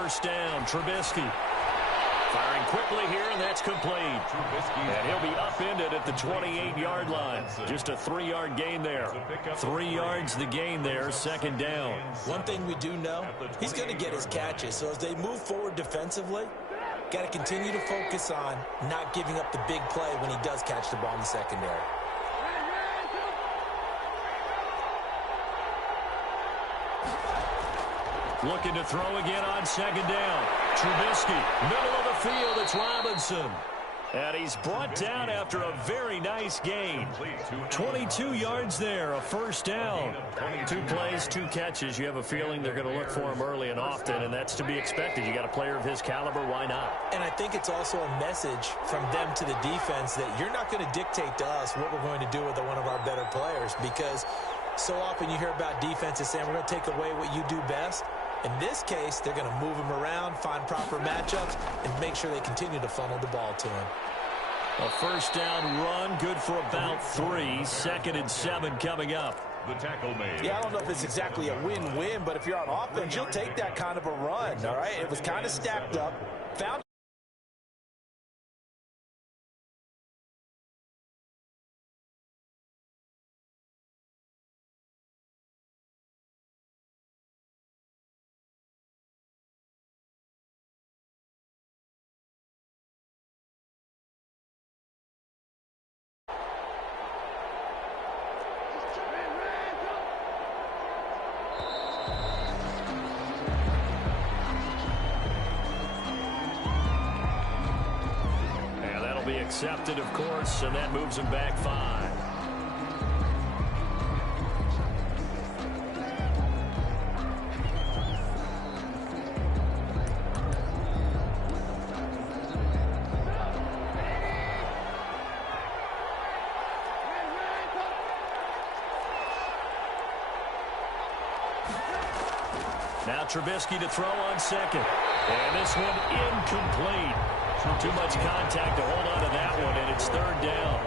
first down. Trubisky firing quickly here, and that's complete. And he'll be upended at the 28-yard line. Just a 3-yard gain there. 3 yards the gain there, second down. One thing we do know, he's going to get his catches. So as they move forward defensively, got to continue to focus on not giving up the big play when he does catch the ball in the secondary. Looking to throw again on second down. Trubisky, middle of the field, it's Robinson. And he's brought down after a very nice gain. 22 yards there, a first down. 2 plays, 2 catches. You have a feeling they're going to look for him early and often, and that's to be expected. You got a player of his caliber, why not? And I think it's also a message from them to the defense that you're not going to dictate to us what we're going to do with one of our better players, because so often you hear about defenses saying we're going to take away what you do best. In this case, they're going to move him around, find proper matchups, and make sure they continue to funnel the ball to him. A first down run, good for about 3. 2nd and 7 coming up. The tackle made. Yeah, I don't know if it's exactly a win-win, but if you're on offense, you'll take that kind of a run, all right? It was kind of stacked up. Found accepted, of course, and that moves him back 5. Now Trubisky to throw on second. And this one incomplete. Too much contact to hold on to that one, and it's 3rd down.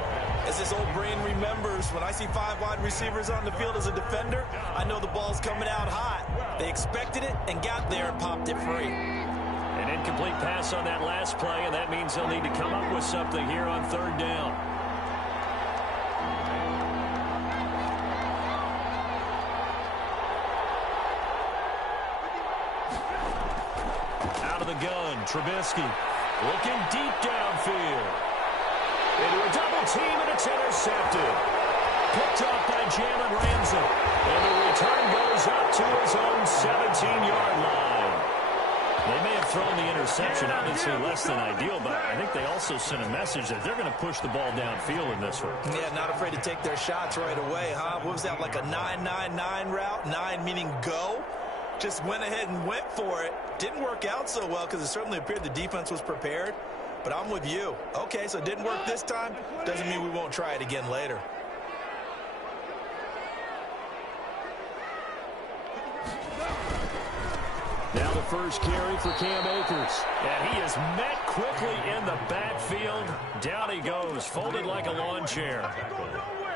As this old brain remembers, when I see 5 wide receivers on the field as a defender, I know the ball's coming out hot. They expected it and got there and popped it free. An incomplete pass on that last play, and that means they'll need to come up with something here on 3rd down. Out of the gun, Trubisky. Looking deep downfield. Into a double team, and it's intercepted. Picked off by Jalen Ramsey. And the return goes up to his own 17-yard line. They may have thrown the interception, obviously less than ideal, but I think they also sent a message that they're going to push the ball downfield in this one. Yeah, not afraid to take their shots right away, huh? What was that, like a 9-9-9 route? 9 meaning go? Just went ahead and went for it. Didn't work out so well because it certainly appeared the defense was prepared. But I'm with you. Okay, so it didn't work this time. Doesn't mean we won't try it again later. Now the first carry for Cam Akers. And he is met quickly in the backfield. Down he goes, folded like a lawn chair.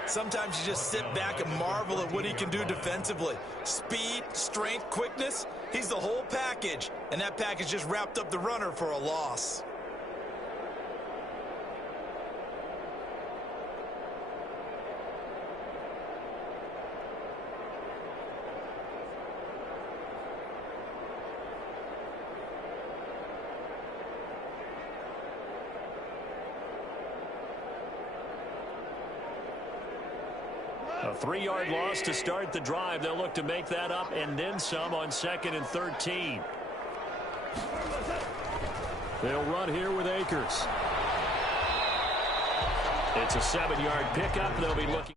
Sometimes you just sit back and marvel at what he can do defensively. Speed, strength, quickness, he's the whole package. And that package just wrapped up the runner for a loss. A 3-yard loss to start the drive. They'll look to make that up and then some on 2nd and 13. They'll run here with Akers. It's a 7-yard pickup. They'll be looking.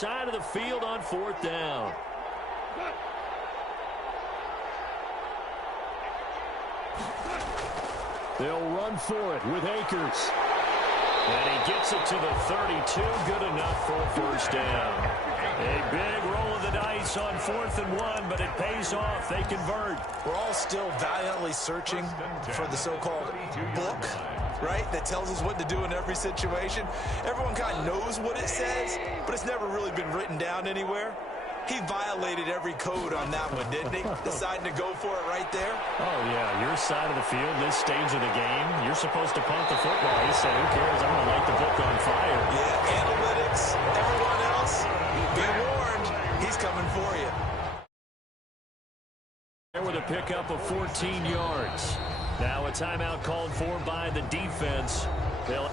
Side of the field on 4th down. They'll run for it with Akers. And he gets it to the 32. Good enough for a 1st down. A big roll of the dice on 4th and 1, but it pays off. They convert. We're all still valiantly searching for the so-called book, right, that tells us what to do in every situation. Everyone kind of knows what it says, but it's never really been written down anywhere. He violated every code on that one, didn't he? Deciding to go for it right there. Oh, yeah, your side of the field, this stage of the game, you're supposed to punt the football. He said, who cares? I'm going to light the book on fire. Yeah, analytics, everyone else, be warned, he's coming for you. There with a pickup of 14 yards. Now a timeout called for by the defense. They'll...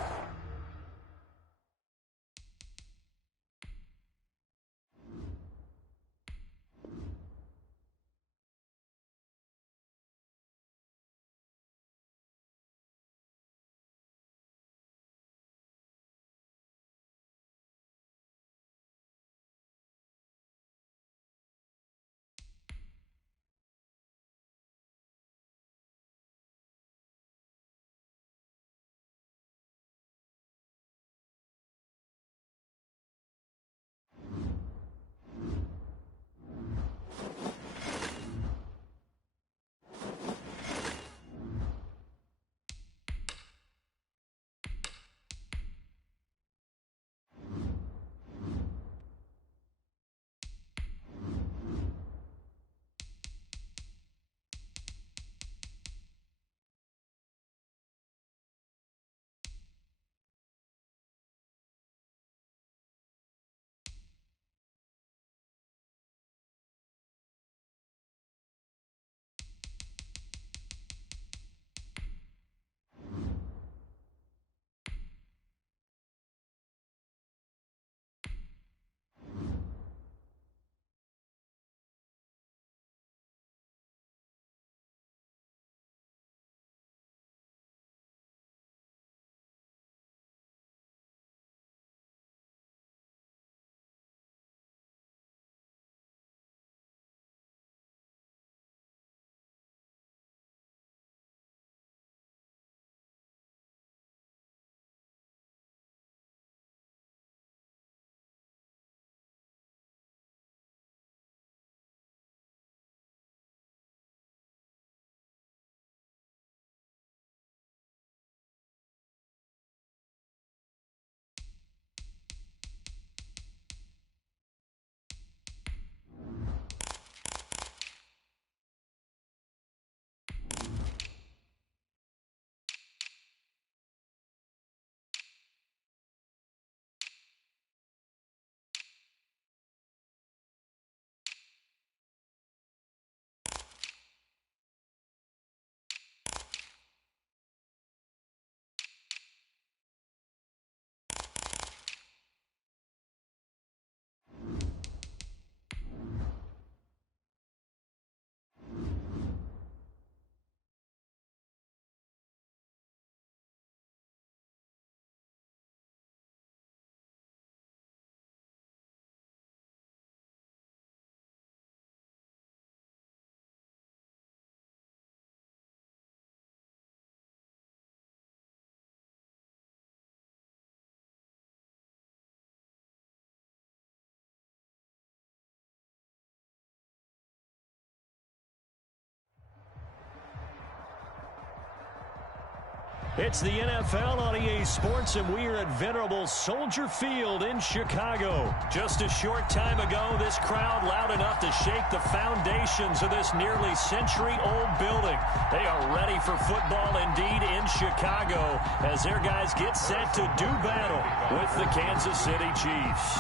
It's the NFL on EA Sports, and we are at venerable Soldier Field in Chicago. Just a short time ago, this crowd loud enough to shake the foundations of this nearly century-old building. They are ready for football indeed in Chicago as their guys get set to do battle with the Kansas City Chiefs.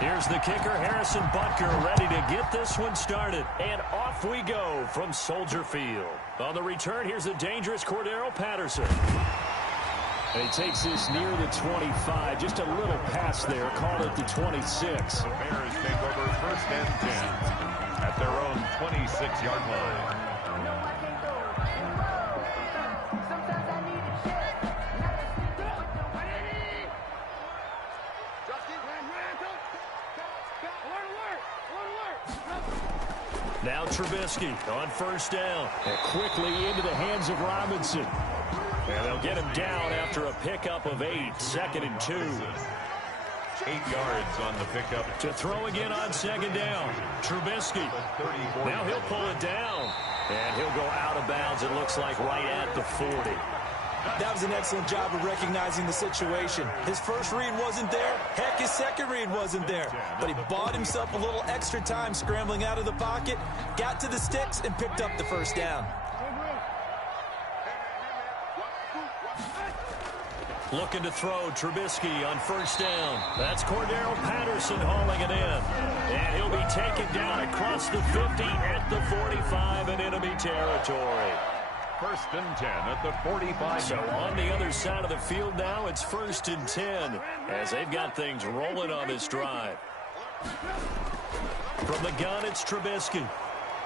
Here's the kicker, Harrison Butker, ready to get this one started. And off we go from Soldier Field. On the return, here's the dangerous Cordero Patterson. And he takes this near the 25. Just a little pass there. Call it the 26. The Bears take over 1st and 10 at their own 26-yard line. Now Trubisky on first down. And quickly into the hands of Robinson. And they'll get him down after a pickup of 8. 2nd and 2. 8 yards on the pickup. To throw again on 2nd down. Trubisky. Now he'll pull it down. And he'll go out of bounds, it looks like, right at the 40. That was an excellent job of recognizing the situation. His first read wasn't there. Heck, his second read wasn't there. But he bought himself a little extra time scrambling out of the pocket, got to the sticks, and picked up the first down. Looking to throw, Trubisky on first down. That's Cordero Patterson hauling it in. And he'll be taken down across the 50 at the 45 in enemy territory. 1st and 10 at the 45. So on the other side of the field now, it's 1st and 10 as they've got things rolling on this drive. From the gun, it's Trubisky.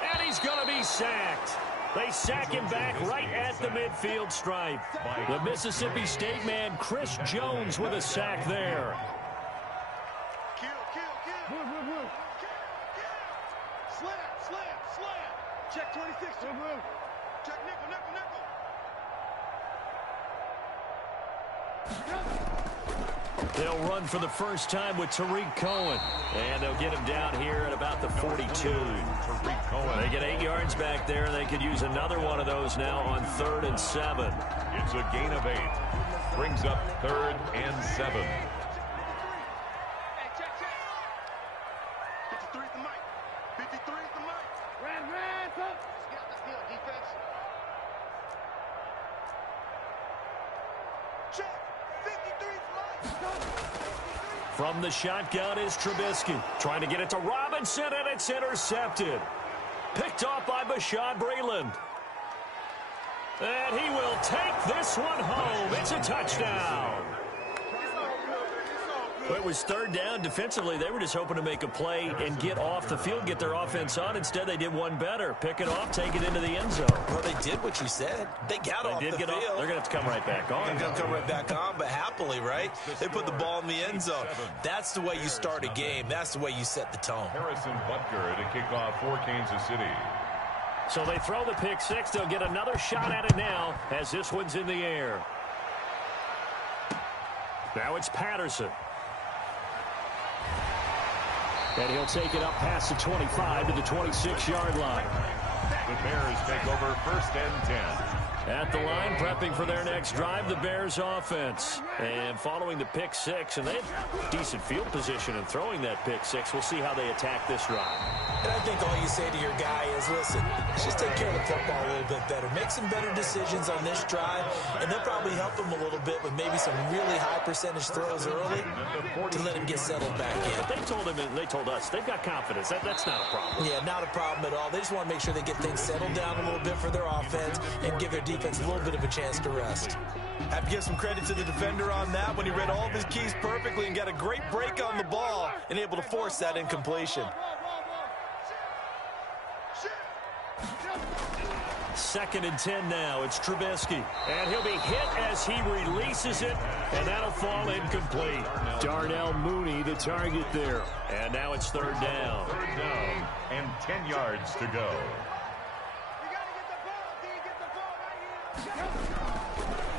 And he's going to be sacked. They sack him back right at the midfield stripe. The Mississippi State man, Chris Jones, with a sack there. Check 26. Check nickel. They'll run for the first time with Tariq Cohen. And they'll get him down here at about the 42. They get 8 yards back there. They could use another one of those now on 3rd and 7. It's a gain of 8. Brings up 3rd and 7. Hey, check. 53 is the mic. 53 is the mic. Ran, up. Let's get defense. Check. 53 is the mic. From the shotgun is Trubisky. Trying to get it to Robinson, and it's intercepted. Picked off by Bashaud Breeland. And he will take this one home. It's a touchdown. It was 3rd down. Defensively, they were just hoping to make a play and get off the field, get their offense on. Instead, they did one better. Pick it off, take it into the end zone. Well, they did what you said. They got off the field. They're going to have to come right back on. They're going to come right back on, but happily, right? They put the ball in the end zone. That's the way you start a game. That's the way you set the tone. Harrison Butker to kick off for Kansas City. So they throw the pick 6. They'll get another shot at it now as this one's in the air. Now it's Patterson. And he'll take it up past the 25 to the 26-yard line. The Bears take over 1st and 10. At the line, prepping for their next drive, the Bears offense. And following the pick 6, and they have decent field position in throwing that pick 6. We'll see how they attack this drive. And I think all you say to your guy is, listen, let's just take care of the football a little bit better. Make some better decisions on this drive, and they'll probably help him a little bit with maybe some really high percentage throws early to let him get settled back in. But they told us, they've got confidence. That's not a problem. Yeah, not a problem at all. They just want to make sure they get things settled down a little bit for their offense and give their defense a little bit of a chance to rest. Have to give some credit to the defender on that when he read all of his keys perfectly and got a great break on the ball and able to force that incompletion. 2nd and 10 now. It's Trubisky. And he'll be hit as he releases it, and that'll fall incomplete. Darnell Mooney, the target there. And now it's 3rd down. 3rd down and 10 yards to go.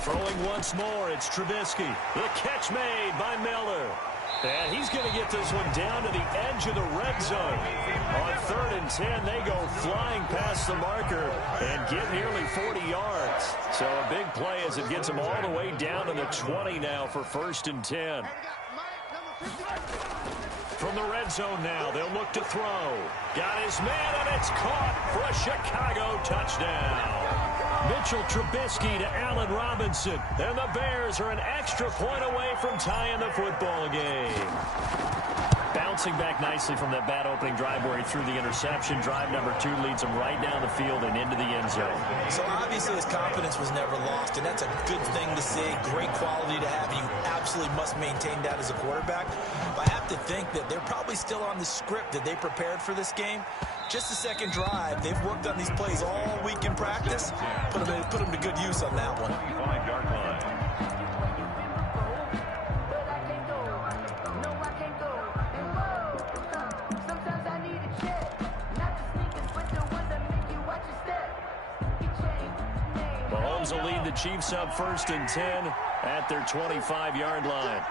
Throwing once more, it's Trubisky. The catch made by Miller. And he's going to get this one down to the edge of the red zone. On 3rd and 10, they go flying past the marker and get nearly 40 yards. So a big play as it gets them all the way down to the 20 now for 1st and 10. From the red zone now, they'll look to throw. Got his man, and it's caught for a Chicago touchdown. Mitchell Trubisky to Allen Robinson. And the Bears are an extra point away from tying the football game. Bouncing back nicely from that bad opening drive where he threw the interception. Drive number 2 leads him right down the field and into the end zone. So obviously his confidence was never lost, and that's a good thing to see. Great quality to have. You absolutely must maintain that as a quarterback. But I have to think that they're probably still on the script that they prepared for this game. Just the second drive. They've worked on these plays all week in practice. Put them to good use on that one. 25-yard line. Browns will lead the Chiefs up 1st and 10 at their 25-yard line.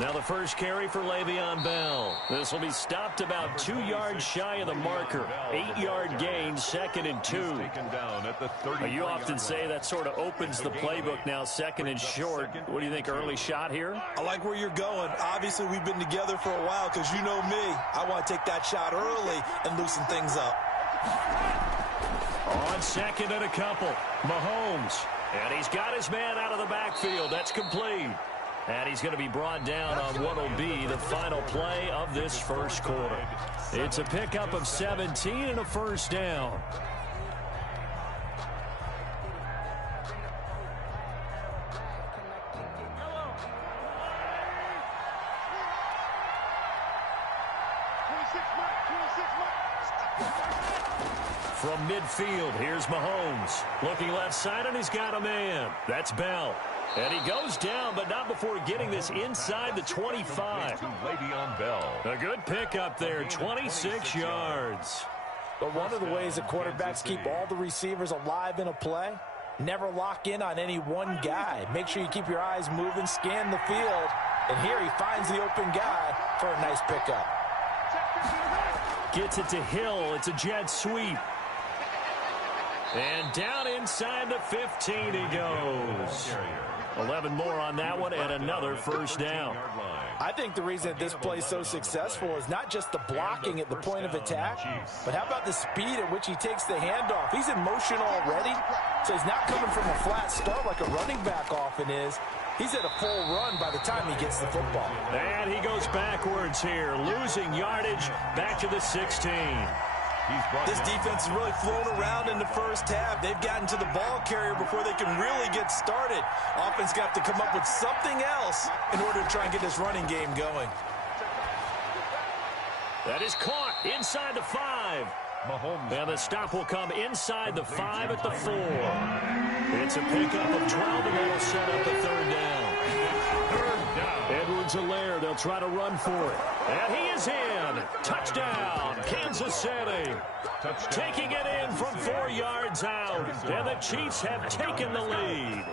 Now the first carry for Le'Veon Bell. This will be stopped about 2 yards shy of the marker. 8-yard gain, 2nd and 2. You often say that sort of opens the playbook now, 2nd and short. What do you think, early shot here? I like where you're going. Obviously, we've been together for a while because you know me. I want to take that shot early and loosen things up. On 2nd and a couple, Mahomes. And he's got his man out of the backfield. That's complete. And he's going to be brought down on what will be the final play of this first quarter. It's a pickup of 17 and a first down. From midfield, here's Mahomes. Looking left side, and he's got a man. That's Bell. And he goes down, but not before getting this inside the 25. A good pickup there, 26 yards. But one of the ways that quarterbacks keep all the receivers alive in a play, never lock in on any one guy. Make sure you keep your eyes moving, scan the field. And here he finds the open guy for a nice pickup. Gets it to Hill. It's a jet sweep. And down inside the 15 he goes. 11 more on that one and another first down. I think the reason that this play is so successful is not just the blocking at the point of attack, but how about the speed at which he takes the handoff? He's in motion already, so he's not coming from a flat start like a running back often is. He's at a full run by the time he gets the football. And he goes backwards here, losing yardage back to the 16. This defense has really flown around in the first half. They've gotten to the ball carrier before they can really get started. Offense got to come up with something else in order to try and get this running game going. That is caught inside the 5. And the stop will come inside the 5 at the 4. It's a pickup of 12, and that'll set up the 3rd down. Edwards-Helaire, they'll try to run for it. And he is in. Touchdown, Kansas City. Taking it in from 4 yards out. And the Chiefs have taken the lead.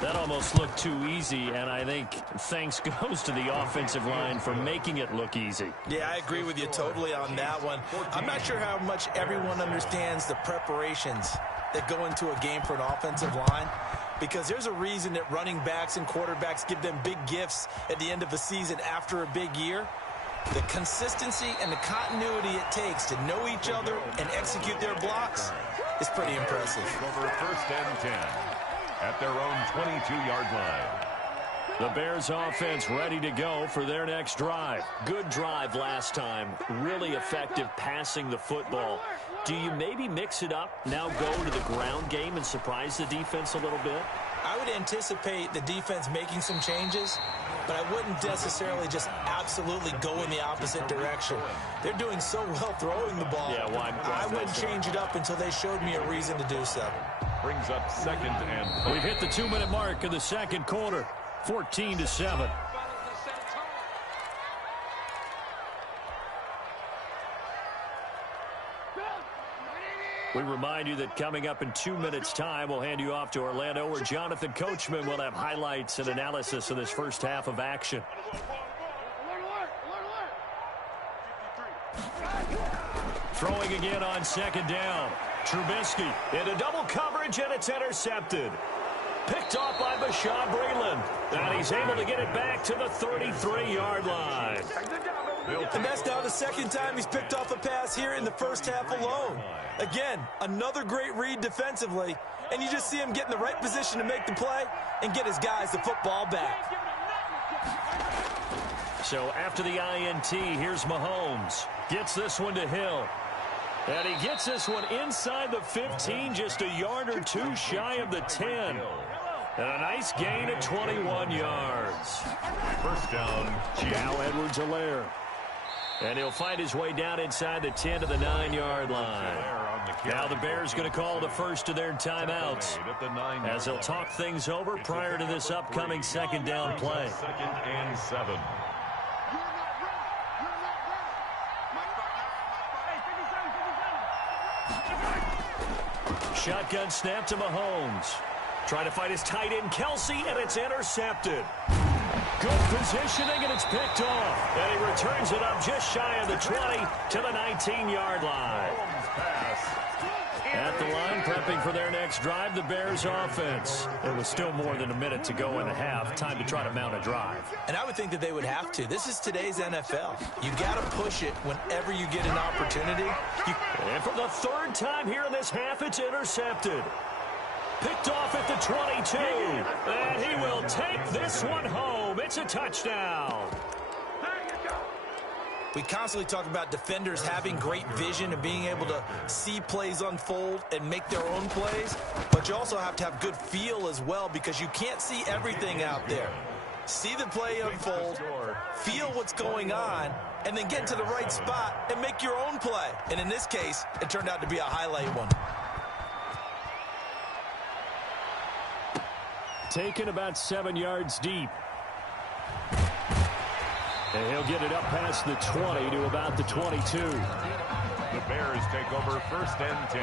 That almost looked too easy, and I think thanks goes to the offensive line for making it look easy. Yeah, I agree with you totally on that one. I'm not sure how much everyone understands the preparations that go into a game for an offensive line, because there's a reason that running backs and quarterbacks give them big gifts at the end of the season after a big year. The consistency and the continuity it takes to know each other and execute their blocks is pretty impressive. Over 1st and 10 at their own 22-yard line. The Bears offense ready to go for their next drive. Good drive last time. Really effective passing the football. Do you maybe mix it up, now go to the ground game and surprise the defense a little bit? I would anticipate the defense making some changes, but I wouldn't necessarily just absolutely go in the opposite direction. They're doing so well throwing the ball. Yeah, why I wouldn't change it up until they showed me a reason to do so. Brings up 2nd and... We've hit the 2-minute mark of the second quarter. 14-7. We remind you that coming up in 2 minutes' time, we'll hand you off to Orlando, where Jonathan Coachman will have highlights and analysis of this first half of action. Throwing again on 2nd down. Trubisky into double coverage, and it's intercepted. Picked off by Bashaud Breeland. And he's able to get it back to the 33-yard line. And that's now the 2nd time he's picked off a pass here in the first half alone. Again, another great read defensively, and you just see him get in the right position to make the play and get his guys the football back. So after the INT, here's Mahomes. Gets this one to Hill. And he gets this one inside the 15, just a yard or two shy of the 10. And a nice gain of 21 yards. First down, now Edwards-Helaire. And he'll find his way down inside the 10 to the 9-yard line. Now the Bears going to call the first of their timeouts as they'll talk things over prior to this upcoming 2nd down play. 2nd and 7. Shotgun snap to Mahomes. Trying to fight his tight end, Kelsey, and it's intercepted. Good positioning, and it's picked off. And he returns it up just shy of the 20 to the 19-yard line. At the line, prepping for their next drive, the Bears offense. There was still more than a minute to go in the half. Time to try to mount a drive. And I would think that they would have to. This is today's NFL. You got to push it whenever you get an opportunity. And for the third time here in this half, it's intercepted. Picked off at the 22. And he will take this one home. It's a touchdown. We constantly talk about defenders having great vision and being able to see plays unfold and make their own plays. But you also have to have good feel as well, because you can't see everything out there. See the play unfold, feel what's going on, and then get to the right spot and make your own play. And in this case, it turned out to be a highlight one. Taken about 7 yards deep. And he'll get it up past the 20 to about the 22. The Bears take over 1st and 10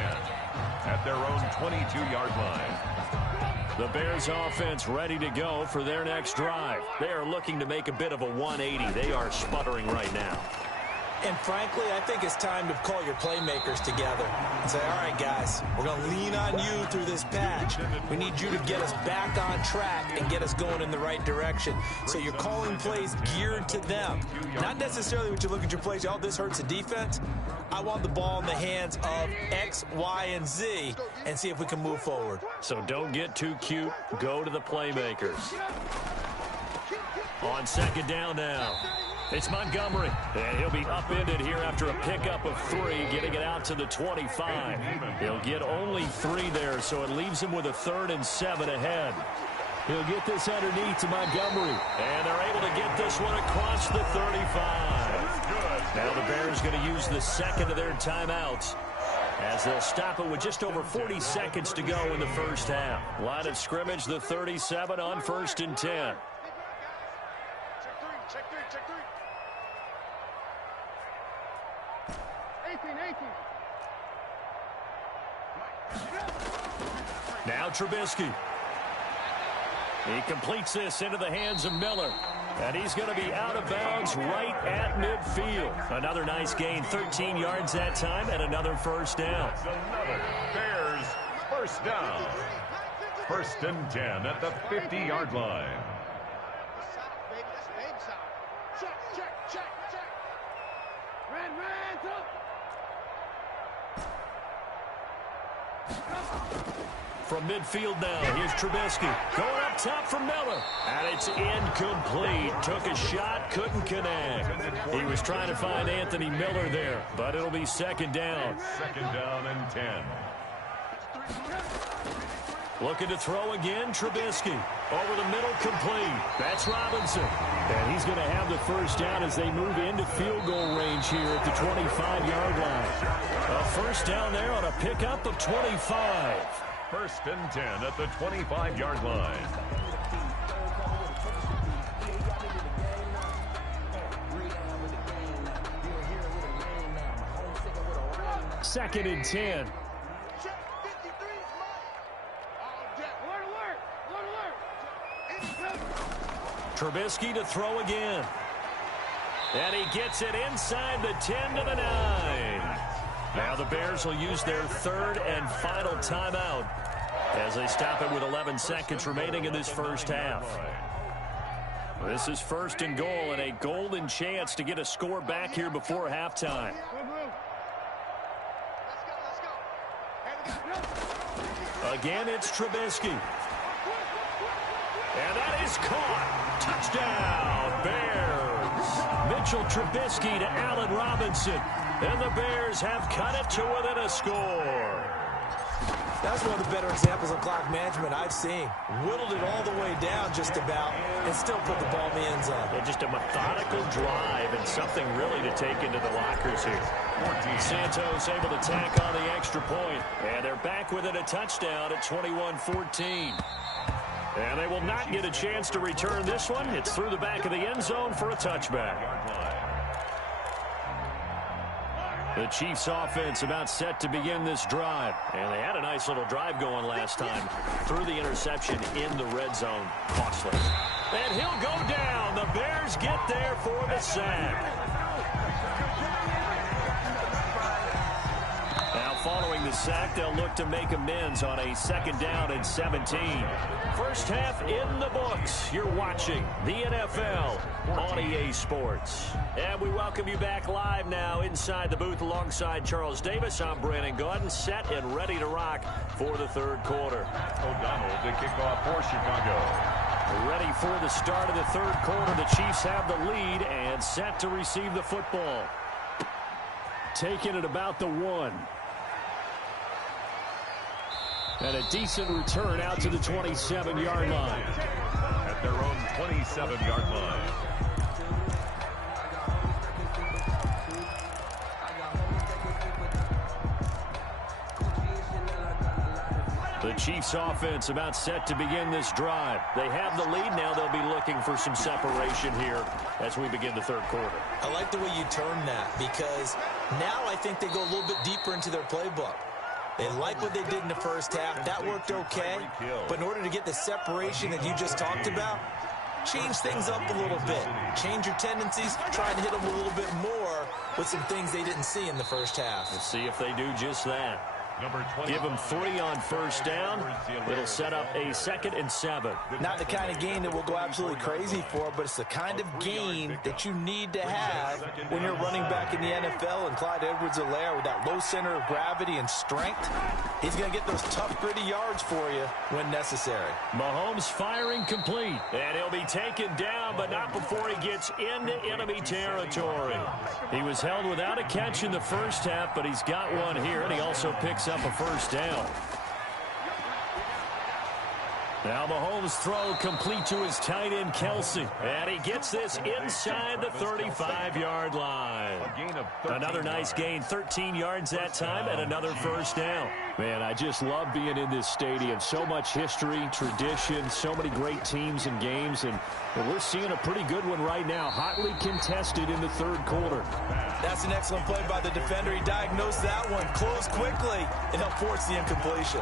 at their own 22-yard line. The Bears offense ready to go for their next drive. They are looking to make a bit of a 180. They are sputtering right now. And frankly, I think it's time to call your playmakers together and say, all right, guys, we're going to lean on you through this patch. We need you to get us back on track and get us going in the right direction. So you're calling plays geared to them. Not necessarily when you look at your plays, oh, this hurts the defense. I want the ball in the hands of X, Y, and Z and see if we can move forward. So don't get too cute. Go to the playmakers. On 2nd down now. It's Montgomery, and he'll be upended here after a pickup of 3, getting it out to the 25. He'll get only 3 there, so it leaves him with a 3rd and 7 ahead. He'll get this underneath to Montgomery, and they're able to get this one across the 35. Now the Bears going to use the second of their timeouts, as they'll stop it with just over 40 seconds to go in the first half. Line of scrimmage, the 37 on 1st and 10. Check three. 18. Now Trubisky. He completes this into the hands of Miller. And he's going to be out of bounds right at midfield. Another nice gain, 13 yards that time, and another first down. Another Bears first down. 1st and 10 at the 50-yard line. Check. Ran, up. From midfield now, here's Trubisky. Going up top for Miller. And it's incomplete. Took a shot, couldn't connect. He was trying to find Anthony Miller there, but it'll be 2nd down. 2nd down and 10. Looking to throw again, Trubisky. Over the middle, complete. That's Robinson. And he's going to have the first down as they move into field goal range here at the 25-yard line. A first down there on a pickup of 25. 1st and 10 at the 25-yard line. Second and 10. Trubisky to throw again. And he gets it inside the 10 to the 9. Now the Bears will use their 3rd and final timeout as they stop it with 11 seconds remaining in this first half. This is 1st and goal, and a golden chance to get a score back here before halftime. Again, it's Trubisky. And that is caught. Touchdown, Bears. Mitchell Trubisky to Allen Robinson. And the Bears have cut it to within a score. That's one of the better examples of clock management I've seen. Whittled it all the way down just about and still put the ball in the end zone. Yeah, just a methodical drive and something really to take into the lockers here. Santos able to tack on the extra point. And they're back within a touchdown at 21-14. And they will not get a chance to return this one. It's through the back of the end zone for a touchback. The Chiefs offense about set to begin this drive. And they had a nice little drive going last time. Threw the interception in the red zone. Costly. And he'll go down. The Bears get there for the sack. Now following the sack, they'll look to make amends on a 2nd down and 17. First half in the books. You're watching the NFL on EA Sports. And we welcome you back live now inside the booth alongside Charles Davis. I'm Brandon Gordon, set and ready to rock for the 3rd quarter. O'Donnell to kick off for Chicago. Ready for the start of the 3rd quarter. The Chiefs have the lead and set to receive the football. Taking it about the 1. And a decent return out to the 27-yard line. At their own 27-yard line. The Chiefs offense about set to begin this drive. They have the lead. Now they'll be looking for some separation here as we begin the 3rd quarter. I like the way you turn that, because now I think they go a little bit deeper into their playbook. They like what they did in the first half. That worked okay. But in order to get the separation that you just talked about, change things up a little bit. Change your tendencies. Try to hit them a little bit more with some things they didn't see in the first half. Let's see if they do just that. Give them 3 on 1st down. It'll set up a 2nd and 7. Not the kind of game that we'll go absolutely crazy for, but it's the kind of game that you need to have when you're running back in the NFL. And Clyde Edwards-Helaire, with that low center of gravity and strength, he's going to get those tough, gritty yards for you when necessary. Mahomes firing complete. And he'll be taken down, but not before he gets into enemy territory. He was held without a catch in the first half, but he's got one here, and he also picks up a 1st down. Now Mahomes' throw complete to his tight end, Kelsey. And he gets this inside the 35-yard line. Another nice gain, 13 yards that time, and another 1st down. Man, I just love being in this stadium. So much history, tradition, so many great teams and games, and we're seeing a pretty good one right now, hotly contested in the 3rd quarter. That's an excellent play by the defender. He diagnosed that one, closed quickly, and helped force the incompletion.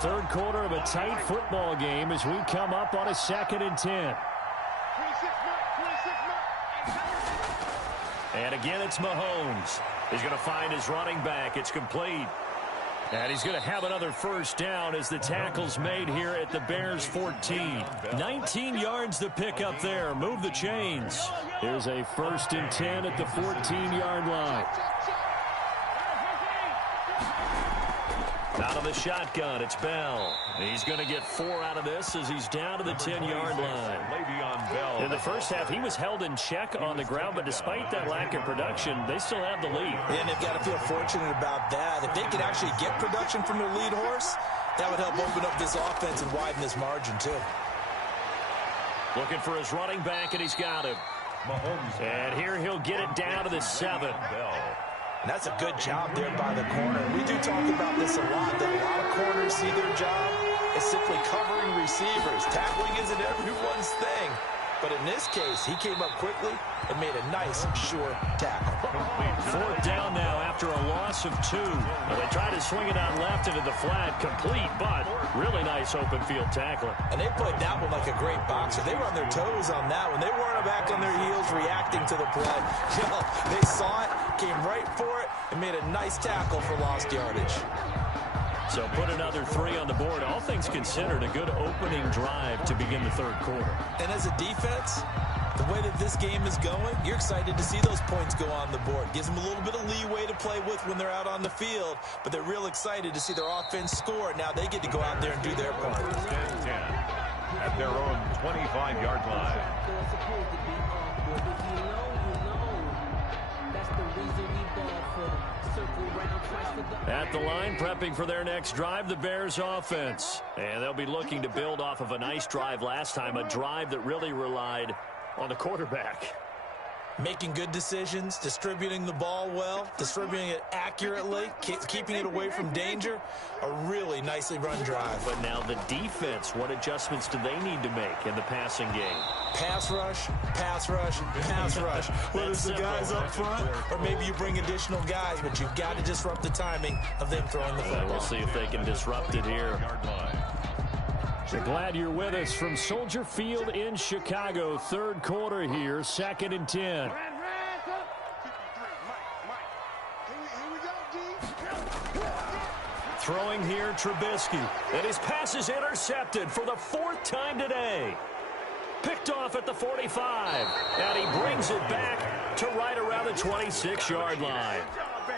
3rd quarter of a tight football game as we come up on a 2nd and 10. And again, it's Mahomes. He's going to find his running back. It's complete. And he's going to have another 1st down as the tackle's made here at the Bears 14. 19 yards to pick up there. Move the chains. Here's a 1st and 10 at the 14-yard line. Out of the shotgun, it's Bell. He's going to get 4 out of this as he's down to the 10-yard line. In the first half, he was held in check on the ground, but despite that lack of production, they still have the lead. And they've got to feel fortunate about that. If they could actually get production from their lead horse, that would help open up this offense and widen this margin, too. Looking for his running back, and he's got him. And here he'll get it down to the 7. And that's a good job there by the corner. We do talk about this a lot, that a lot of corners see their job as simply covering receivers. Tackling isn't everyone's thing. But in this case, he came up quickly and made a nice, sure tackle. 4th down now after a loss of 2. Well, they try to swing it out left into the flat. Complete, but really nice open field tackling. And they played that one like a great boxer. They were on their toes on that one. They weren't back on their heels reacting to the play. No, they saw it, came right for it, and made a nice tackle for lost yardage. So put another 3 on the board. All things considered, a good opening drive to begin the 3rd quarter. And as a defense, the way that this game is going, you're excited to see those points go on the board. Gives them a little bit of leeway to play with when they're out on the field, but they're real excited to see their offense score. Now they get to go out there and do their part. 10-10 at their own 25-yard line. At the line, prepping for their next drive, the Bears offense. And they'll be looking to build off of a nice drive last time, a drive that really relied on the quarterback. Making good decisions, distributing the ball well, distributing it accurately, keeping it away from danger. A really nicely run drive. But now the defense, what adjustments do they need to make in the passing game? Pass rush, pass rush, pass rush. Whether it's the guys up front or maybe you bring additional guys, but you've got to disrupt the timing of them throwing the football. We'll see if they can disrupt it here. So glad you're with us from Soldier Field in Chicago. Third quarter here, 2nd and 10. Throwing here, Trubisky. And his pass is intercepted for the 4th time today. Picked off at the 45. And he brings it back to right around the 26-yard line.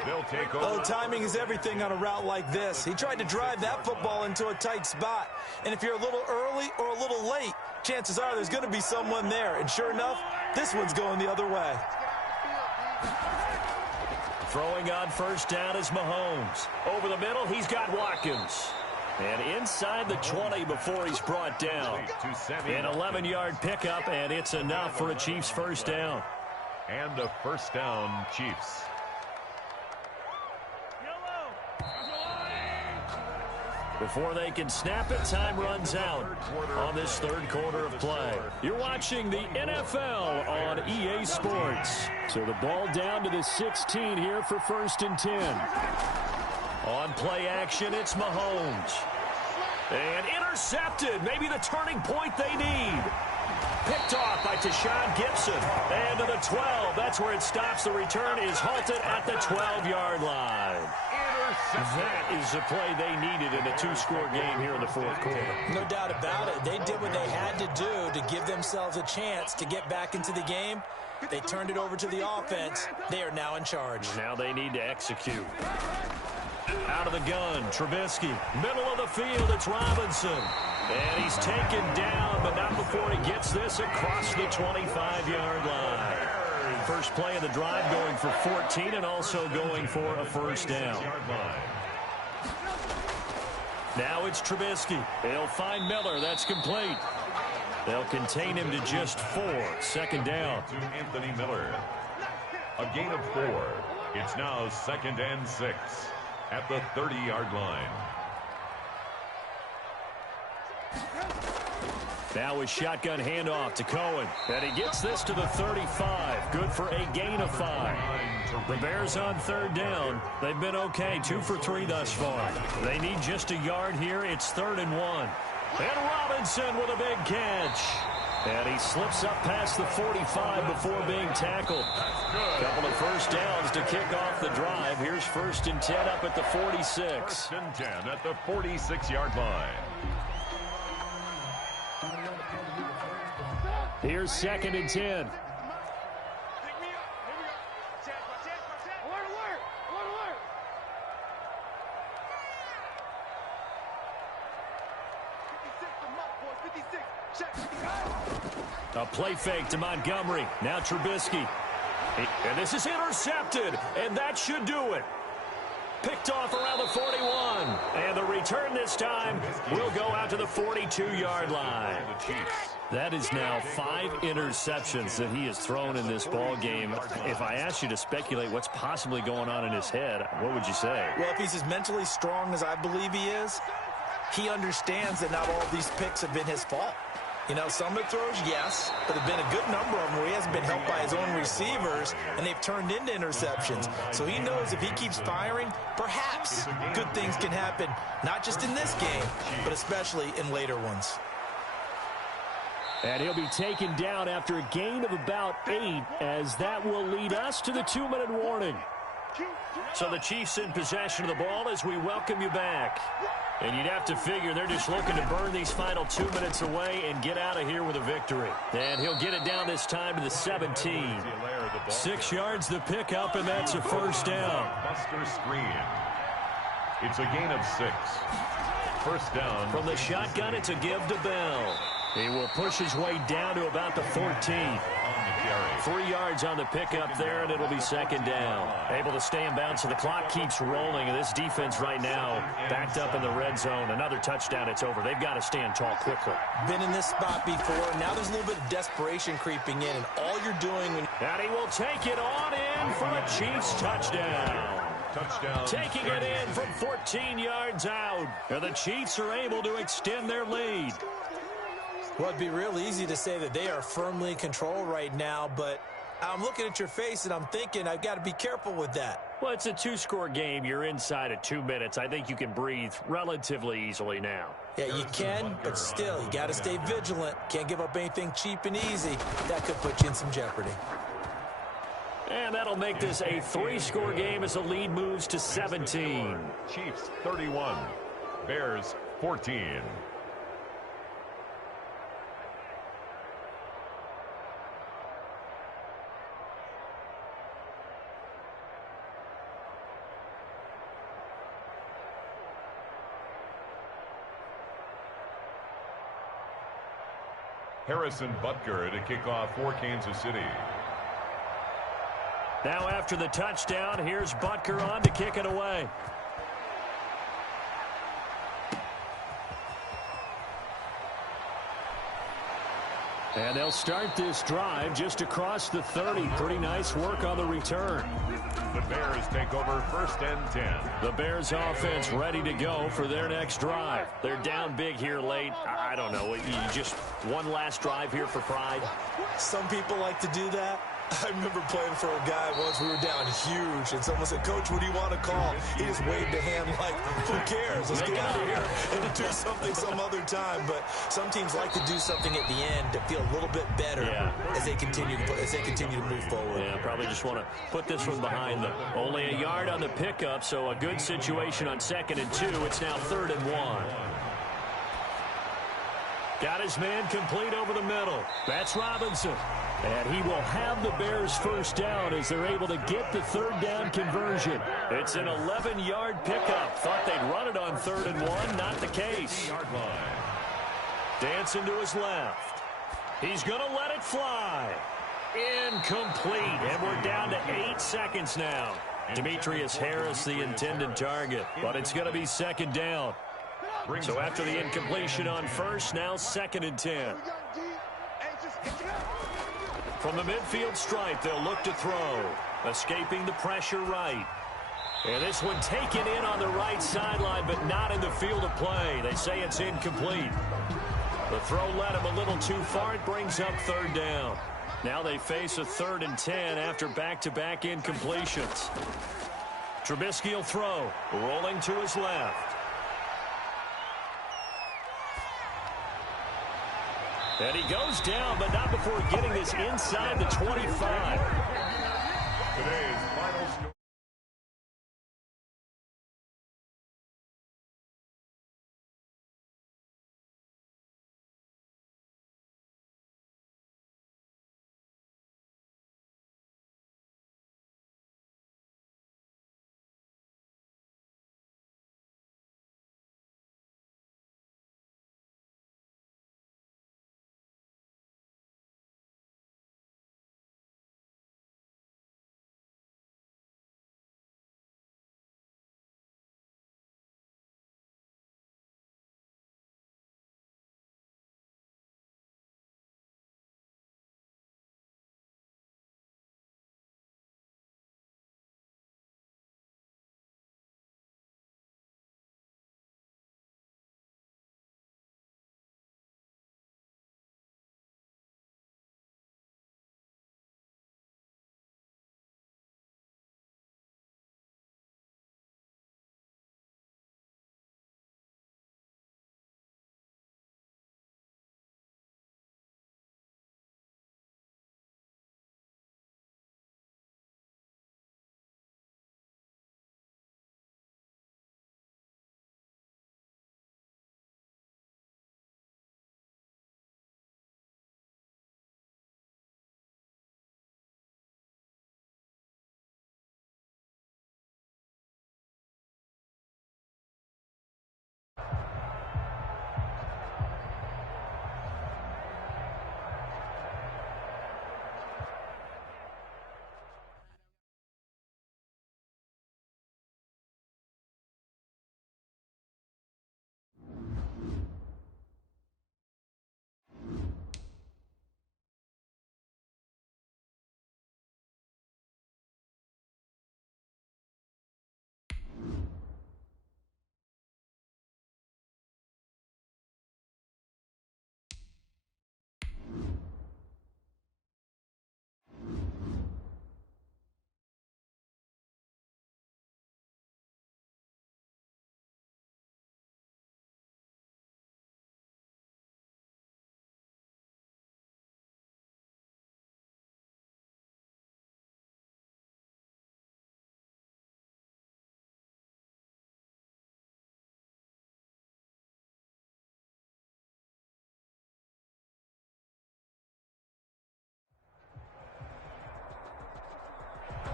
They'll take over. Oh, timing is everything on a route like this. He tried to drive that football into a tight spot. And if you're a little early or a little late, chances are there's going to be someone there. And sure enough, this one's going the other way. Throwing on first down is Mahomes. Over the middle, he's got Watkins. And inside the 20 before he's brought down. An 11-yard pickup, and it's enough for a Chiefs first down. And a first down, Chiefs. Before they can snap it, time runs out on this third quarter of play. You're watching the NFL on EA Sports. So the ball down to the 16 here for 1st and 10. On play action, it's Mahomes. And intercepted. Maybe the turning point they need. Picked off by Tashawn Gibson. And to the 12. That's where it stops. The return is halted at the 12-yard line. That is the play they needed in a 2-score game here in the 4th quarter. No doubt about it. They did what they had to do to give themselves a chance to get back into the game. They turned it over to the offense. They are now in charge. Now they need to execute. Out of the gun, Trubisky. Middle of the field, it's Robinson. And he's taken down, but not before he gets this across the 25-yard line. First play of the drive going for 14 and also going for a first down. Now it's Trubisky. They'll find Miller. That's complete. They'll contain him to just 4. 2nd down. To Anthony Miller. A gain of 4. It's now 2nd and 6 at the 30-yard line. Now a shotgun handoff to Cohen. And he gets this to the 35. Good for a gain of 5. The Bears on 3rd down. They've been okay. 2 for 3 thus far. They need just a yard here. It's 3rd and 1. And Robinson with a big catch. And he slips up past the 45 before being tackled. Couple of first downs to kick off the drive. Here's 1st and 10 up at the 46. 1st and 10 at the 46-yard line. Here's 2nd and 10. A play fake to Montgomery. Now Trubisky. And this is intercepted. And that should do it. Picked off around the 41. And the return this time will go out to the 42-yard line. That is now 5 interceptions that he has thrown in this ball game. If I asked you to speculate what's possibly going on in his head, what would you say? Well, if he's as mentally strong as I believe he is, he understands that not all of these picks have been his fault. You know, some of the throws, yes, but there have been a good number of them where he hasn't been helped by his own receivers, and they've turned into interceptions. So he knows if he keeps firing, perhaps good things can happen, not just in this game, but especially in later ones. And he'll be taken down after a gain of about 8, as that will lead us to the 2-minute warning. So the Chiefs in possession of the ball as we welcome you back. And you'd have to figure they're just looking to burn these final 2 minutes away and get out of here with a victory. And he'll get it down this time to the 17. 6 yards the pickup, and that's a first down. Buster screen. It's a gain of 6. First down. From the shotgun, it's a give to Bell. He will push his way down to about the 14. the carry. 3 yards on the pickup there, and it'll be second down. Able to stay in bounds, so the clock keeps rolling. And this defense right now backed up in the red zone. Another touchdown, it's over. They've got to stand tall quickly. Been in this spot before. Now there's a little bit of desperation creeping in, and all you're doing when... And he will take it on in for a Chiefs touchdown. Touchdown. Taking it in from 14 yards out. And the Chiefs are able to extend their lead. Well, it'd be real easy to say that they are firmly in control right now, but I'm looking at your face and I'm thinking I've got to be careful with that. Well, it's a 2-score game. You're inside of 2 minutes. I think you can breathe relatively easily now. Yeah, you can, but still, you got to stay vigilant. Can't give up anything cheap and easy. That could put you in some jeopardy. And that'll make this a 3-score game as the lead moves to 17. Chiefs 31, Bears 14. Harrison Butker to kick off for Kansas City. Now after the touchdown, here's Butker on to kick it away. And they'll start this drive just across the 30. Pretty nice work on the return. The Bears take over first and 10. The Bears offense ready to go for their next drive. They're down big here late. I don't know. You just one last drive here for pride. Some people like to do that. I remember playing for a guy once. We were down huge, and someone said, "Coach, what do you want to call?" He just waved a hand like, "Who cares? Let's get out of here and do something some other time." But some teams like to do something at the end to feel a little bit better as they continue to move forward. Yeah, probably just want to put this one behind them. Only a yard on the pickup, so a good situation on 2nd and 2. It's now 3rd and 1. Got his man complete over the middle. That's Robinson. And he will have the Bears first down as they're able to get the 3rd down conversion. It's an 11-yard pickup. Thought they'd run it on 3rd and 1. Not the case. Dancing to his left. He's going to let it fly. Incomplete. And we're down to 8 seconds now. Demetrius Harris, the intended target. But it's going to be 2nd down. So after the incompletion on 1st, now 2nd and 10. From the midfield stripe, they'll look to throw. Escaping the pressure right. And this one taken in on the right sideline, but not in the field of play. They say it's incomplete. The throw led him a little too far. It brings up 3rd down. Now they face a 3rd and 10 after back-to-back incompletions. Trubisky will throw. Rolling to his left. And he goes down, but not before getting this inside the 25. Today's final score.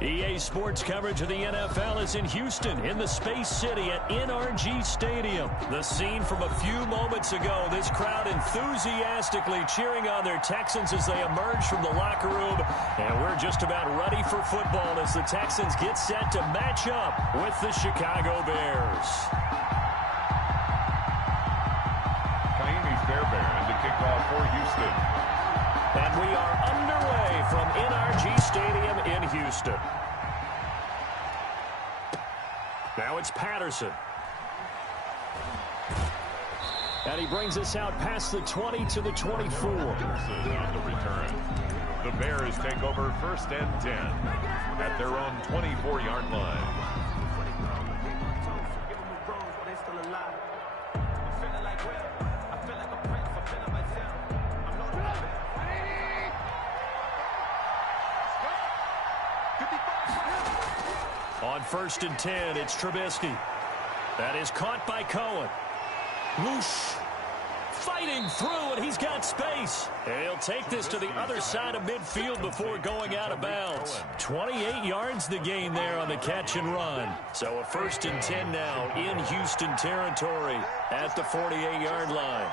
EA Sports coverage of the NFL is in Houston, in the Space City at NRG Stadium. The scene from a few moments ago, this crowd enthusiastically cheering on their Texans as they emerge from the locker room. And we're just about ready for football as the Texans get set to match up with the Chicago Bears. Kaimi's Bear to kick off for Houston. And we are underway from NRG Stadium in Houston. Now it's Patterson. And he brings us out past the 20 to the 24. On the return. The Bears take over 1st and 10 at their own 24-yard line. On 1st and 10, it's Trubisky. That is caught by Cohen. Whoosh. Fighting through, and he's got space. And he'll take this to the other side of midfield before going out of bounds. 28 yards the gain there on the catch and run. So a 1st and 10 now in Houston territory at the 48-yard line.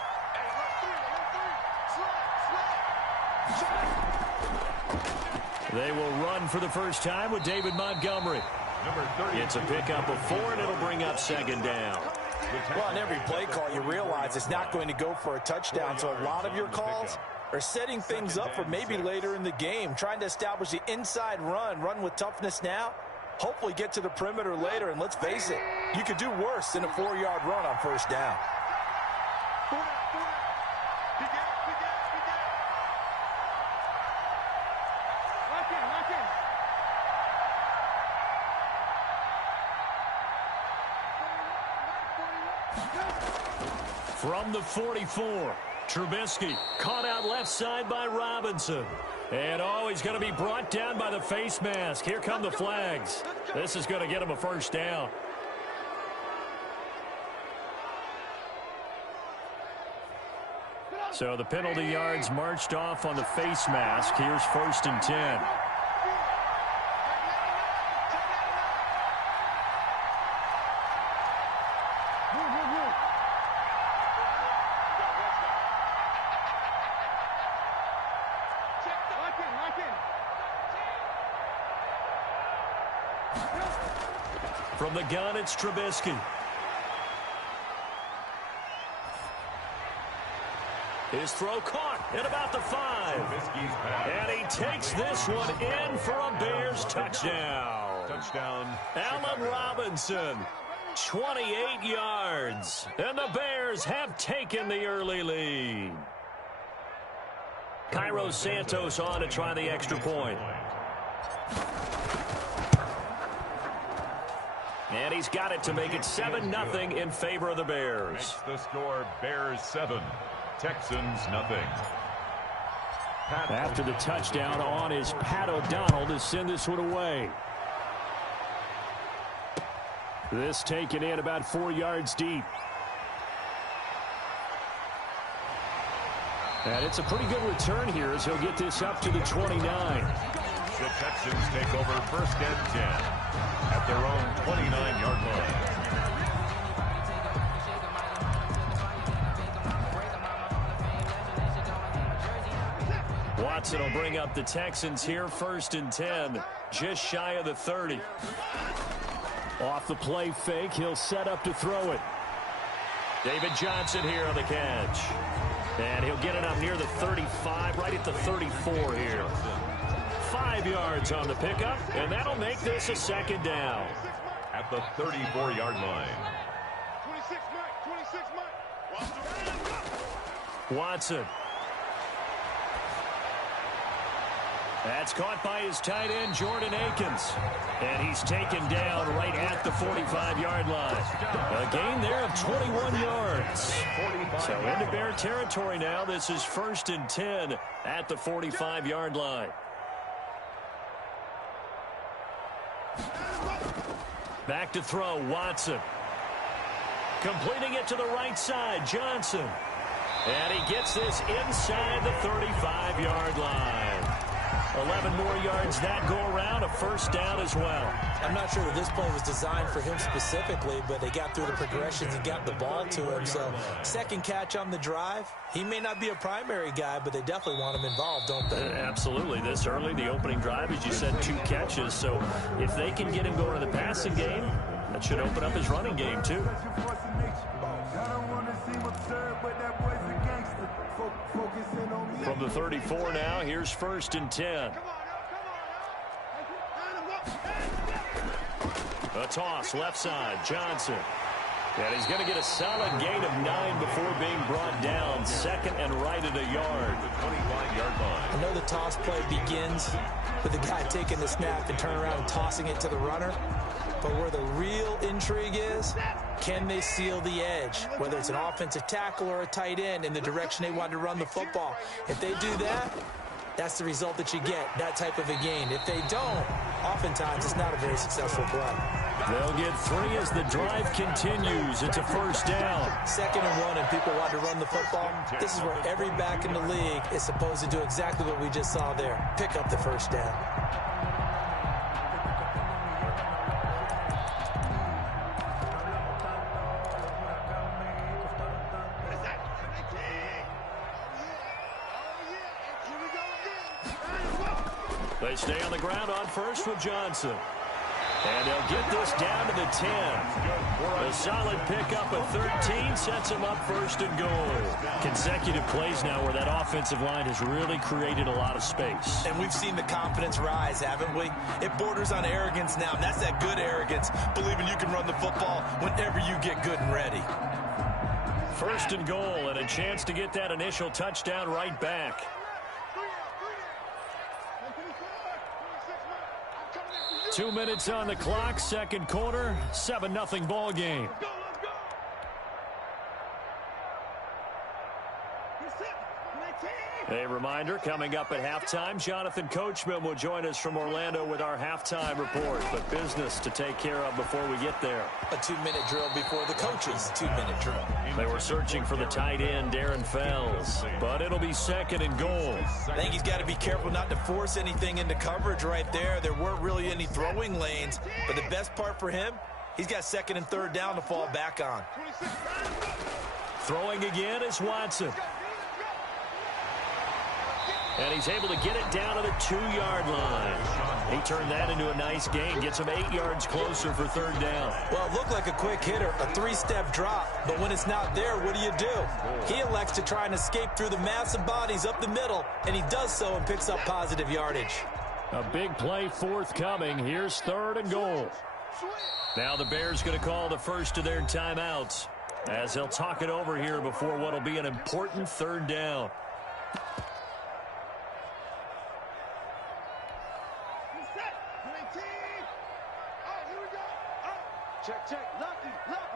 They will run for the first time with David Montgomery. It's a pickup of 4, and it'll bring up 2nd down. Well, on every play call, you realize it's not going to go for a touchdown, so a lot of your calls are setting things up for maybe later in the game, trying to establish the inside run with toughness now, hopefully get to the perimeter later, and let's face it, you could do worse than a 4-yard run on 1st down. From the 44, Trubisky caught out left side by Robinson. And, he's going to be brought down by the face mask. Here come the flags. This is going to get him a 1st down. So the penalty yards marched off on the face mask. Here's 1st and 10. From the gun, it's Trubisky. His throw caught at about the 5. And he takes this one in for a Bears touchdown. Allen Robinson, 28 yards. And the Bears have taken the early lead. Cairo Santos on to try the extra point. And he's got it to make it 7-0 in favor of the Bears. Makes the score Bears 7, Texans nothing. After the touchdown on is Pat O'Donnell to send this one away. This taken in about 4 yards deep. And it's a pretty good return here as he'll get this up to the 29. The Texans take over 1st and 10 at their own 29-yard line. Watson will bring up the Texans here, 1st and 10, just shy of the 30. Off the play fake, he'll set up to throw it. David Johnson here on the catch. And he'll get it up near the 35, right at the 34 here. 5 yards on the pickup, and that'll make this a 2nd down. At the 34-yard line. 26 Mike. Watson. That's caught by his tight end, Jordan Akins. And he's taken down right at the 45-yard line. A gain there of 21 yards. So into Bear territory now. This is 1st and 10 at the 45-yard line. Back to throw, Watson. Completing it to the right side, Johnson. And he gets this inside the 35-yard line. 11 more yards that go around, a first down as well. I'm not sure that this play was designed for him specifically, but they got through the progressions and got the ball to him. So second catch on the drive. He may not be a primary guy, but they definitely want him involved, don't they? Absolutely. This early, the opening drive, as you said, 2 catches. So if they can get him going in the passing game, that should open up his running game too. From the 34 now, here's 1st and 10. A toss, left side, Johnson. And he's going to get a solid gain of 9 before being brought down. 2nd and right at a yard. The 25-yard line. I know the toss play begins with the guy taking the snap and turning around and tossing it to the runner. But where the real intrigue is, can they seal the edge? Whether it's an offensive tackle or a tight end in the direction they want to run the football. If they do that, that's the result that you get, that type of a gain. If they don't, oftentimes it's not a very successful play. They'll get 3 as the drive continues. It's a first down. 2nd and 1, and people want to run the football. This is where every back in the league is supposed to do exactly what we just saw there. Pick up the first down. They stay on the ground on first with Johnson. And they'll get this down to the 10. A solid pickup of 13 sets them up 1st and goal. Consecutive plays now where that offensive line has really created a lot of space. And we've seen the confidence rise, haven't we? It borders on arrogance now, and that's that good arrogance, believing you can run the football whenever you get good and ready. 1st and goal, and a chance to get that initial touchdown right back. 2 minutes on the clock, 2nd quarter, 7-0 ball game. A reminder, coming up at halftime, Jonathan Coachman will join us from Orlando with our halftime report. But business to take care of before we get there. A 2-minute drill before the coach's 2-minute drill. They were searching for the tight end, Darren Fells. But it'll be 2nd and goal. I think he's got to be careful not to force anything into coverage right there. There weren't really any throwing lanes. But the best part for him, he's got 2nd and 3rd down to fall back on. Throwing again is Watson. And he's able to get it down to the 2-yard line. He turned that into a nice gain. Gets him 8 yards closer for 3rd down. Well, it looked like a quick hitter, a 3-step drop. But when it's not there, what do? He elects to try and escape through the massive bodies up the middle. And he does so and picks up positive yardage. A big play forthcoming. Here's 3rd and goal. Now the Bears going to call the first of their timeouts, as they'll talk it over here before what will be an important 3rd down. Check, lucky,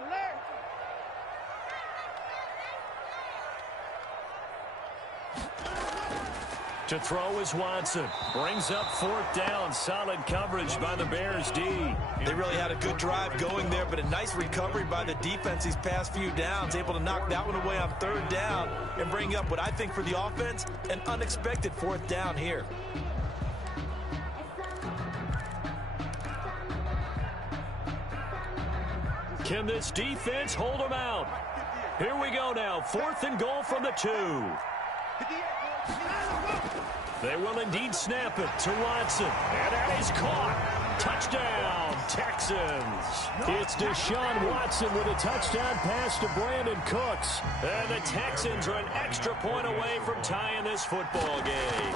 Larry. To throw is Watson. Brings up 4th down. Solid coverage by the Bears D. They really had a good drive going there, but a nice recovery by the defense these past few downs. Able to knock that one away on 3rd down and bring up what I think for the offense, an unexpected 4th down here. Can this defense hold them out? Here we go now. 4th and goal from the 2. They will indeed snap it to Watson. And that is caught. Touchdown, Texans. It's Deshaun Watson with a touchdown pass to Brandon Cooks. And the Texans are an extra point away from tying this football game.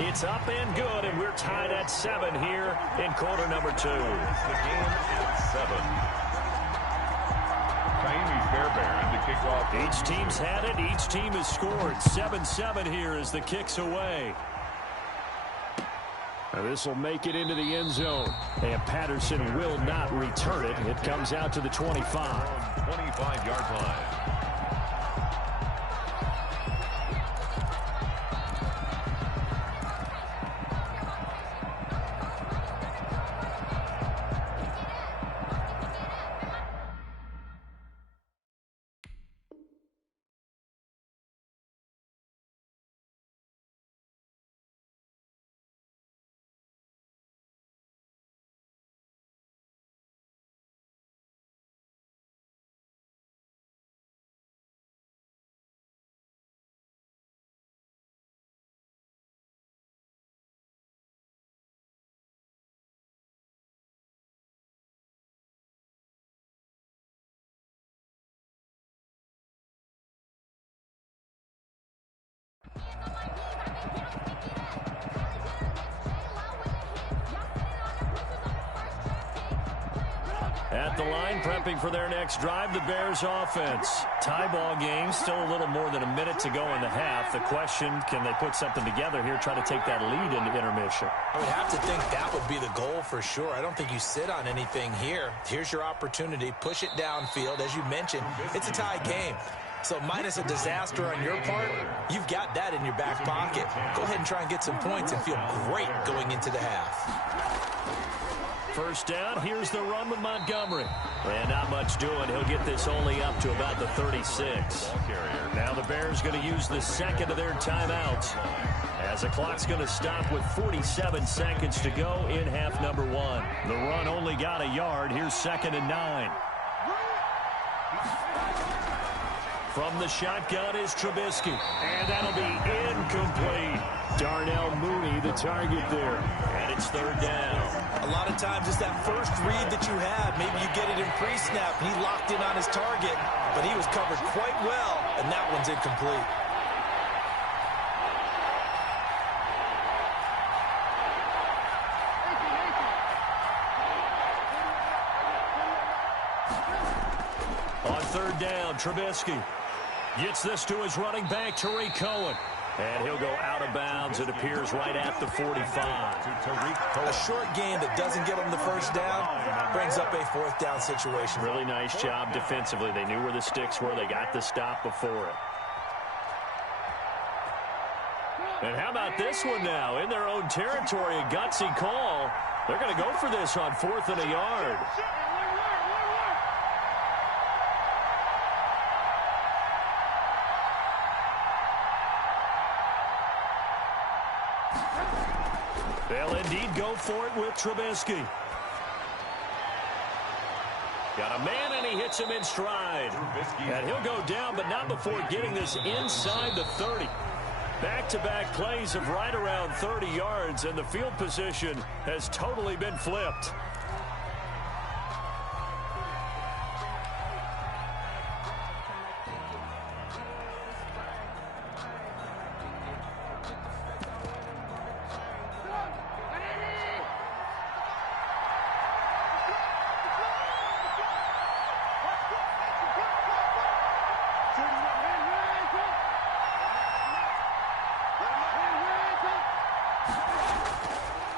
It's up and good, and we're tied at 7 here in quarter number 2. The game at 7. Taimi Fairbairn to kick off. Each team's had it. Each team has scored. 7-7 here as the kick's away. Now this will make it into the end zone. And Patterson will not return it. It comes out to the 25. 25-yard line. the line, prepping for their next drive, the Bears offense. Tie ball game, still a little more than a minute to go in the half. The question, can they put something together here, try to take that lead into intermission? I would have to think that would be the goal for sure. I don't think you sit on anything here. Here's your opportunity. Push it downfield. As you mentioned, it's a tie game. So minus a disaster on your part, you've got that in your back pocket. Go ahead and try and get some points and feel great going into the half. First down, here's the run with Montgomery. And not much doing. He'll get this only up to about the 36. Now the Bears going to use the second of their timeouts, as the clock's going to stop with 47 seconds to go in half number one. The run only got a yard. Here's 2nd and 9. From the shotgun is Trubisky. And that'll be incomplete. Darnell Mooney, the target there. And it's 3rd down. A lot of times it's that first read that you have. Maybe you get it in pre-snap. He locked in on his target, but he was covered quite well, and that one's incomplete. On 3rd down, Trubisky gets this to his running back, Tariq Cohen. And he'll go out of bounds. It appears right at the 45. A short gain that doesn't get him the first down brings up a 4th down situation. Really nice job defensively. They knew where the sticks were. They got the stop before it. And how about this one now? In their own territory, a gutsy call. They're going to go for this on 4th and a yard. They'll indeed go for it with Trubisky. Got a man, and he hits him in stride. And he'll go down, but not before getting this inside the 30. Back-to-back plays of right around 30 yards, and the field position has totally been flipped.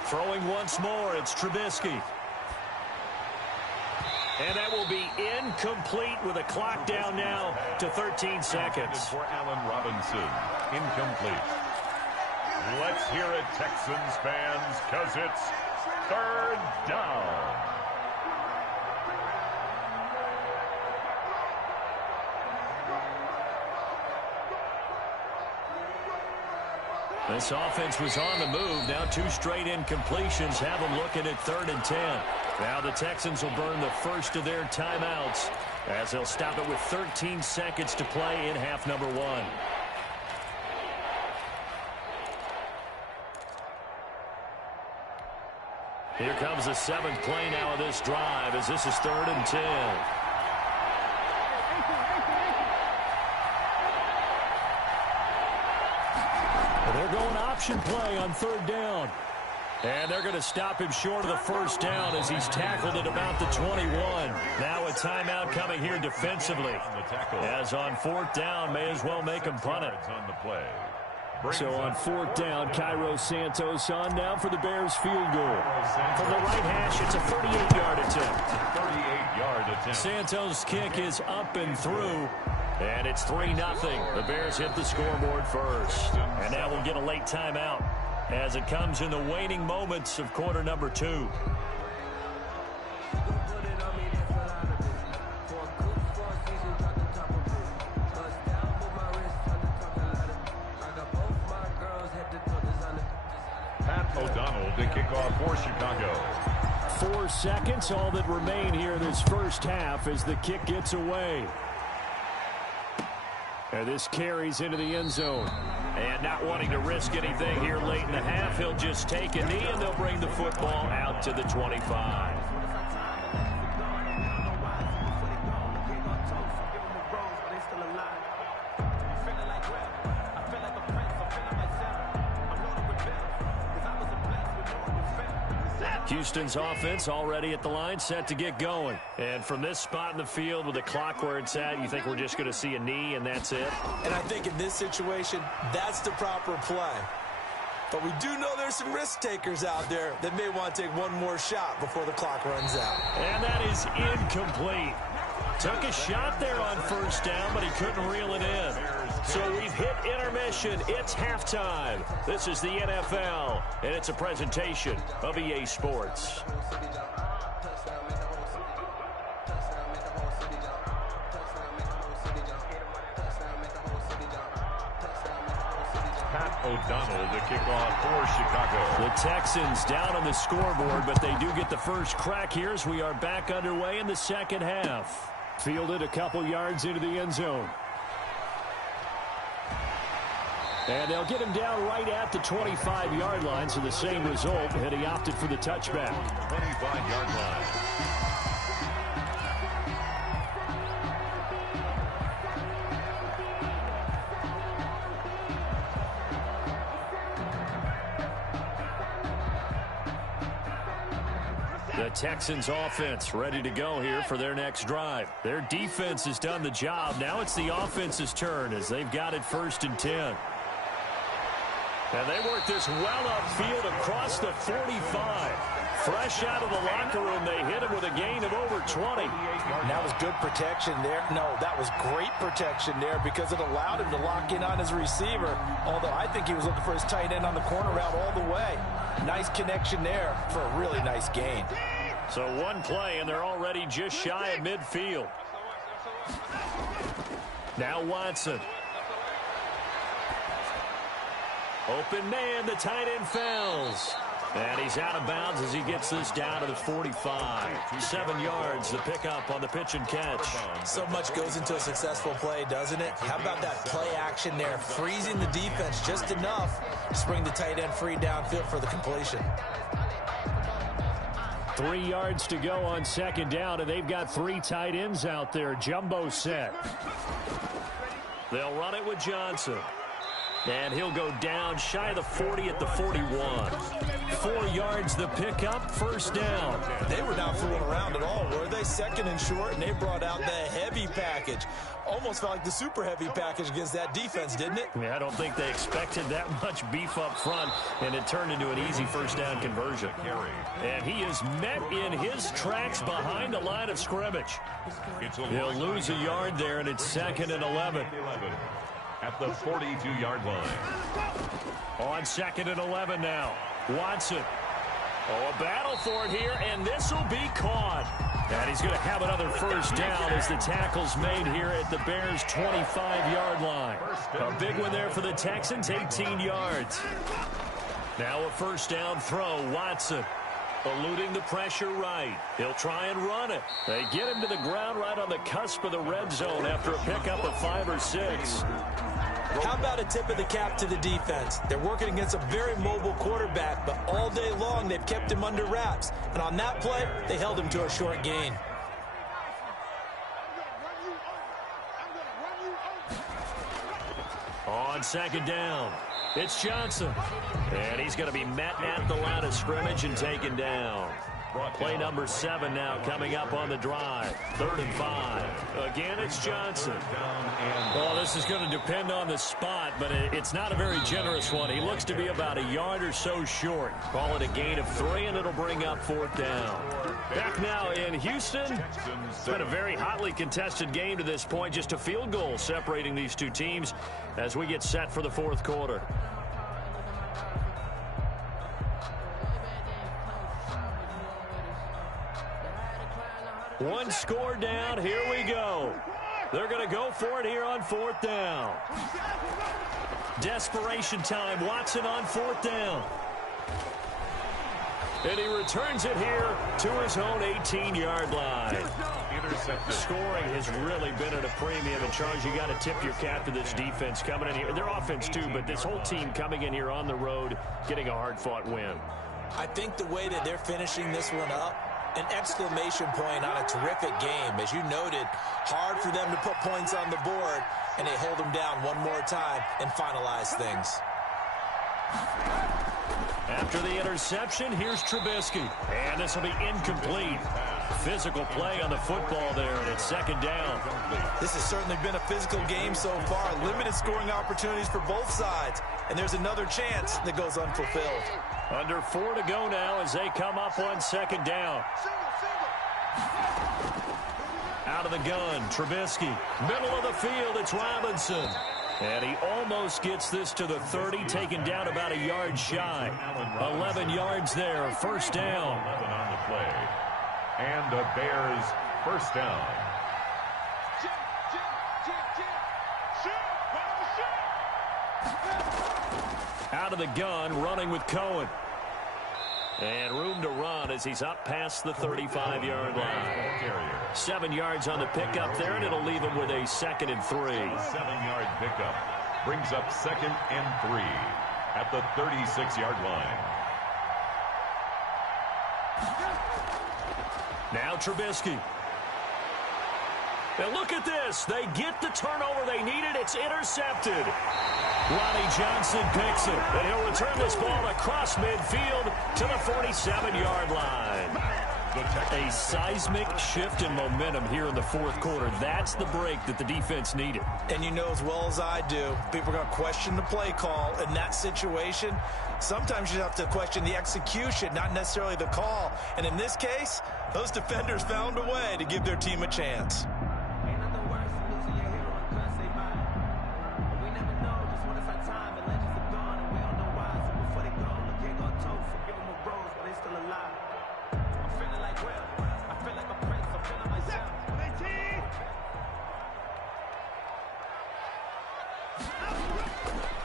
Throwing once more, it's Trubisky. And that will be incomplete with a clock down now to 13 seconds. For Allen Robinson, incomplete. Let's hear it, Texans fans, because it's 3rd down. This offense was on the move. Now 2 straight incompletions have them looking at 3rd and 10. Now the Texans will burn the first of their timeouts, as they'll stop it with 13 seconds to play in half number one. Here comes the 7th play now of this drive, as this is 3rd and 10. They're going option play on 3rd down. And they're going to stop him short of the first down as he's tackled at about the 21. Now a timeout coming here defensively. As on 4th down, may as well make him punt it. So on 4th down, Cairo Santos on now for the Bears field goal. From the right hash, it's a 38-yard attempt. 38-yard attempt. Santos' kick is up and through. And it's 3-0. The Bears hit the scoreboard first. And now we'll get a late timeout as it comes in the waning moments of quarter number 2. Pat O'Donnell to kick off for Chicago. 4 seconds, all that remain here this first half as the kick gets away. And this carries into the end zone. And not wanting to risk anything here late in the half, he'll just take a knee, and they'll bring the football out to the 25. Houston's offense already at the line, set to get going. And from this spot in the field with the clock where it's at, you think we're just going to see a knee and that's it? And I think in this situation, that's the proper play. But we do know there's some risk takers out there that may want to take one more shot before the clock runs out. And that is incomplete. Took a shot there on first down, but he couldn't reel it in. So we've hit intermission. It's halftime. This is the NFL, and it's a presentation of EA Sports. Pat O'Donnell, the kickoff for Chicago. The Texans down on the scoreboard, but they do get the first crack here as we are back underway in the second half. Fielded a couple yards into the end zone. And they'll get him down right at the 25-yard line, so the same result, and he opted for the touchback. 25-yard line. The Texans offense ready to go here for their next drive. Their defense has done the job. Now it's the offense's turn as they've got it 1st and 10. And they work this well upfield across the 45. Fresh out of the locker room, they hit him with a gain of over 20. And that was good protection there. No, that was great protection there because it allowed him to lock in on his receiver. Although I think he was looking for his tight end on the corner route all the way. Nice connection there for a really nice gain. So one play, and they're already just shy of midfield. Now Watson. Open man, the tight end fails. And he's out of bounds as he gets this down to the 45. 7 yards, the pickup on the pitch and catch. So much goes into a successful play, doesn't it? How about that play action there, freezing the defense just enough to bring the tight end free downfield for the completion. 3 yards to go on 2nd down, and they've got 3 tight ends out there. Jumbo set. They'll run it with Johnson. And he'll go down shy of the 40 at the 41. 4 yards the pickup, 1st down. They were not fooling around at all, were they? 2nd and short, and they brought out the heavy package. Almost felt like the super heavy package against that defense, didn't it? Yeah, I don't think they expected that much beef up front, and it turned into an easy 1st down conversion. And he is met in his tracks behind the line of scrimmage. He'll lose a yard there, and it's 2nd and 11. At the 42-yard line. On 2nd and 11 now. Watson. Oh, a battle for it here, and this will be caught. And he's going to have another 1st down as the tackle's made here at the Bears' 25-yard line. A big one there for the Texans, 18 yards. Now a 1st down throw, Watson. Eluding the pressure right. He'll try and run it. They get him to the ground right on the cusp of the red zone after a pickup of 5 or 6. How about a tip of the cap to the defense? They're working against a very mobile quarterback, but all day long they've kept him under wraps. And on that play, they held him to a short gain. On 2nd down, it's Johnson. And he's going to be met at the line of scrimmage and taken down. Play number 7 now coming up on the drive. 3rd and 5. Again, it's Johnson. Well, this is going to depend on the spot, but it's not a very generous one. He looks to be about a yard or so short. Call it a gain of 3, and it'll bring up 4th down. Back now in Houston. It's been a very hotly contested game to this point. Just a field goal separating these two teams as we get set for the 4th quarter. One score down. Here we go. They're going to go for it here on 4th down. Desperation time. Watson on 4th down. And he returns it here to his own 18-yard line. Intercepted. Scoring has really been at a premium. And, Charles, you got to tip your cap to this defense coming in here. Their offense, too, but this whole team coming in here on the road, getting a hard-fought win. I think the way that they're finishing this one up, an exclamation point on a terrific game. As you noted, hard for them to put points on the board, and they hold them down one more time and finalize things. After the interception, here's Trubisky. And this will be incomplete. Physical play on the football there, and it's second down. This has certainly been a physical game so far. Limited scoring opportunities for both sides. And there's another chance that goes unfulfilled. Under 4 to go now as they come up on second down. Out of the gun, Trubisky. Middle of the field, it's Robinson. And he almost gets this to the 30, taken down about a yard shy. 11 yards there, first down. 11 on the play. And the Bears first down. Out of the gun, running with Cohen. And room to run as he's up past the 35-yard line. 7 yards on the pickup there, and it'll leave him with a 2nd and 3. 7-yard pickup brings up 2nd and 3 at the 36-yard line. Now Trubisky. And look at this. They get the turnover they needed. It's intercepted. Ronnie Johnson picks it, and he'll return this ball across midfield to the 47-yard line. A seismic shift in momentum here in the fourth quarter. That's the break that the defense needed. And you know as well as I do, people are going to question the play call in that situation. Sometimes you have to question the execution, not necessarily the call. And in this case, those defenders found a way to give their team a chance.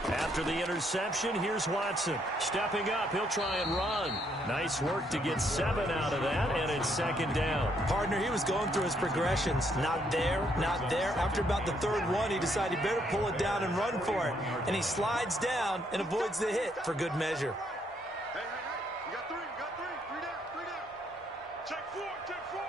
After the interception, here's Watson. Stepping up, he'll try and run. Nice work to get 7 out of that, and it's second down. Partner, he was going through his progressions. Not there, not there. After about the third one, he decided he better pull it down and run for it. And he slides down and avoids the hit for good measure. Hey, you got 3, you got 3. 3 down, 3 down. Check 4, check 4.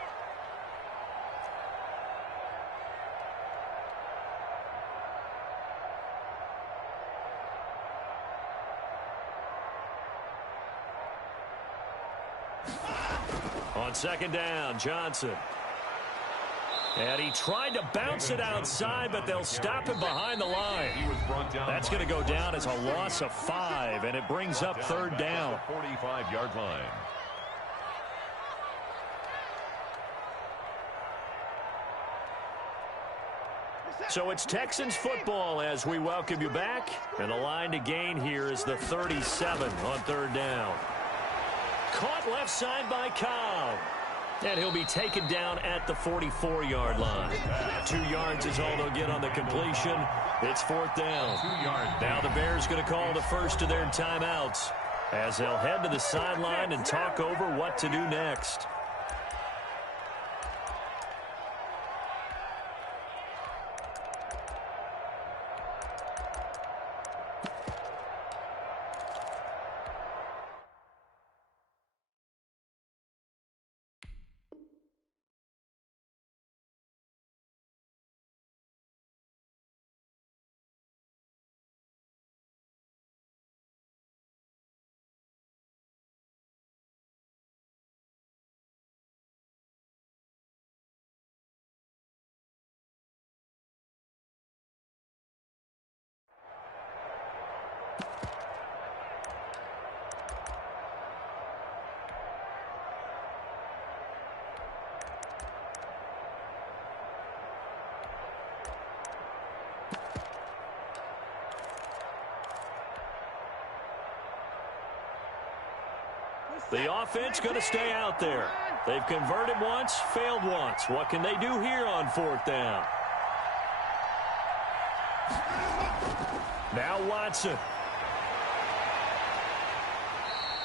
On second down, Johnson. And he tried to bounce it outside, but they'll stop him behind the line. That's going to go down as a loss of 5, and it brings up third down. 45-yard line. So it's Texans football as we welcome you back. And the line to gain here is the 37 on third down. Caught left side by Cobb. And he'll be taken down at the 44-yard line. 2 yards is all they'll get on the completion. It's fourth down. 2 yards. Now the Bears going to call the first of their timeouts as they'll head to the sideline and talk over what to do next. The offense going to stay out there. They've converted once, failed once. What can they do here on fourth down? Now Watson.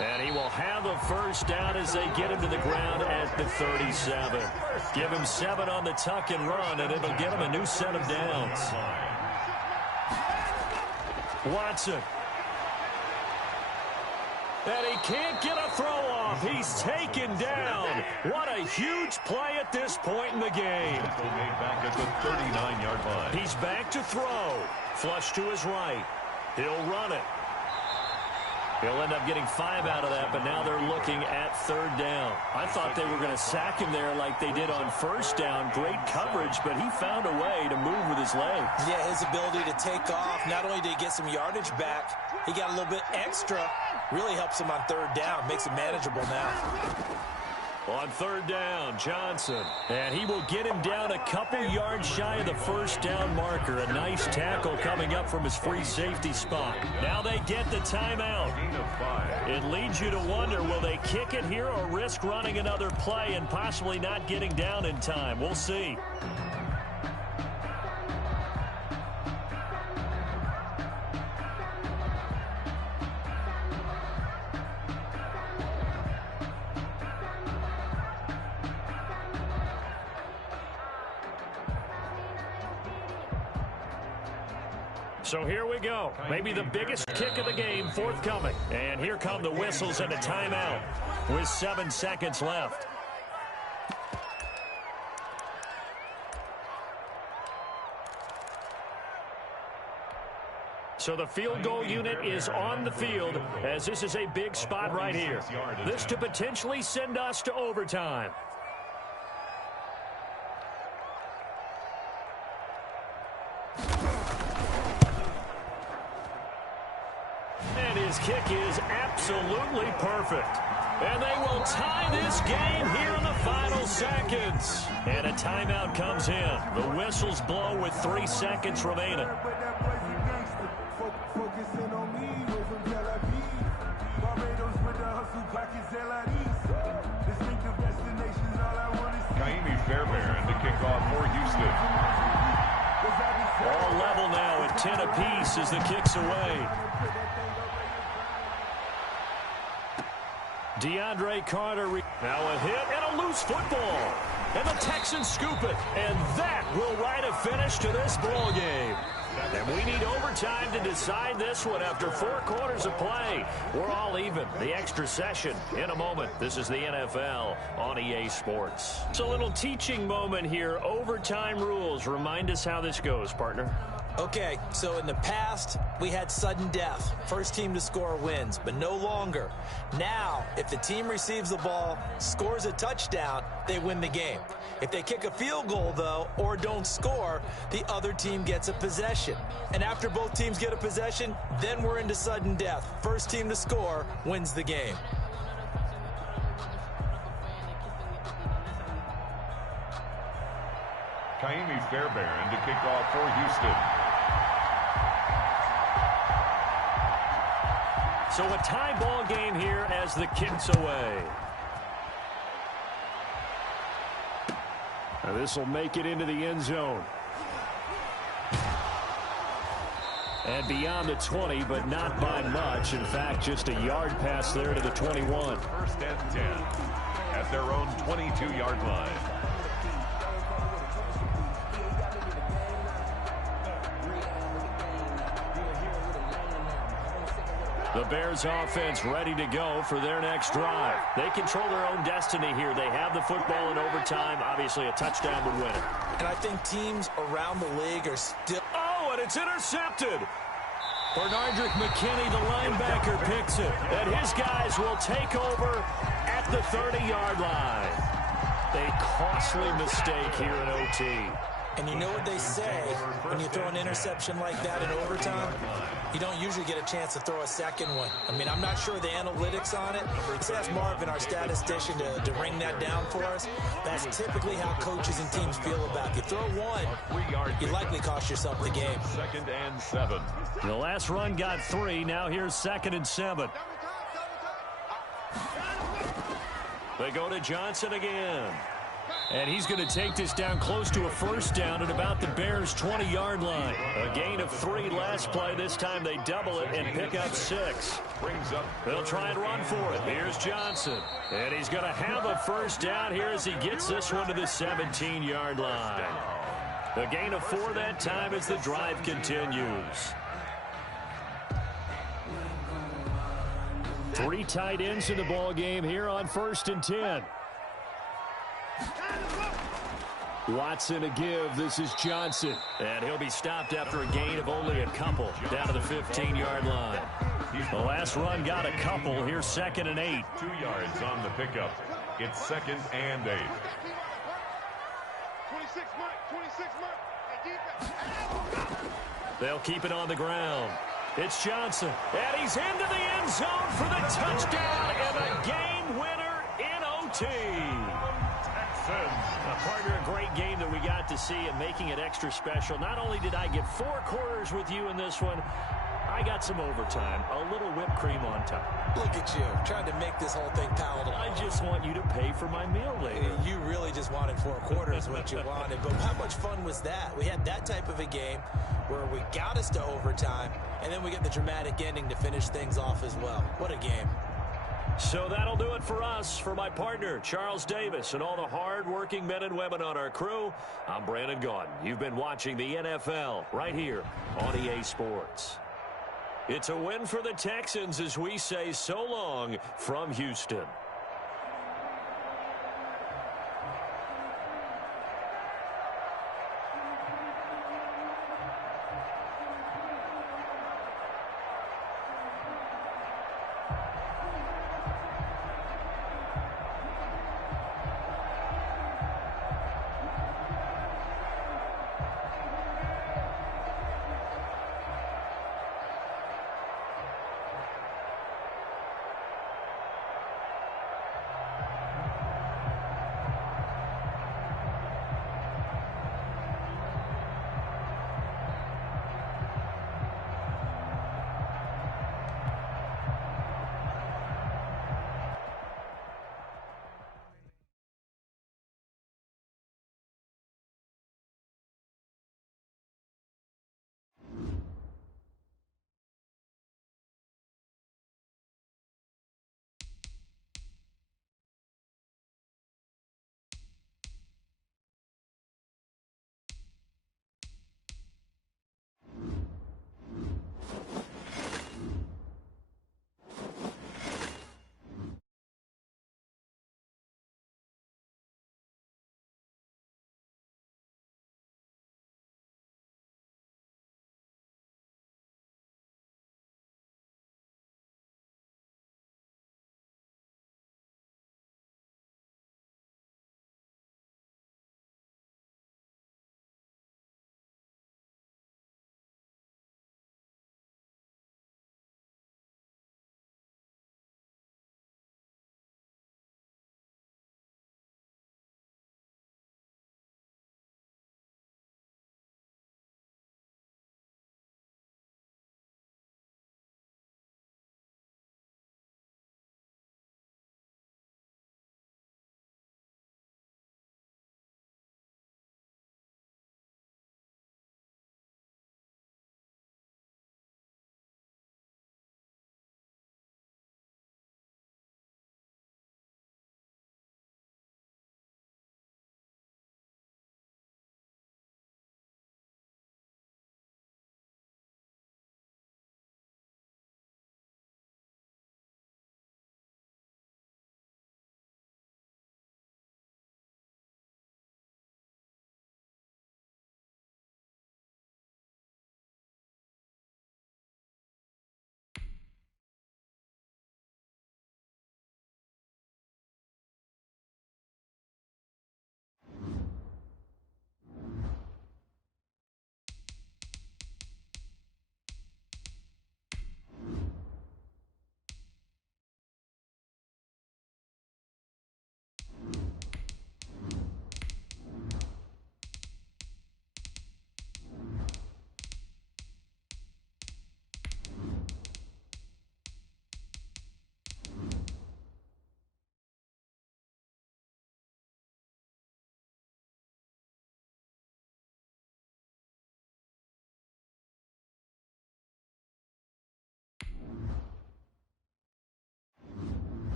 And he will have the first down as they get him to the ground at the 37. Give him 7 on the tuck and run, and it'll get him a new set of downs. Watson. And he can't get a throw off. He's taken down. What a huge play at this point in the game. Back at the 39-yard line. He's back to throw. Flush to his right. He'll run it. He'll end up getting 5 out of that, but now they're looking at 3rd down. I thought they were going to sack him there like they did on 1st down. Great coverage, but he found a way to move with his legs. Yeah, his ability to take off, not only did he get some yardage back, he got a little bit extra. Really helps him on 3rd down, makes it manageable now. On 3rd down, Johnson. And he will get him down a couple yards shy of the 1st down marker. A nice tackle coming up from his free safety spot. Now they get the timeout. It leads you to wonder, will they kick it here or risk running another play and possibly not getting down in time? We'll see. So here we go. Maybe the biggest kick of the game forthcoming. And here come the whistles and a timeout with 7 seconds left. So the field goal unit is on the field as this is a big spot right here. This to potentially send us to overtime. His kick is absolutely perfect. And they will tie this game here in the final seconds. And a timeout comes in. The whistles blow with 3 seconds remaining. Kaimi Fairbairn to kick off for Houston. All level now at 10 apiece as the kick's away. DeAndre Carter, now a hit and a loose football. And the Texans scoop it. And that will write a finish to this ball game. And we need overtime to decide this one after 4 quarters of play. We're all even. The extra session in a moment. This is the NFL on EA Sports. It's a little teaching moment here. Overtime rules. Remind us how this goes, partner. Okay, so in the past, we had sudden death. First team to score wins, but no longer. Now, if the team receives the ball, scores a touchdown, they win the game. If they kick a field goal, though, or don't score, the other team gets a possession. And after both teams get a possession, then we're into sudden death. First team to score wins the game. Kaimi Fairbairn to kick off for Houston. So a tie ball game here as the kick's away. Now this will make it into the end zone. And beyond the 20, but not by much. In fact, just a yard pass there to the 21. 1st and 10 at their own 22-yard line. The Bears offense ready to go for their next drive. They control their own destiny here. They have the football in overtime. Obviously, a touchdown would win it. And I think teams around the league are still... Oh, and it's intercepted. Bernardrick McKinney, the linebacker, picks it. And his guys will take over at the 30-yard line. A costly mistake here in OT. And you know what they say, when you throw an interception like that in overtime, you don't usually get a chance to throw a second one. I mean, I'm not sure the analytics on it. Let's ask Marvin, our statistician, to ring that down for us. That's typically how coaches and teams feel about it. You throw one, you likely cost yourself the game. 2nd and 7. The last run got 3. Now here's 2nd and 7. They go to Johnson again. And he's going to take this down close to a 1st down at about the Bears' 20-yard line. A gain of 3 last play. This time they double it and pick up 6. They'll try and run for it. Here's Johnson. And he's going to have a 1st down here as he gets this one to the 17-yard line. A gain of 4 that time as the drive continues. 3 tight ends in the ball game here on 1st and 10. Watson to give. This is Johnson. And he'll be stopped after a gain of only a couple down to the 15-yard line. The last run got a couple. Here's 2nd and 8. 2 yards on the pickup. It's 2nd and 8. 26 Mike, 26 Mike. Hey, defense. They'll keep it on the ground. It's Johnson, and he's into the end zone for the touchdown and a game winner in OT. Texans. Partner, a great game that we got to see and making it extra special. Not only did I get 4 quarters with you in this one, I got some overtime, a little whipped cream on top. Look at you, trying to make this whole thing palatable. I just want you to pay for my meal later. You really just wanted 4 quarters what you wanted, but how much fun was that? We had that type of a game where we got us to overtime, and then we get the dramatic ending to finish things off as well. What a game. So that'll do it for us. For my partner, Charles Davis, and all the hard-working men and women on our crew, I'm Brandon Gaudin. You've been watching the NFL right here on EA Sports. It's a win for the Texans as we say so long from Houston.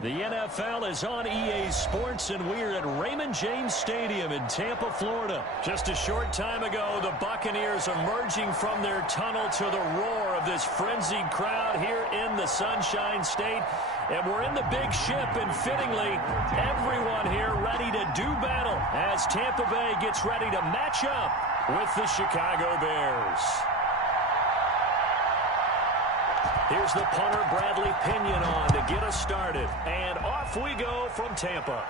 The NFL is on EA Sports, and we're at Raymond James Stadium in Tampa, Florida. Just a short time ago, the Buccaneers emerging from their tunnel to the roar of this frenzied crowd here in the Sunshine State. And we're in the big ship, and fittingly, everyone here ready to do battle as Tampa Bay gets ready to match up with the Chicago Bears. Here's the punter, Bradley Pinion, on to get us started. And off we go from Tampa.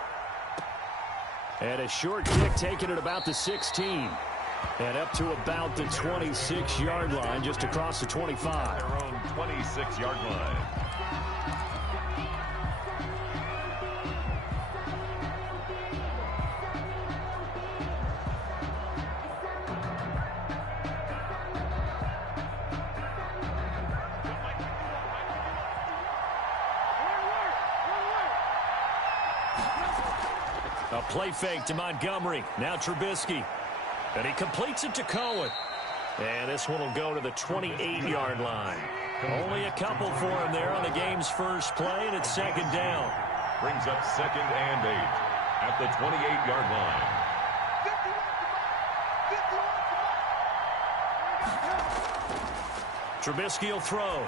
And a short kick taken at about the 16. And up to about the 26-yard line, just across the 25. Their own 26-yard line. A play fake to Montgomery. Now Trubisky. And he completes it to Cohen. And this one will go to the 28-yard line. Only a couple for him there on the game's first play, and it's second down. Brings up 2nd and 8 at the 28-yard line. Trubisky will throw.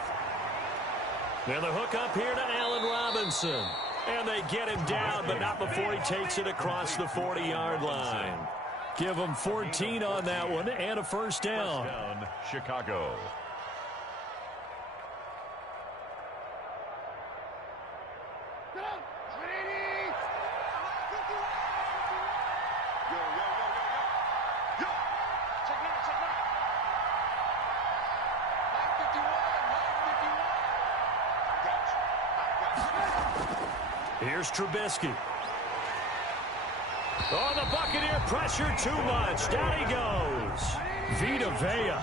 And the hook up here to Allen Robinson. And they get him down, but not before he takes it across the 40-yard line. Give him 14 on that one and a first down. First down, Chicago. Here's Trubisky. Oh, the Buccaneer pressure too much. Down he goes. Vita Vea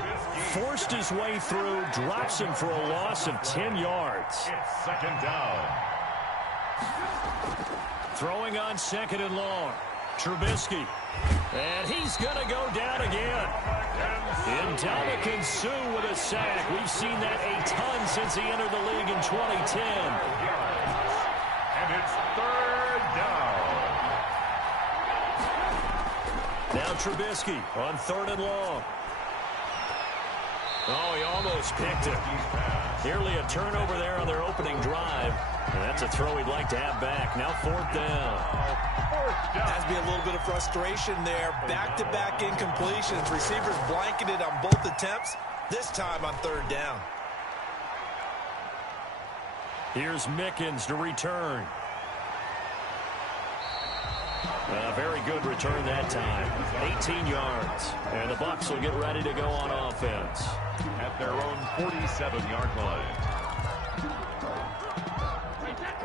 forced his way through, drops him for a loss of 10 yards. It's second down. Throwing on 2nd and long. Trubisky. And he's going to go down again. Ndamukong Suh with a sack. We've seen that a ton since he entered the league in 2010. And it's third down. Now Trubisky on 3rd and long. Oh, he almost picked it. Nearly a turnover there on their opening drive. And that's a throw he'd like to have back. Now 4th down. Has to be a little bit of frustration there. Back-to-back incompletions. Receivers blanketed on both attempts. This time on 3rd down. Here's Mickens to return. A very good return that time. 18 yards. And the Bucs will get ready to go on offense. At their own 47-yard line.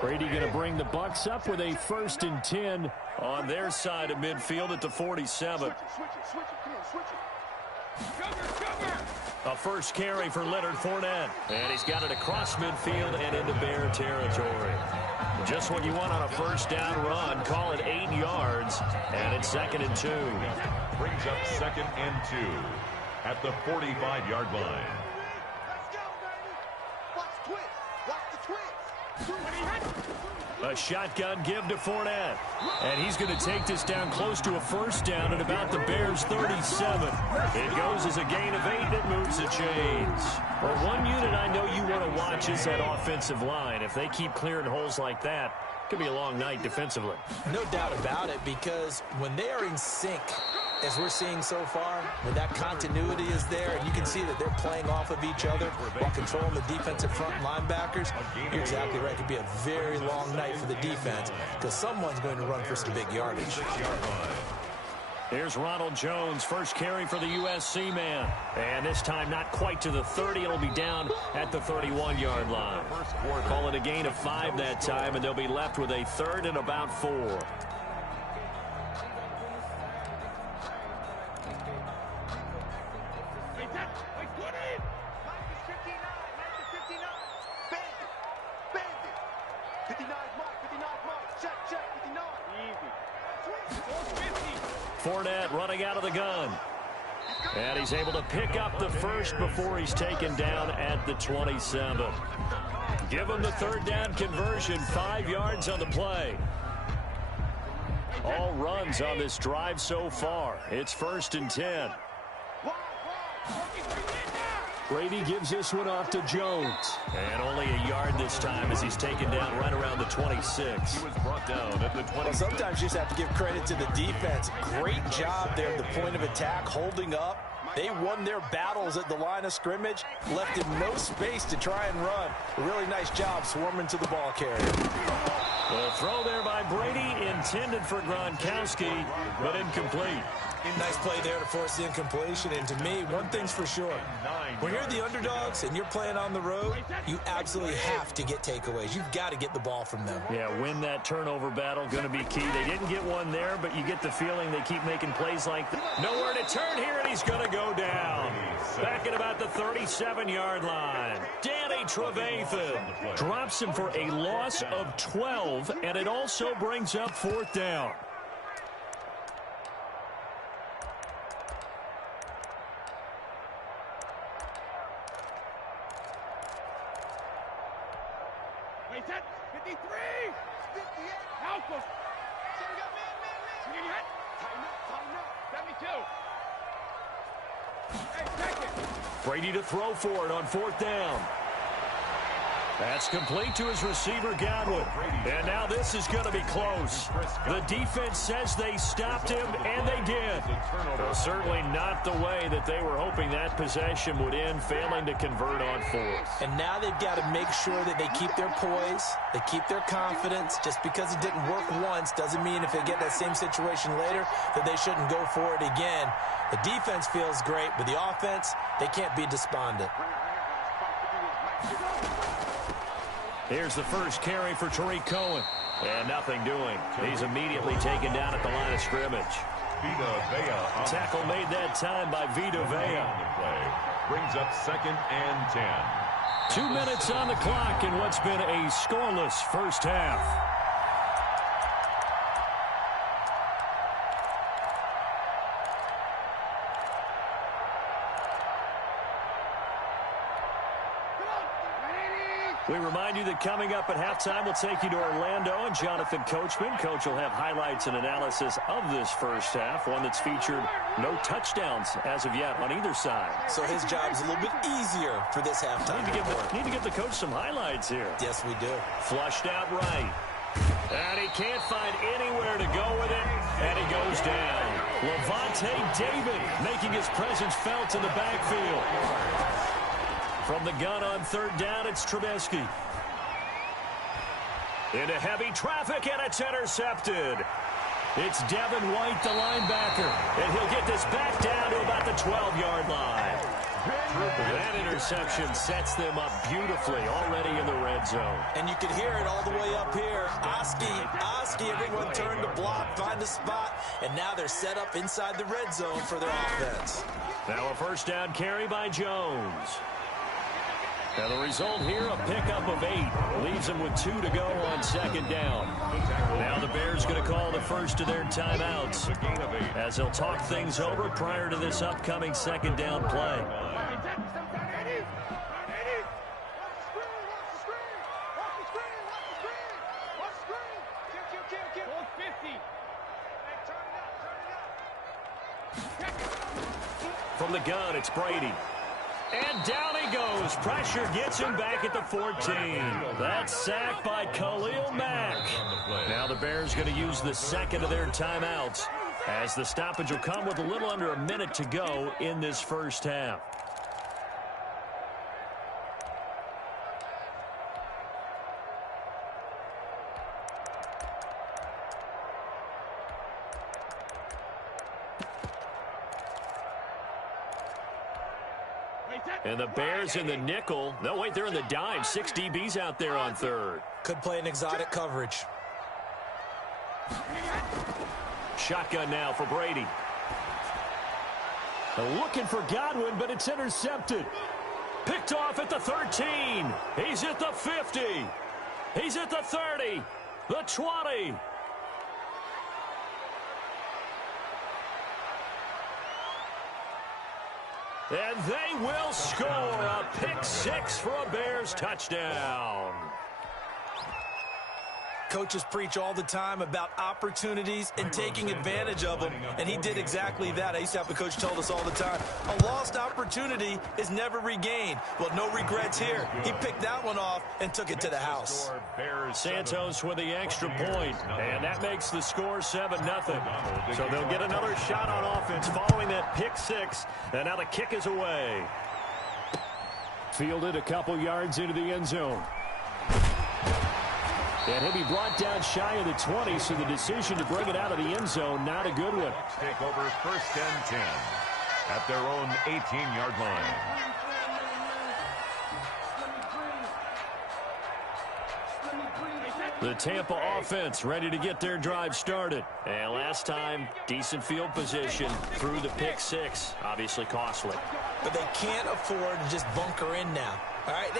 Brady going to bring the Bucs up with a 1st and 10 on their side of midfield at the 47. A first carry for Leonard Fournette. And he's got it across midfield and into Bear territory. Just what you want on a first down run. Call it 8 yards. And it's 2nd and 2. Brings up 2nd and 2 at the 45-yard line. Let's go, baby. Watch the twist. Watch the twist. A shotgun give to Fournette. And he's going to take this down close to a first down at about the Bears' 37. It goes as a gain of 8 that moves the chains. Well, one unit I know you want to watch is that offensive line. If they keep clearing holes like that, it could be a long night defensively. No doubt about it, because when they are in sync, as we're seeing so far, when that continuity is there, and you can see that they're playing off of each other while controlling the defensive front linebackers, you're exactly right. It could be a very long night for the defense because someone's going to run for some big yardage. Here's Ronald Jones, first carry for the USC man. And this time not quite to the 30. It'll be down at the 31-yard line. Call it a gain of 5 that time, and they'll be left with a 3rd and about 4. Fournette running out of the gun. And he's able to pick up the first before he's taken down at the 27. Give them the third down conversion, 5 yards on the play. All runs on this drive so far. It's 1st and 10. Brady gives this one off to Jones. And only a yard this time as he's taken down right around the 26. He was brought down at the 20. Well, sometimes you just have to give credit to the defense. Great job there at the point of attack, holding up. They won their battles at the line of scrimmage, left him no space to try and run. A really nice job swarming to the ball carrier. The throw there by Brady, intended for Gronkowski, but incomplete. Nice play there to force the incompletion. And to me, one thing's for sure. When you're the underdogs and you're playing on the road, you absolutely have to get takeaways. You've got to get the ball from them. Yeah, win that turnover battle, going to be key. They didn't get one there, but you get the feeling they keep making plays like that. Nowhere to turn here, and he's going to go down. Back at about the 37-yard line. Danny Trevathan drops him for a loss of 12, and it also brings up 4th down. Wait, that 53! 58! Help us! So we got man. Tighten up. 72. Hey, second. Brady to throw for it on 4th down. That's complete to his receiver, Godwin. And now this is going to be close. The defense says they stopped him, and they did. Well, certainly not the way that they were hoping that possession would end, failing to convert on 4th. And now they've got to make sure that they keep their poise, they keep their confidence. Just because it didn't work once doesn't mean if they get that same situation later that they shouldn't go for it again. The defense feels great, but the offense, they can't be despondent. Here's the first carry for Tariq Cohen. And nothing doing. He's immediately taken down at the line of scrimmage. Vita Vea. Tackle made that time by Vita Vea. Brings up 2nd and 10. 2 minutes on the clock in what's been a scoreless first half. We remind you that coming up at halftime, we'll take you to Orlando and Jonathan Coachman. Coach will have highlights and analysis of this first half, one that's featured no touchdowns as of yet on either side. So his job's a little bit easier for this halftime. Need to give the coach some highlights here. Yes, we do. Flushed out right. And he can't find anywhere to go with it, and he goes down. Levante David making his presence felt in the backfield. From the gun on 3rd down, it's Trubisky. Into heavy traffic, and it's intercepted. It's Devin White, the linebacker, and he'll get this back down to about the 12-yard line. That interception sets them up beautifully already in the red zone. And you can hear it all the way up here. Oski, everyone turned to block, find a spot, and now they're set up inside the red zone for their offense. Now a first down carry by Jones. And the result here, a pickup of 8. Leaves them with 2 to go on 2nd down. Now the Bears going to call the first of their timeouts as they'll talk things over prior to this upcoming 2nd down play. From the gun, it's Brady. And down he goes. Pressure gets him back at the 14. That's sacked by Khalil Mack. Now the Bears going to use the 2nd of their timeouts as the stoppage will come with a little under a minute to go in this first half. And the Bears in the nickel. No, wait, they're in the dime. 6 DBs out there on 3rd. Could play an exotic coverage. Shotgun now for Brady. Looking for Godwin, but it's intercepted. Picked off at the 13. He's at the 50. He's at the 30. The 20. And they will score a pick 6 for a Bears touchdown. Coaches preach all the time about opportunities and taking advantage of them, and he did exactly that. I used to have a coach tell us all the time, a lost opportunity is never regained. Well, no regrets here. He picked that one off and took it to the house. Santos with the extra point, and that makes the score 7-0. So they'll get another shot on offense following that pick 6, and now the kick is away. Fielded a couple yards into the end zone. And he'll be brought down shy of the 20, so the decision to bring it out of the end zone, not a good one. Take over 1st and 10 at their own 18-yard line. The Tampa offense ready to get their drive started. And last time, decent field position through the pick 6. Obviously costly. But they can't afford to just bunker in now. All right,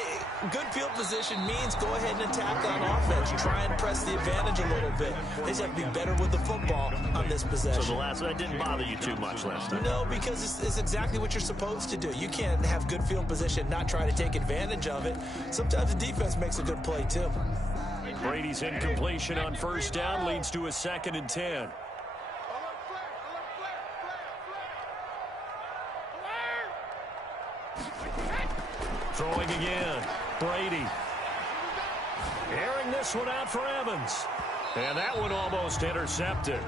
good field position means go ahead and attack on offense. Try and press the advantage a little bit. They just have to be better with the football on this possession. So that didn't bother you too much last time? No, because it's exactly what you're supposed to do. You can't have good field position, not try to take advantage of it. Sometimes the defense makes a good play, too. Brady's incompletion on 1st down leads to a 2nd and 10. Throwing again. Brady. Airing this one out for Evans. And that one almost intercepted.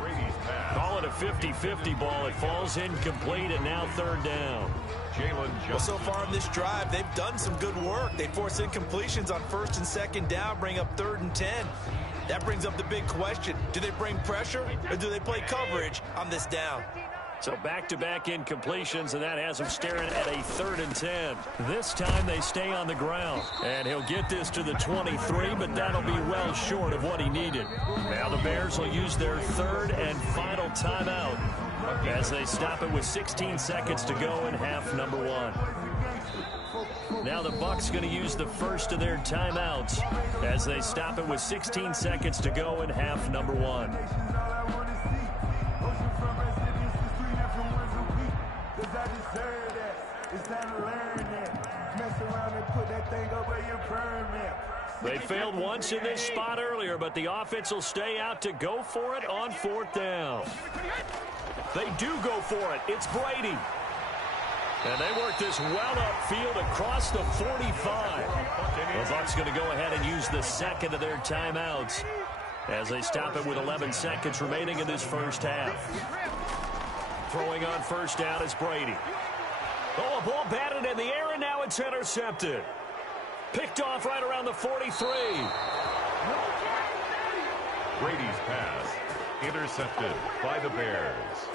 Call it a 50-50 ball. It falls incomplete, and now 3rd down. Well, so far in this drive, they've done some good work. They force incompletions on 1st and 2nd down, bring up 3rd and 10. That brings up the big question. Do they bring pressure, or do they play coverage on this down? So back-to-back incompletions, and that has him staring at a 3rd and 10. This time they stay on the ground. And he'll get this to the 23, but that'll be well short of what he needed. Now the Bears will use their 3rd and final timeout as they stop it with 16 seconds to go in half number 1. Now the Bucs going to use the first of their timeouts as they stop it with 16 seconds to go in half number 1. They failed once in this spot earlier, but the offense will stay out to go for it on 4th down. They do go for it. It's Brady. And they work this well upfield across the 45. The Bucs going to go ahead and use the 2nd of their timeouts as they stop it with 11 seconds remaining in this first half. Throwing on 1st down is Brady. Oh, a ball batted in the air, and now it's intercepted. Picked off right around the 43. Brady's pass intercepted by the Bears.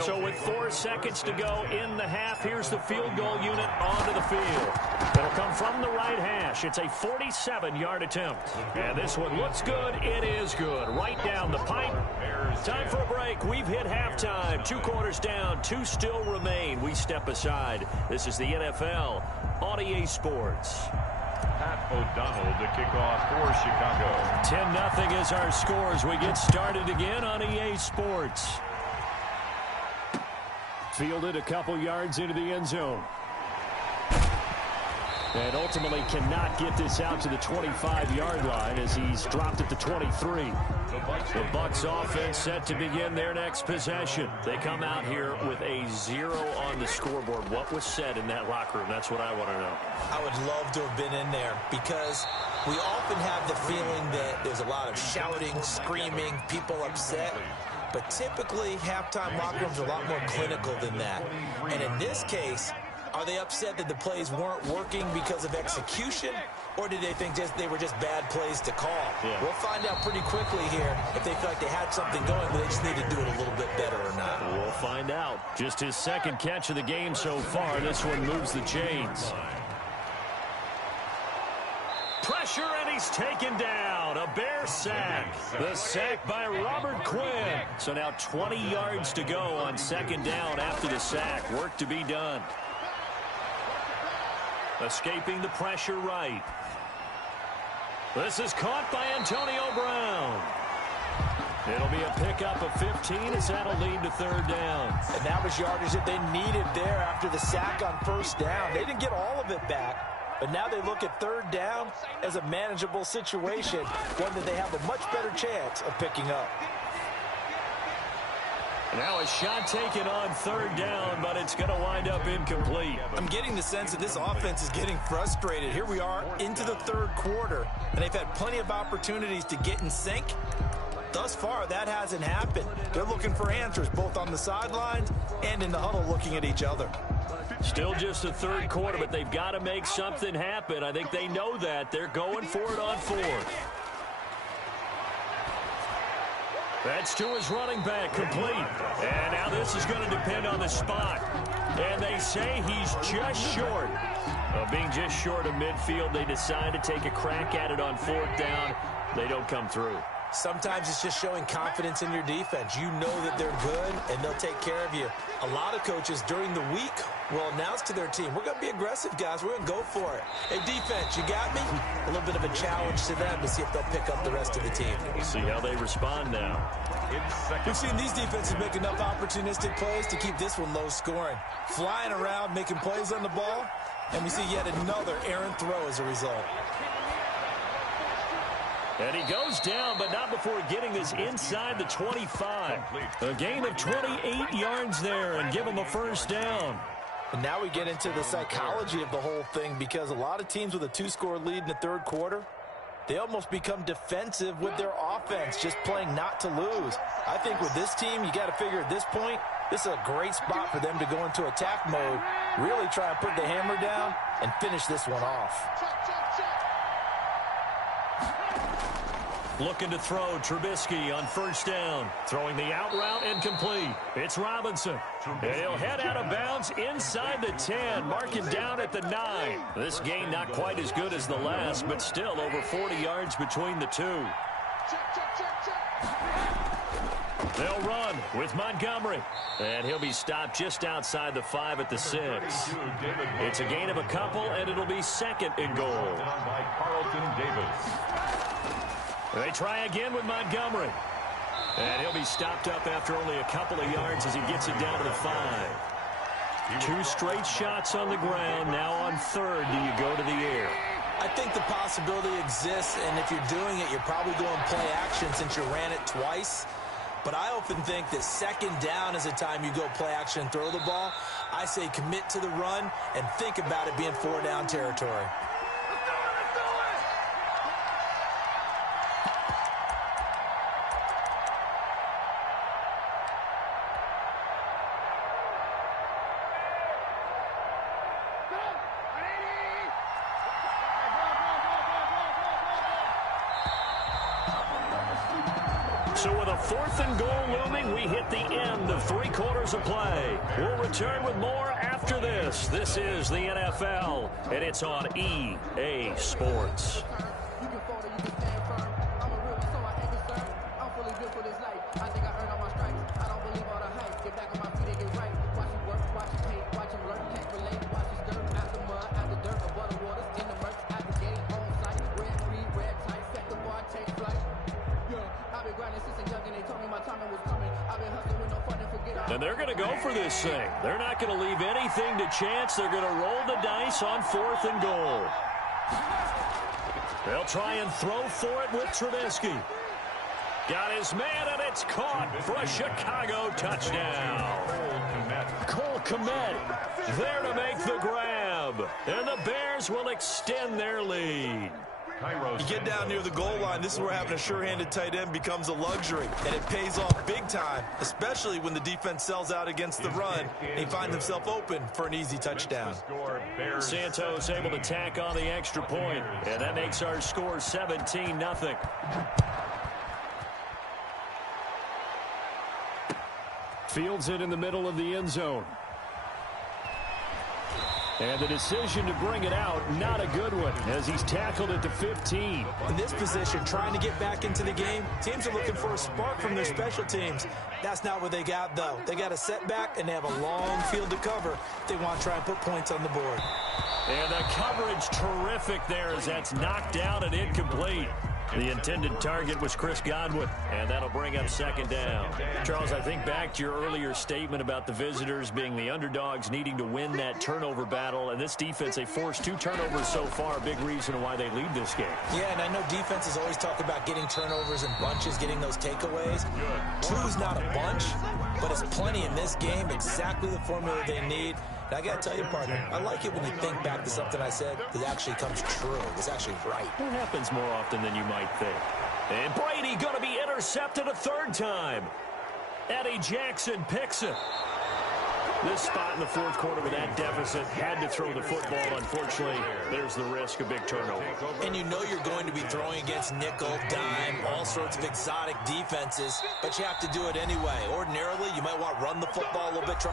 So with 4 seconds to go in the half, here's the field goal unit onto the field. It'll come from the right hash. It's a 47-yard attempt. And this one looks good. It is good. Right down the pipe. Time for a break. We've hit halftime. 2 quarters down. 2 still remain. We step aside. This is the NFL on EA Sports. Pat O'Donnell to kick off for Chicago. 10-0 is our score as we get started again on EA Sports. Fielded a couple yards into the end zone. And ultimately cannot get this out to the 25-yard line as he's dropped at the 23. The Bucs offense set to begin their next possession. They come out here with a 0 on the scoreboard. What was said in that locker room? That's what I want to know. I would love to have been in there because we often have the feeling that there's a lot of shouting, screaming, people upset. But typically, halftime locker rooms are a lot more clinical than that. And in this case, are they upset that the plays weren't working because of execution, or did they think they were just bad plays to call? Yeah. We'll find out pretty quickly here if they feel like they had something going, but they just need to do it a little bit better or not. We'll find out. Just his 2nd catch of the game so far. This one moves the chains. Pressure, and he's taken down. A Bear sack. The sack by Robert Quinn. So now 20 yards to go on 2nd down after the sack. Work to be done. Escaping the pressure right. This is caught by Antonio Brown. It'll be a pickup of 15 as that'll lead to third down. And that was yardage that they needed there after the sack on first down. They didn't get all of it back, but now they look at third down as a manageable situation, one that they have a much better chance of picking up. Now a shot taken on third down, but it's going to wind up incomplete. I'm getting the sense that this offense is getting frustrated. Here we are into the third quarter, and they've had plenty of opportunities to get in sync. Thus far, that hasn't happened. They're looking for answers, both on the sidelines and in the huddle looking at each other. Still just the third quarter, but they've got to make something happen. I think they know that. They're going for it on fourth. That's to his running back, complete. And now this is going to depend on the spot. And they say he's just short. Being just short of midfield, they decide to take a crack at it on fourth down. They don't come through. Sometimes it's just showing confidence in your defense. You know that they're good, and they'll take care of you. A lot of coaches during the week will announce to their team, we're going to be aggressive, guys. We're going to go for it. Hey, defense, you got me? A little bit of a challenge to them to see if they'll pick up the rest of the team. We'll see how they respond now. We've seen these defenses make enough opportunistic plays to keep this one low scoring. Flying around, making plays on the ball, and we see yet another errant throw as a result. And he goes down, but not before getting this inside the 25. A gain of 28 yards there and give him a first down. And now we get into the psychology of the whole thing, because a lot of teams with a two-score lead in the third quarter, they almost become defensive with their offense, just playing not to lose. I think with this team, you got to figure at this point, this is a great spot for them to go into attack mode, really try and put the hammer down and finish this one off. Looking to throw, Trubisky on first down. Throwing the out route incomplete. It's Robinson. And he'll head out of bounds inside the 10, marking down at the 9. This gain not quite as good as the last, but still over 40 yards between the two. They'll run with Montgomery. And he'll be stopped just outside the 5 at the 6. It's a gain of a couple, and it'll be second and goal. By Carlton Davis. They try again with Montgomery. And he'll be stopped up after only a couple of yards as he gets it down to the 5. 2 straight shots on the ground. Now on third, do you go to the air? I think the possibility exists, and if you're doing it, you're probably going play action since you ran it twice. But I often think that second down is the time you go play action and throw the ball. I say commit to the run and think about it being 4-down territory. So with a 4th and goal looming, we hit the end of 3 quarters of play. We'll return with more after this. This is the NFL, and it's on EA Sports. And they're going to go for this thing. They're not going to leave anything to chance. They're going to roll the dice on 4th and goal. They'll try and throw for it with Trubisky. Got his man, and it's caught for a Chicago touchdown. Cole Kmet there to make the grab. And the Bears will extend their lead. You get down near the goal line, this is where having a sure-handed tight end becomes a luxury, and it pays off big time, especially when the defense sells out against the run and he finds himself open for an easy touchdown. Santos able to tack on the extra point, and that makes our score 17-0. Fields it in the middle of the end zone. And the decision to bring it out, not a good one, as he's tackled at the 15. In this position, trying to get back into the game, teams are looking for a spark from their special teams. That's not what they got, though. They got a setback, and they have a long field to cover if they want to try and put points on the board. And the coverage terrific there as that's knocked down and incomplete. The intended target was Chris Godwin, and that'll bring up second down. Charles, I think back to your earlier statement about the visitors being the underdogs needing to win that turnover battle, and this defense, they forced 2 turnovers so far, a big reason why they lead this game. Yeah, and I know defenses always talk about getting turnovers in bunches, getting those takeaways. 2's not a bunch, but it's plenty in this game, exactly the formula they need. And I got to tell you, partner, I like it when you think back to something I said that actually comes true. It's actually right. It happens more often than you might think. And Brady going to be intercepted a 3rd time. Eddie Jackson picks it. This spot in the 4th quarter with that deficit, had to throw the football. Unfortunately, there's the risk of big turnover. And you know you're going to be throwing against nickel, dime, all sorts of exotic defenses, but you have to do it anyway. Ordinarily, you might want to run the football a little bit.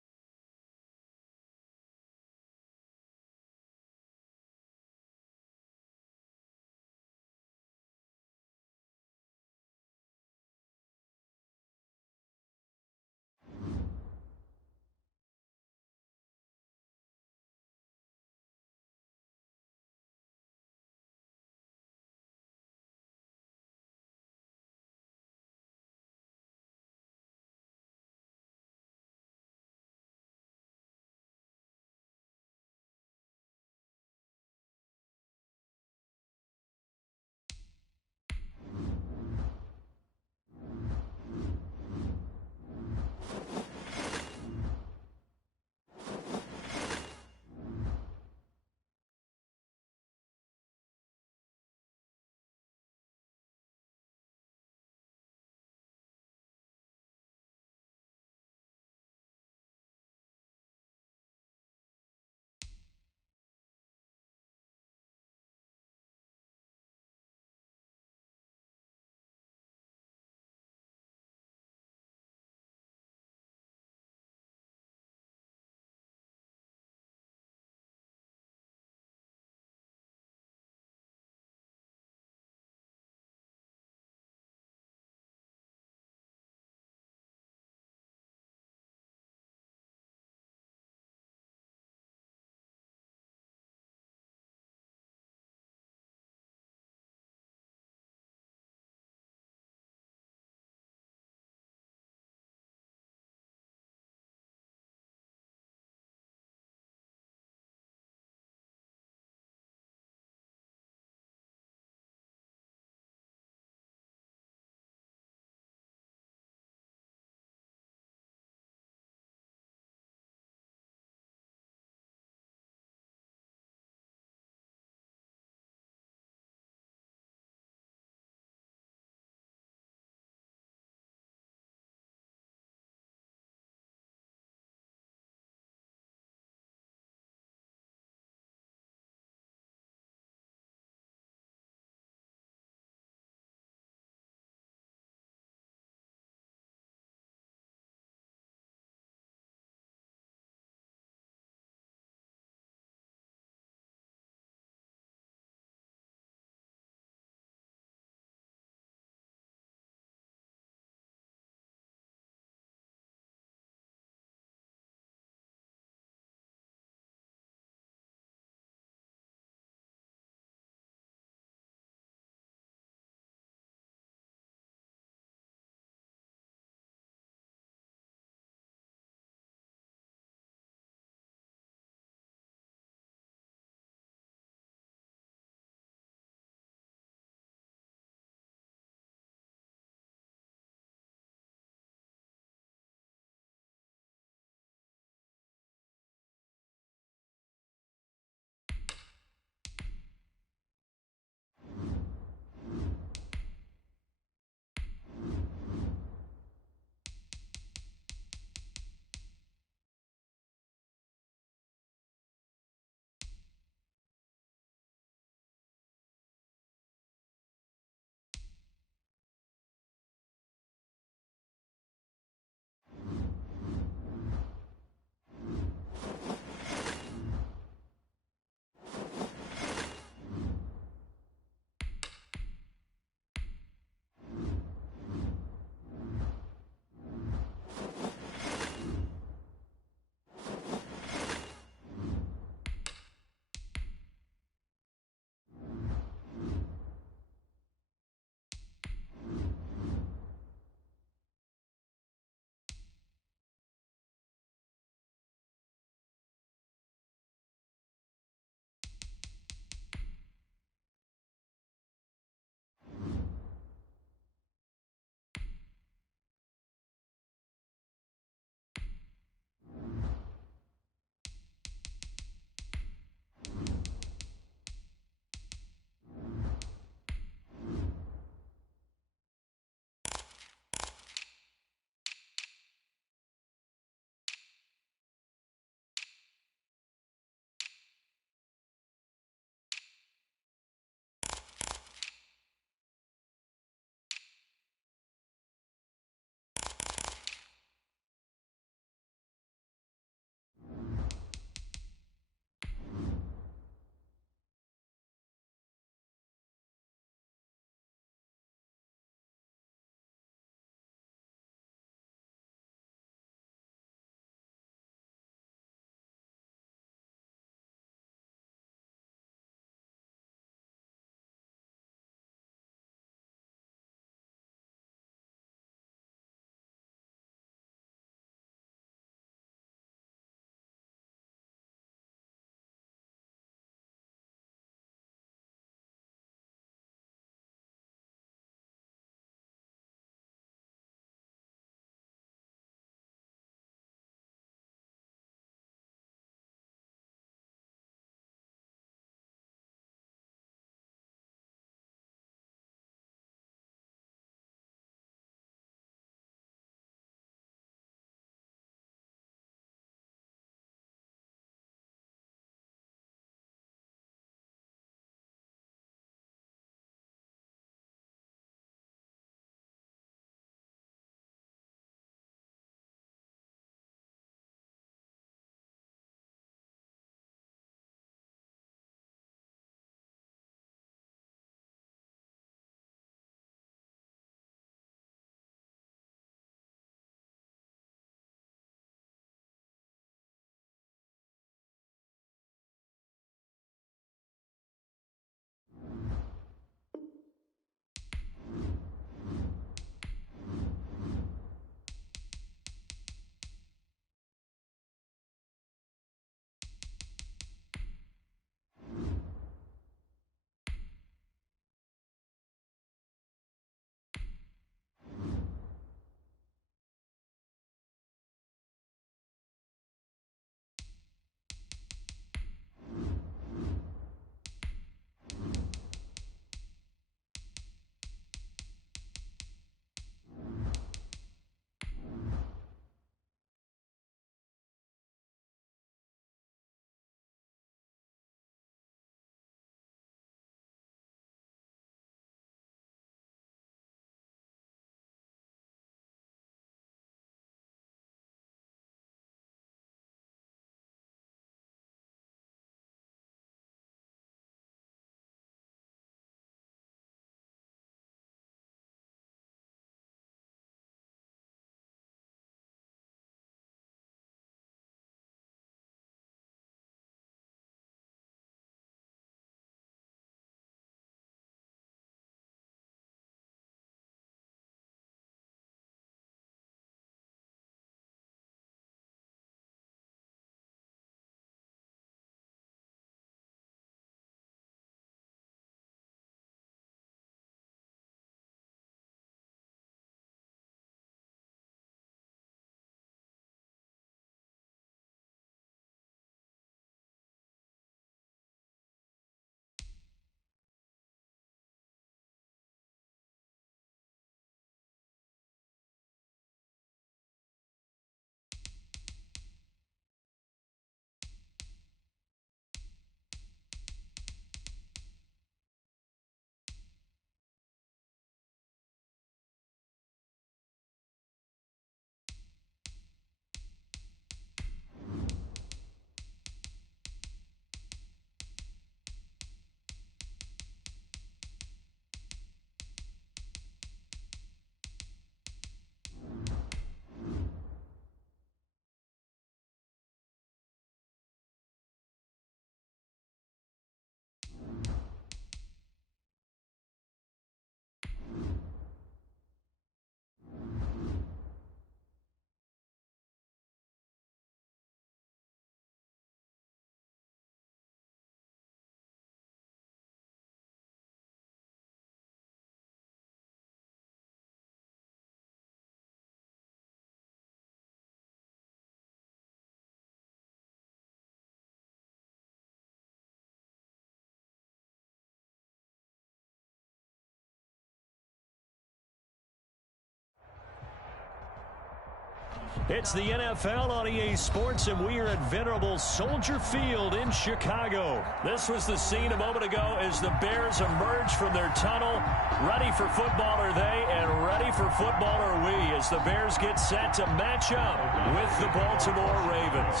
It's the NFL on EA Sports, and we are at venerable Soldier Field in Chicago. This was the scene a moment ago as the Bears emerge from their tunnel. Ready for football are they, and ready for football are we, as the Bears get set to match up with the Baltimore Ravens.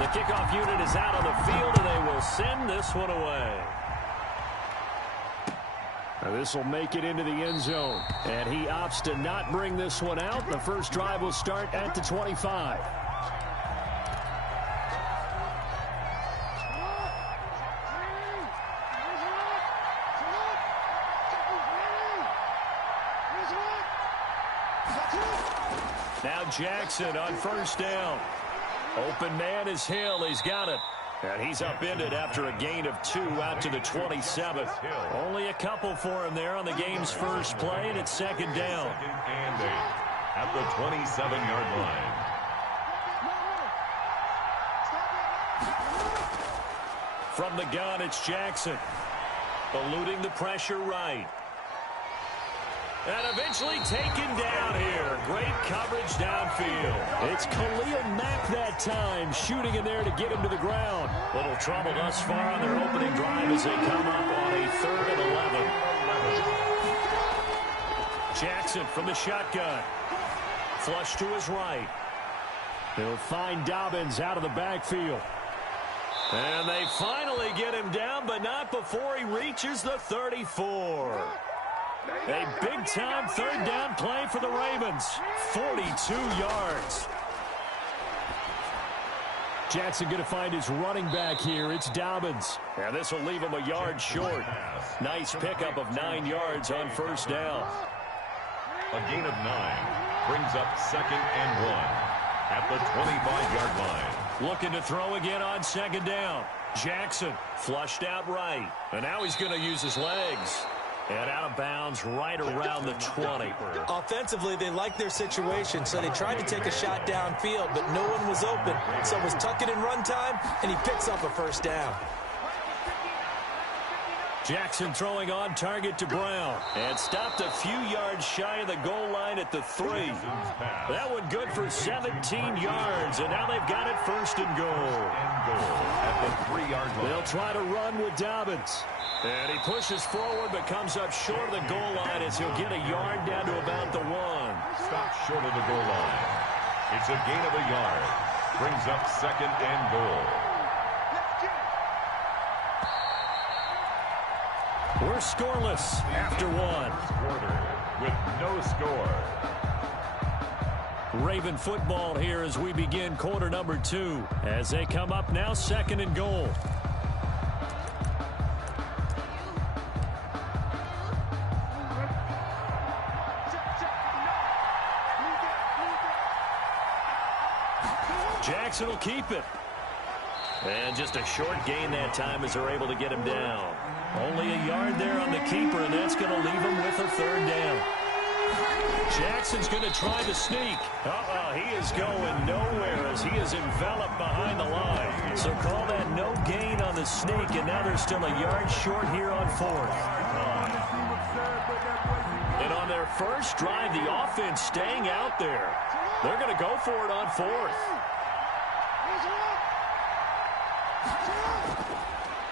The kickoff unit is out on the field, and they will send this one away. This will make it into the end zone, and he opts to not bring this one out. The first drive will start at the 25. Now Jackson on first down. Open man is Hill. He's got it. And he's upended after a gain of 2 out to the 27. Only a couple for him there on the game's first play, and it's second down. Second and 8 at the 27-yard line. From the gun, it's Jackson. Eluding the pressure right. And eventually taken down here. Great coverage downfield. It's Khalil Mack that time, shooting in there to get him to the ground. Little trouble thus far on their opening drive as they come up on a 3rd and 11. Jackson from the shotgun. Flush to his right. He'll find Dobbins out of the backfield. And they finally get him down, but not before he reaches the 34. A big-time third down play for the Ravens. 42 yards. Jackson going to find his running back here. It's Dobbins. And this will leave him a yard short. Nice pickup of 9 yards on first down. A gain of 9 brings up 2nd and 1 at the 25-yard line. Looking to throw again on second down. Jackson flushed out right. And now he's going to use his legs. And out of bounds right around the 20. Offensively, they liked their situation, so they tried to take a shot downfield, but no one was open. So it was tuck it in run time, and he picks up a first down. Jackson throwing on target to Brown. And stopped a few yards shy of the goal line at the 3. That one good for 17 yards, and now they've got it 1st and goal. At the 3-yard line. They'll try to run with Dobbins. And he pushes forward but comes up short of the goal line as he'll get a yard down to about the 1. Stopped short of the goal line. It's a gain of a yard. Brings up 2nd and goal. We're scoreless after 1. Quarter with no score. Raven football here as we begin quarter number 2. As they come up now 2nd and goal. Jackson will keep it. And just a short gain that time as they're able to get him down. Only a yard there on the keeper, and that's going to leave him with a 3rd down. Jackson's going to try to sneak. He is going nowhere as he is enveloped behind the line. So call that no gain on the sneak, and now they're still a yard short here on 4th. And on their first drive, the offense staying out there. They're going to go for it on 4th.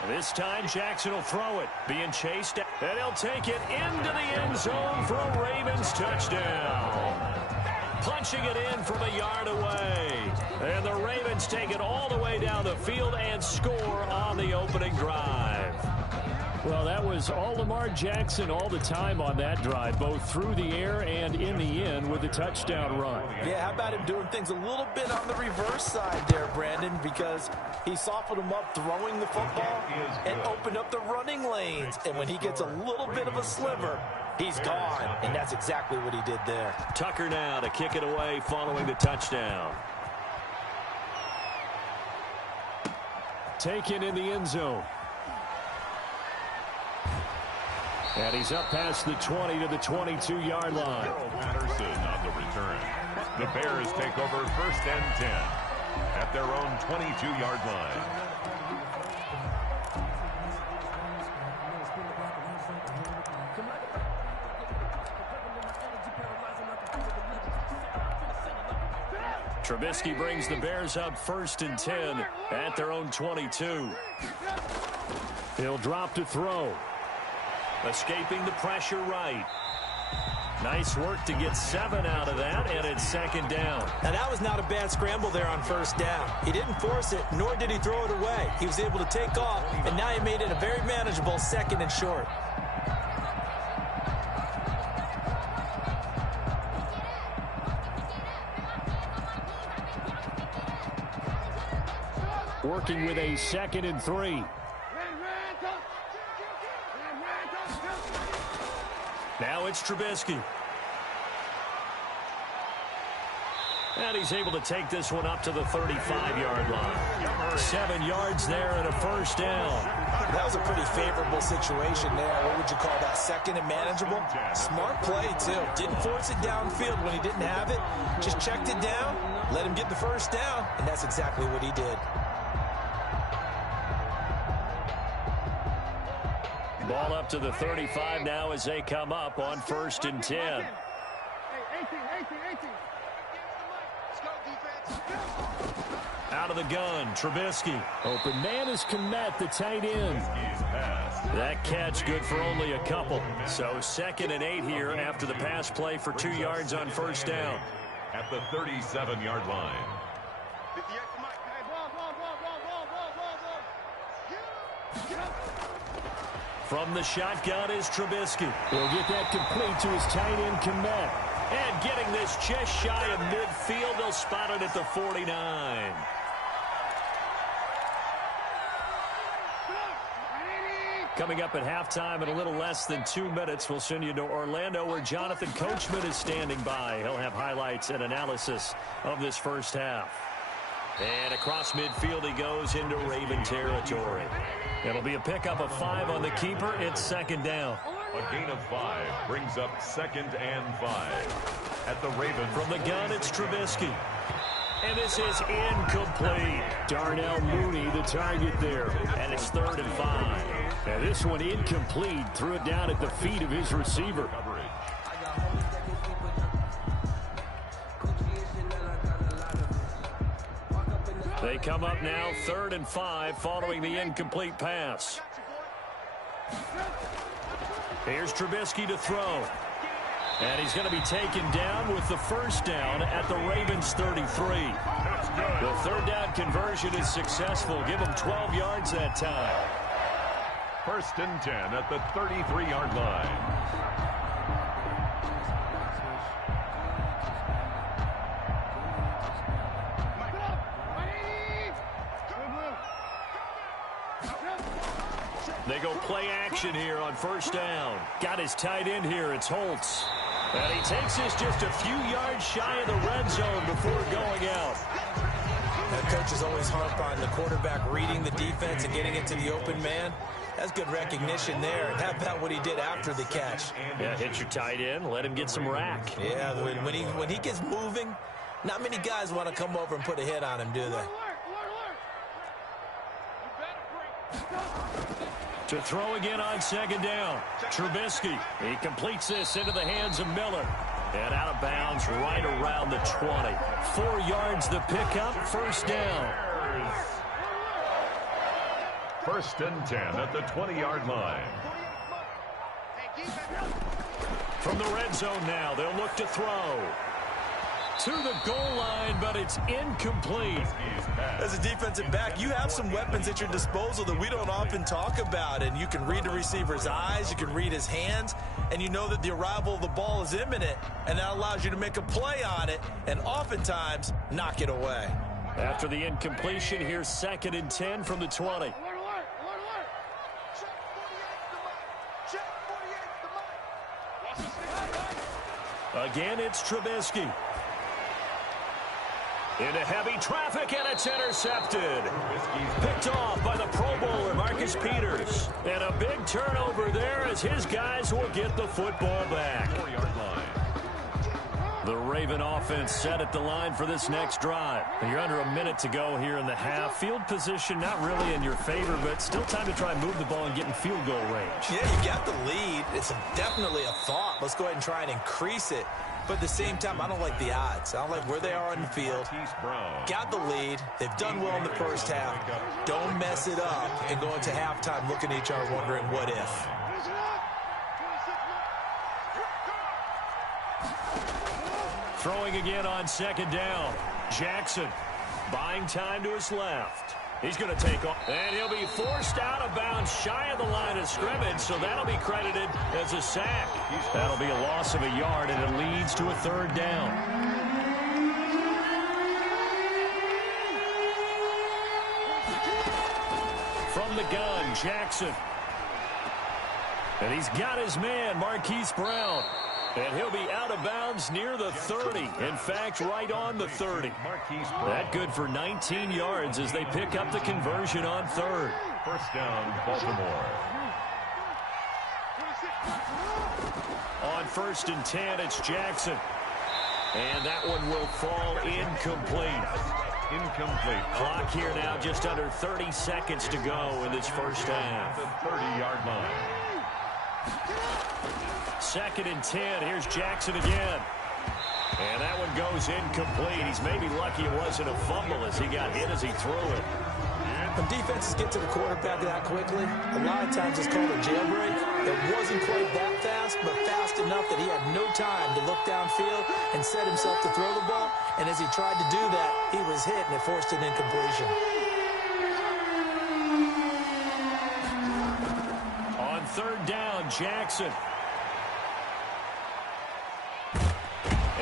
This time, Jackson will throw it. Being chased, and he'll take it into the end zone for a Ravens touchdown. Punching it in from a yard away. And the Ravens take it all the way down the field and score on the opening drive. Well, that was all Lamar Jackson all the time on that drive, both through the air and in the end with the touchdown run. Yeah, how about him doing things a little bit on the reverse side there, Brandon, because he softened him up throwing the football and opened up the running lanes. And when he gets a little bit of a sliver, he's gone. And that's exactly what he did there. Tucker now to kick it away following the touchdown. Taken in the end zone. And he's up past the 20 to the 22-yard line. Patterson on the return. The Bears take over 1st and 10 at their own 22-yard line. Trubisky brings the Bears up 1st and 10 at their own 22. He'll drop to throw. Escaping the pressure right. Nice work to get 7 out of that, and it's 2nd down. Now, that was not a bad scramble there on 1st down. He didn't force it, nor did he throw it away. He was able to take off, and now he made it a very manageable 2nd and short. Working with a 2nd and 3. Now it's Trubisky. And he's able to take this one up to the 35-yard line. 7 yards there and a 1st down. That was a pretty favorable situation there. What would you call that? 2nd and manageable? Smart play, too. Didn't force it downfield when he didn't have it. Just checked it down, let him get the 1st down, and that's exactly what he did. Ball up to the 35 now as they come up on 1st and 10. Out of the gun, Trubisky. Open man is Kmet, the tight end. That catch good for only a couple. So 2nd and 8 here after the pass play for 2 yards on 1st down. At the 37-yard line. From the shotgun is Trubisky. He'll get that complete to his tight end, Kmet. And getting this just shy of midfield, they'll spot it at the 49. Coming up at halftime in a little less than 2 minutes, we'll send you to Orlando where Jonathan Coachman is standing by. He'll have highlights and analysis of this 1st half. And across midfield he goes into Raven territory. It'll be a pickup of 5 on the keeper. It's 2nd down. A gain of 5 brings up 2nd and 5. At the Ravens. From the gun, it's Trubisky. And this is incomplete. Darnell Mooney, the target there. And it's 3rd and 5. And this one incomplete. Threw it down at the feet of his receiver. They come up now 3rd and 5 following the incomplete pass. Here's Trubisky to throw. And he's going to be taken down with the 1st down at the Ravens 33. The 3rd down conversion is successful. Give him 12 yards that time. 1st and 10 at the 33-yard line. They go play action here on 1st down. Got his tight end here. It's Holtz. And he takes this just a few yards shy of the red zone before going out. The coaches always harp on the quarterback reading the defense and getting into the open man. That's good recognition there. And how about what he did after the catch? Yeah, hit your tight end. Let him get some rack. Yeah, when he gets moving, not many guys want to come over and put a hit on him, do they? To throw again on 2nd down. Trubisky. He completes this into the hands of Miller. And out of bounds right around the 20. 4 yards the pickup. 1st down. 1st and 10 at the 20-yard line. From the red zone now, they'll look to throw. To the goal line, but it's incomplete. As a defensive back, you have some weapons at your disposal that we don't often talk about. And you can read the receiver's eyes, you can read his hands, and you know that the arrival of the ball is imminent. And that allows you to make a play on it and oftentimes knock it away. After the incompletion, here's 2nd and 10 from the 20. Again, it's Trubisky. Into heavy traffic, and it's intercepted. Picked off by the Pro Bowler, Marcus Peters. And a big turnover there as his guys will get the football back. 4-yard line. The Raven offense set at the line for this next drive. You're under a minute to go here in the half. Field position not really in your favor, but still time to try and move the ball and get in field goal range. Yeah, you got the lead. It's definitely a thought. Let's go ahead and try and increase it. But at the same time, I don't like the odds. I don't like where they are on the field. Got the lead. They've done well in the first half. Don't mess it up and go into halftime looking at each other wondering what if. Throwing again on second down. Jackson buying time to his left. He's going to take off, and he'll be forced out of bounds shy of the line of scrimmage, so that'll be credited as a sack. That'll be a loss of a yard, and it leads to a third down. From the gun, Jackson. And he's got his man, Marquise Brown. And he'll be out of bounds near the 30. In fact, right on the 30. That good for 19 yards as they pick up the conversion on third. First down, Baltimore. On 1st and 10, it's Jackson. And that one will fall incomplete. Incomplete. Clock here now, just under 30 seconds to go in this first half. The 30-yard line. 2nd and 10. Here's Jackson again. And that one goes incomplete. He's maybe lucky it wasn't a fumble as he got hit as he threw it. When defenses get to the quarterback that quickly, a lot of times it's called a jailbreak. It wasn't quite that fast, but fast enough that he had no time to look downfield and set himself to throw the ball. And as he tried to do that, he was hit, and it forced an incompletion. On 3rd down, Jackson.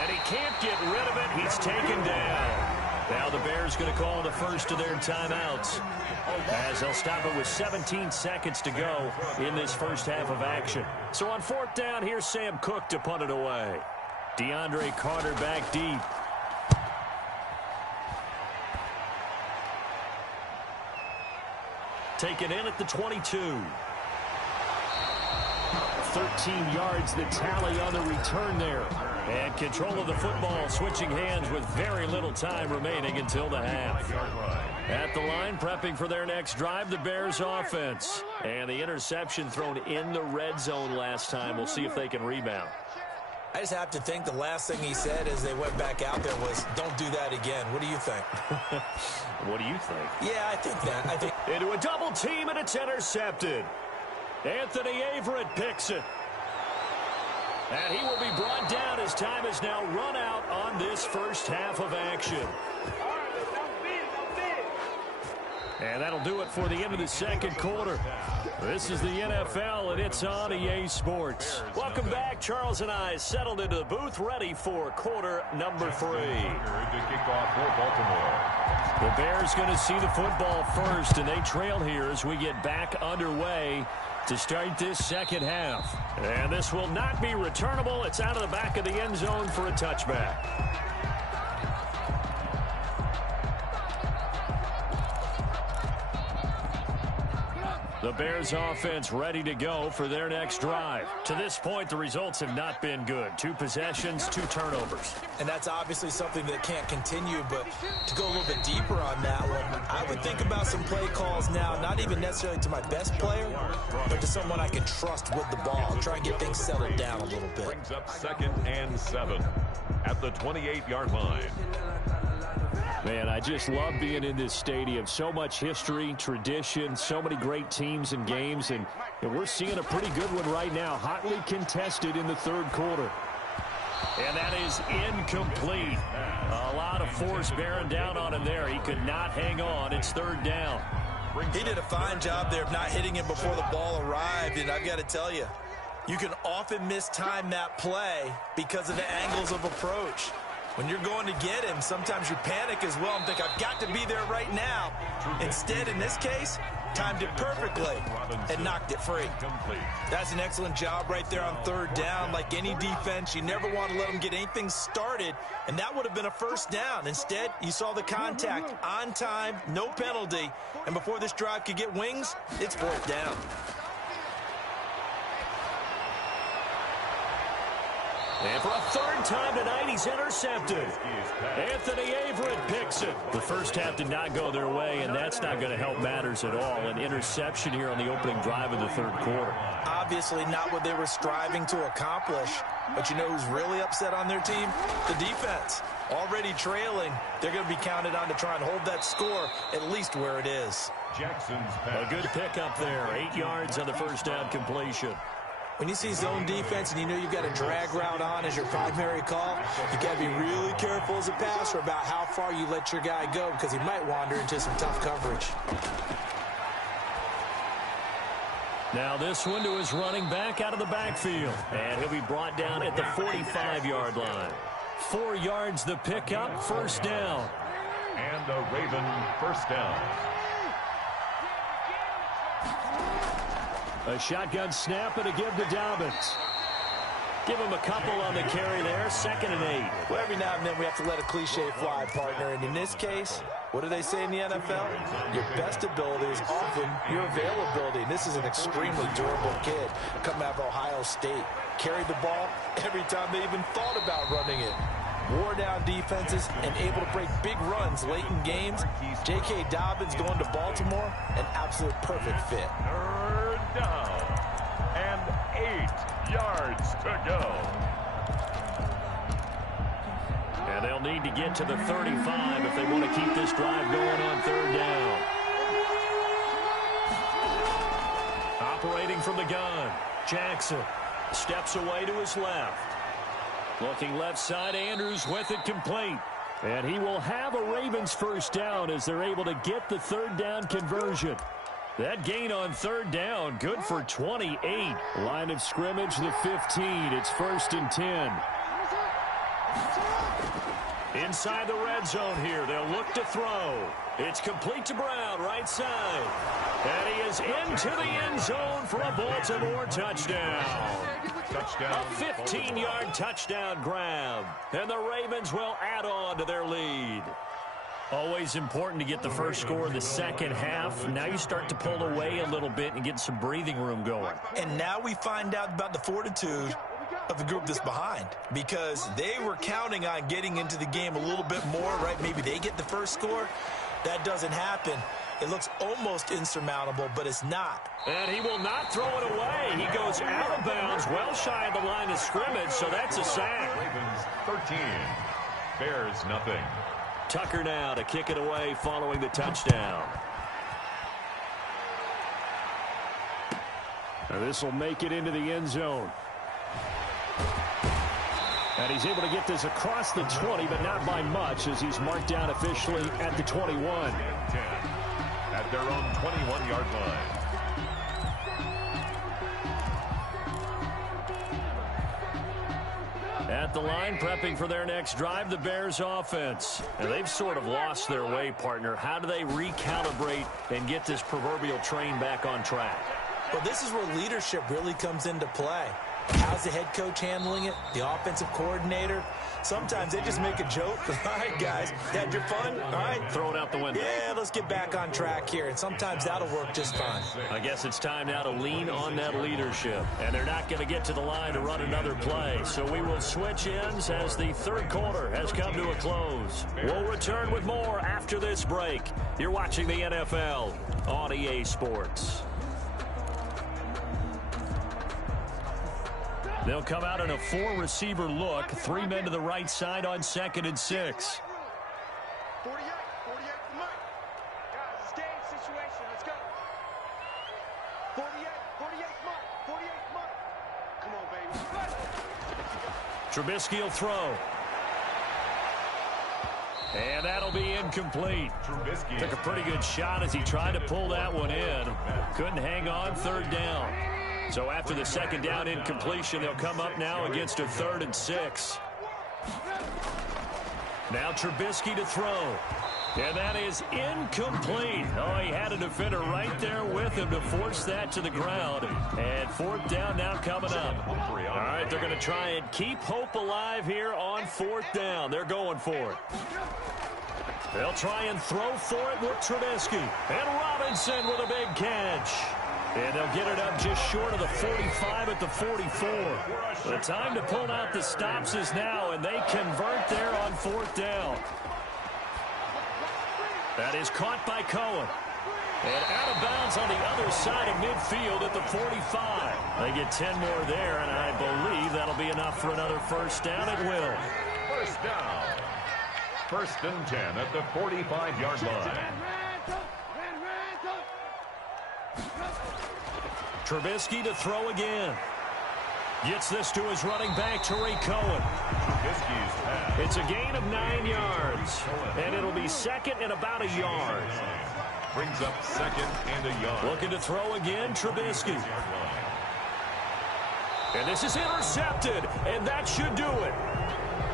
And he can't get rid of it. He's taken down. Now the Bears going to call the first of their timeouts as they'll stop it with 17 seconds to go in this first half of action. So on 4th down, here's Sam Cook to punt it away. DeAndre Carter back deep. Taken in at the 22. 13 yards the tally on the return there. And control of the football switching hands with very little time remaining until the half. At the line, prepping for their next drive, the Bears offense. And the interception thrown in the red zone last time. We'll see if they can rebound. I just have to think the last thing he said as they went back out there was, don't do that again. What do you think? What do you think? Yeah, I think that. Into a double team, and it's intercepted. Anthony Averett picks it. And he will be brought down as time has now run out on this first half of action. And that'll do it for the end of the second quarter. This is the NFL, and it's on EA Sports. Welcome back. Charles and I settled into the booth, ready for quarter number 3. To kick off for Baltimore. The Bears going to see the football first, and they trail here as we get back underway to start this second half. And this will not be returnable. It's out of the back of the end zone for a touchback. The Bears offense ready to go for their next drive. To this point, the results have not been good. 2 possessions, 2 turnovers. And that's obviously something that can't continue, but to go a little bit deeper on that one, I would think about some play calls now, not even necessarily to my best player, but to someone I can trust with the ball. Try and get things settled down a little bit. Brings up 2nd and 7 at the 28-yard line. Man, I just love being in this stadium. So much history, tradition, so many great teams and games, and we're seeing a pretty good one right now, hotly contested in the third quarter. And that is incomplete. A lot of force bearing down on him there. He could not hang on. It's 3rd down. He did a fine job there of not hitting him before the ball arrived, and I've got to tell you, you can often mistime that play because of the angles of approach. When you're going to get him, sometimes you panic as well and think, I've got to be there right now. Instead, in this case, timed it perfectly and knocked it free. That's an excellent job right there on 3rd down. Like any defense, you never want to let them get anything started, and that would have been a first down. Instead, you saw the contact on time, no penalty, and before this drive could get wings, it's 4th down. And for a third time tonight, he's intercepted. Anthony Averett picks it. The first half did not go their way, and that's not going to help matters at all. An interception here on the opening drive of the third quarter. Obviously not what they were striving to accomplish. But you know who's really upset on their team? The defense. Already trailing, they're going to be counted on to try and hold that score at least where it is. Jackson's A good pickup there. 8 yards on the first down completion. When you see zone defense and you know you've got a drag route on as your primary call, you got to be really careful as a passer about how far you let your guy go because he might wander into some tough coverage. Now this one to his running back out of the backfield. And he'll be brought down at the 45-yard line. 4 yards the pickup, first down. And a Raven first down. A shotgun snap and a give to Da1bears. Give him a couple on the carry there, 2nd and 8. Well, every now and then we have to let a cliche fly, partner. And in this case, what do they say in the NFL? Your best ability is often your availability. And this is an extremely durable kid coming out of Ohio State. Carried the ball every time they even thought about running it. Wore down defenses and able to break big runs late in games. J.K. Dobbins going to Baltimore, an absolute perfect fit. Third down. And 8 yards to go. And they'll need to get to the 35 if they want to keep this drive going on third down. Operating from the gun, Jackson steps away to his left. Looking left side, Andrews with it complete. And he will have a Ravens first down as they're able to get the third down conversion. That gain on third down, good for 28. Line of scrimmage, the 15. It's 1st and 10. Inside the red zone here, they'll look to throw. It's complete to Brown, right side. And he is into the end zone for a Baltimore touchdown. A 15-yard touchdown grab. And the Ravens will add on to their lead. Always important to get the first score of the second half. Now you start to pull away a little bit and get some breathing room going. And now we find out about the fortitude of the group that's behind, because they were counting on getting into the game a little bit more, right? Maybe they get the first score. That doesn't happen. It looks almost insurmountable, but it's not. And he will not throw it away. He goes out of bounds, well shy of the line of scrimmage, so that's a sack. Ravens 13, Bears nothing. Tucker now to kick it away following the touchdown. Now this will make it into the end zone. And he's able to get this across the 20, but not by much, as he's marked down officially at the 21. At their own 21-yard line. At the line, prepping for their next drive, the Bears offense. And they've sort of lost their way, partner. How do they recalibrate and get this proverbial train back on track? Well, this is where leadership really comes into play. How's the head coach handling it? The offensive coordinator? Sometimes they just make a joke. All right, guys, had your fun? All right. Throw it out the window. Yeah, let's get back on track here. And sometimes that'll work just fine. I guess it's time now to lean on that leadership. And they're not going to get to the line to run another play. So we will switch ends as the third quarter has come to a close. We'll return with more after this break. You're watching the NFL on EA Sports. They'll come out in a 4-receiver look. 3 men to the right side on 2nd and 6. 48 for Mike. Guys, it's game situation. Let's go. 48 Mike. 48 Mike. Come on, baby. Trubisky will throw. And that'll be incomplete. Trubisky took a pretty good shot as he tried to pull that one in. Couldn't hang on, third down. So after the second down incompletion, they'll come up now against a 3rd and 6. Now Trubisky to throw. And that is incomplete. Oh, he had a defender right there with him to force that to the ground. And 4th down now coming up. All right, they're going to try and keep hope alive here on 4th down. They're going for it. They'll try and throw for it with Trubisky. And Robinson with a big catch. And they'll get it up just short of the 45 at the 44. The time to pull out the stops is now, and they convert there on 4th down. That is caught by Cohen. And out of bounds on the other side of midfield at the 45. They get 10 more there, and I believe that'll be enough for another first down. It will. First down. 1st and 10 at the 45-yard line. Trubisky to throw again. Gets this to his running back, Tariq Cohen. Trubisky's pass. It's a gain of 9 yards, and it'll be second and about a yard. Brings up 2nd and a yard. Looking to throw again, Trubisky. And this is intercepted, and that should do it.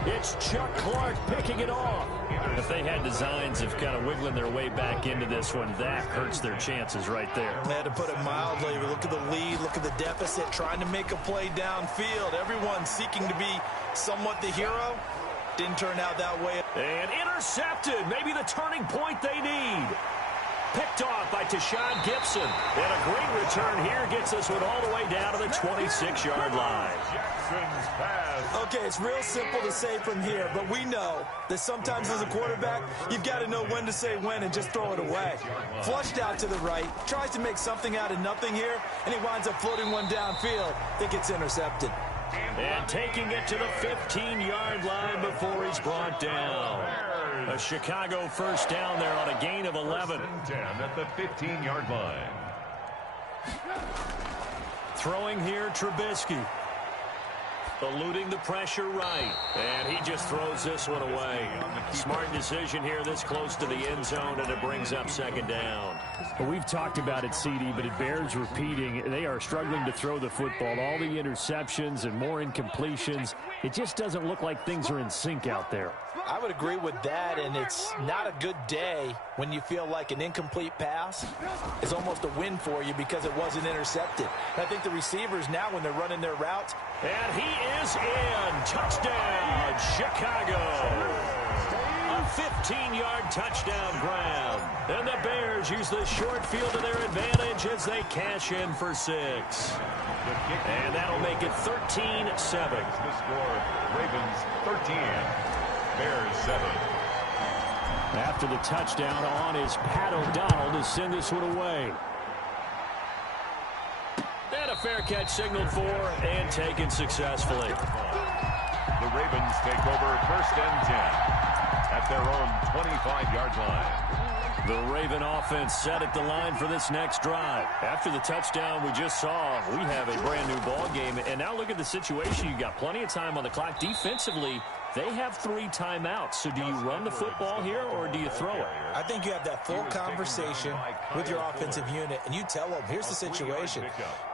It's Chuck Clark picking it off. If they had designs of kind of wiggling their way back into this one, that hurts their chances right there. They had to put it mildly. Look at the lead, look at the deficit, trying to make a play downfield. Everyone seeking to be somewhat the hero. Didn't turn out that way. And intercepted, maybe the turning point they need. Picked off by Tashawn Gibson. And a great return here gets this one all the way down to the 26-yard line. Jackson's pass. Okay, it's real simple to say from here, but we know that sometimes as a quarterback, you've got to know when to say when and just throw it away. Flushed out to the right, tries to make something out of nothing here, and he winds up floating one downfield that gets intercepted. And taking it to the 15-yard line before he's brought down. A Chicago first down there on a gain of 11. 10 at the 15-yard line. Throwing here, Trubisky. Eluding the pressure right. And he just throws this one away. Smart decision here this close to the end zone, and it brings up 2nd down. Well, we've talked about it, CD, but it bears repeating. They are struggling to throw the football. All the interceptions and more incompletions. It just doesn't look like things are in sync out there. I would agree with that, and it's not a good day when you feel like an incomplete pass is almost a win for you because it wasn't intercepted. And I think the receivers now, when they're running their routes. And he is in. Touchdown, Chicago. A 15-yard touchdown grab. And the Bears use the short field to their advantage as they cash in for 6. And that'll make it 13-7. The score, Ravens 13. Bears 7. After the touchdown on is Pat O'Donnell to send this one away. And a fair catch signaled for and taken successfully. The Ravens take over 1st and 10 at their own 25-yard line. The Raven offense set at the line for this next drive. After the touchdown we just saw, we have a brand-new ball game. And now look at the situation. You've got plenty of time on the clock. Defensively, they have 3 timeouts. So do you run the football here or do you throw it? I think you have that full conversation with your offensive unit, and you tell them, here's the situation.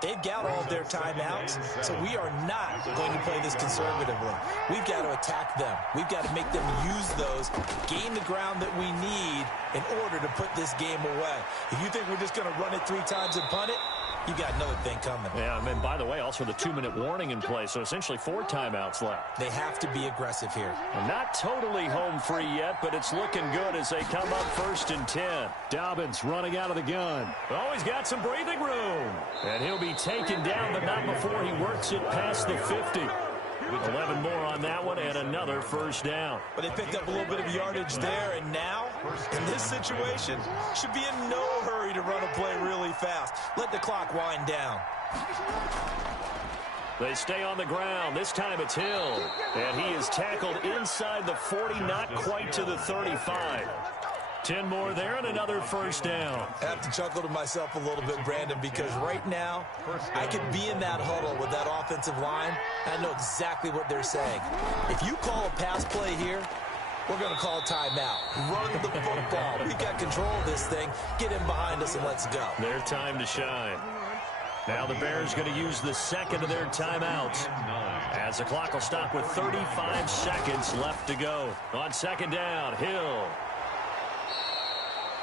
They've got all of their timeouts, so we are not going to play this conservatively. We've got to attack them. We've got to make them use those, gain the ground that we need in order to put this game away. If you think we're just going to run it 3 times and punt it, you got another thing coming. Yeah, and by the way, also the 2-minute warning in play, so essentially 4 timeouts left. They have to be aggressive here. And not totally home free yet, but it's looking good as they come up 1st and 10. Dobbins running out of the gun. Oh, he's got some breathing room. And he'll be taken down, but not before he works it past the 50. 11 more on that one, and another first down. But they picked up a little bit of yardage there, and now, in this situation, should be in no hurry to run a play really fast. Let the clock wind down. They stay on the ground. This time it's Hill. And he is tackled inside the 40, not quite to the 35. 10 more there and another first down. I have to chuckle to myself a little bit, Brandon, because right now I could be in that huddle with that offensive line. I know exactly what they're saying. If you call a pass play here, we're going to call a timeout. Run the football. We got control of this thing. Get in behind us and let's go. Their time to shine. Now the Bears going to use the second of their timeouts as the clock will stop with 35 seconds left to go. On 2nd down, Hill.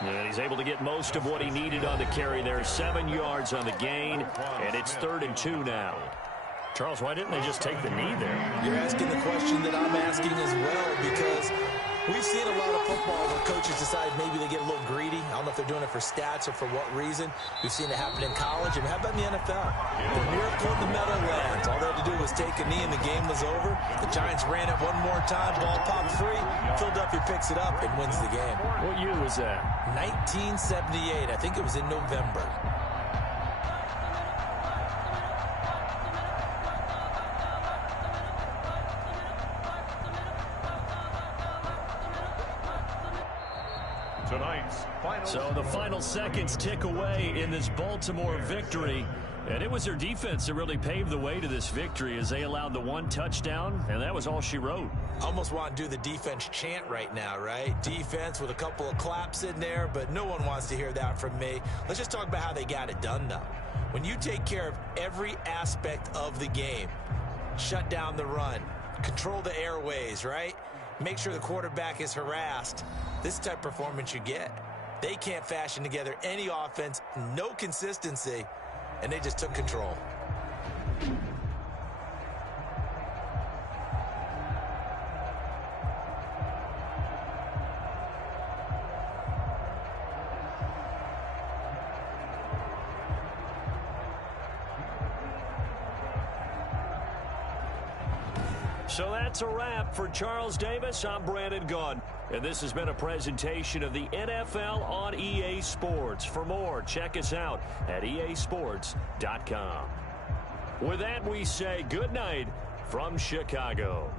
And he's able to get most of what he needed on the carry there. 7 yards on the gain, and it's 3rd and 2 now. Charles, why didn't they just take the knee there? You're asking the question that I'm asking as well, because we've seen a lot of football where coaches decide maybe they get a little greedy. I don't know if they're doing it for stats or for what reason. We've seen it happen in college. And how about in the NFL? The miracle in the Meadowlands. All they had to do was take a knee and the game was over. The Giants ran it one more time. Ball popped free. Philadelphia picks it up and wins the game. What year was that? 1978. I think it was in November. So the final seconds tick away in this Baltimore victory. And it was their defense that really paved the way to this victory as they allowed the one touchdown, and that was all she wrote. Almost want to do the defense chant right now, right? Defense with a couple of claps in there, but no one wants to hear that from me. Let's just talk about how they got it done, though. When you take care of every aspect of the game, shut down the run, control the airways, right? Make sure the quarterback is harassed. This type of performance you get. They can't fashion together any offense, no consistency, and they just took control. So that's a wrap for Charles Davis. I'm Brandon Gaudin. And this has been a presentation of the NFL on EA Sports. For more, check us out at easports.com. With that, we say good night from Chicago.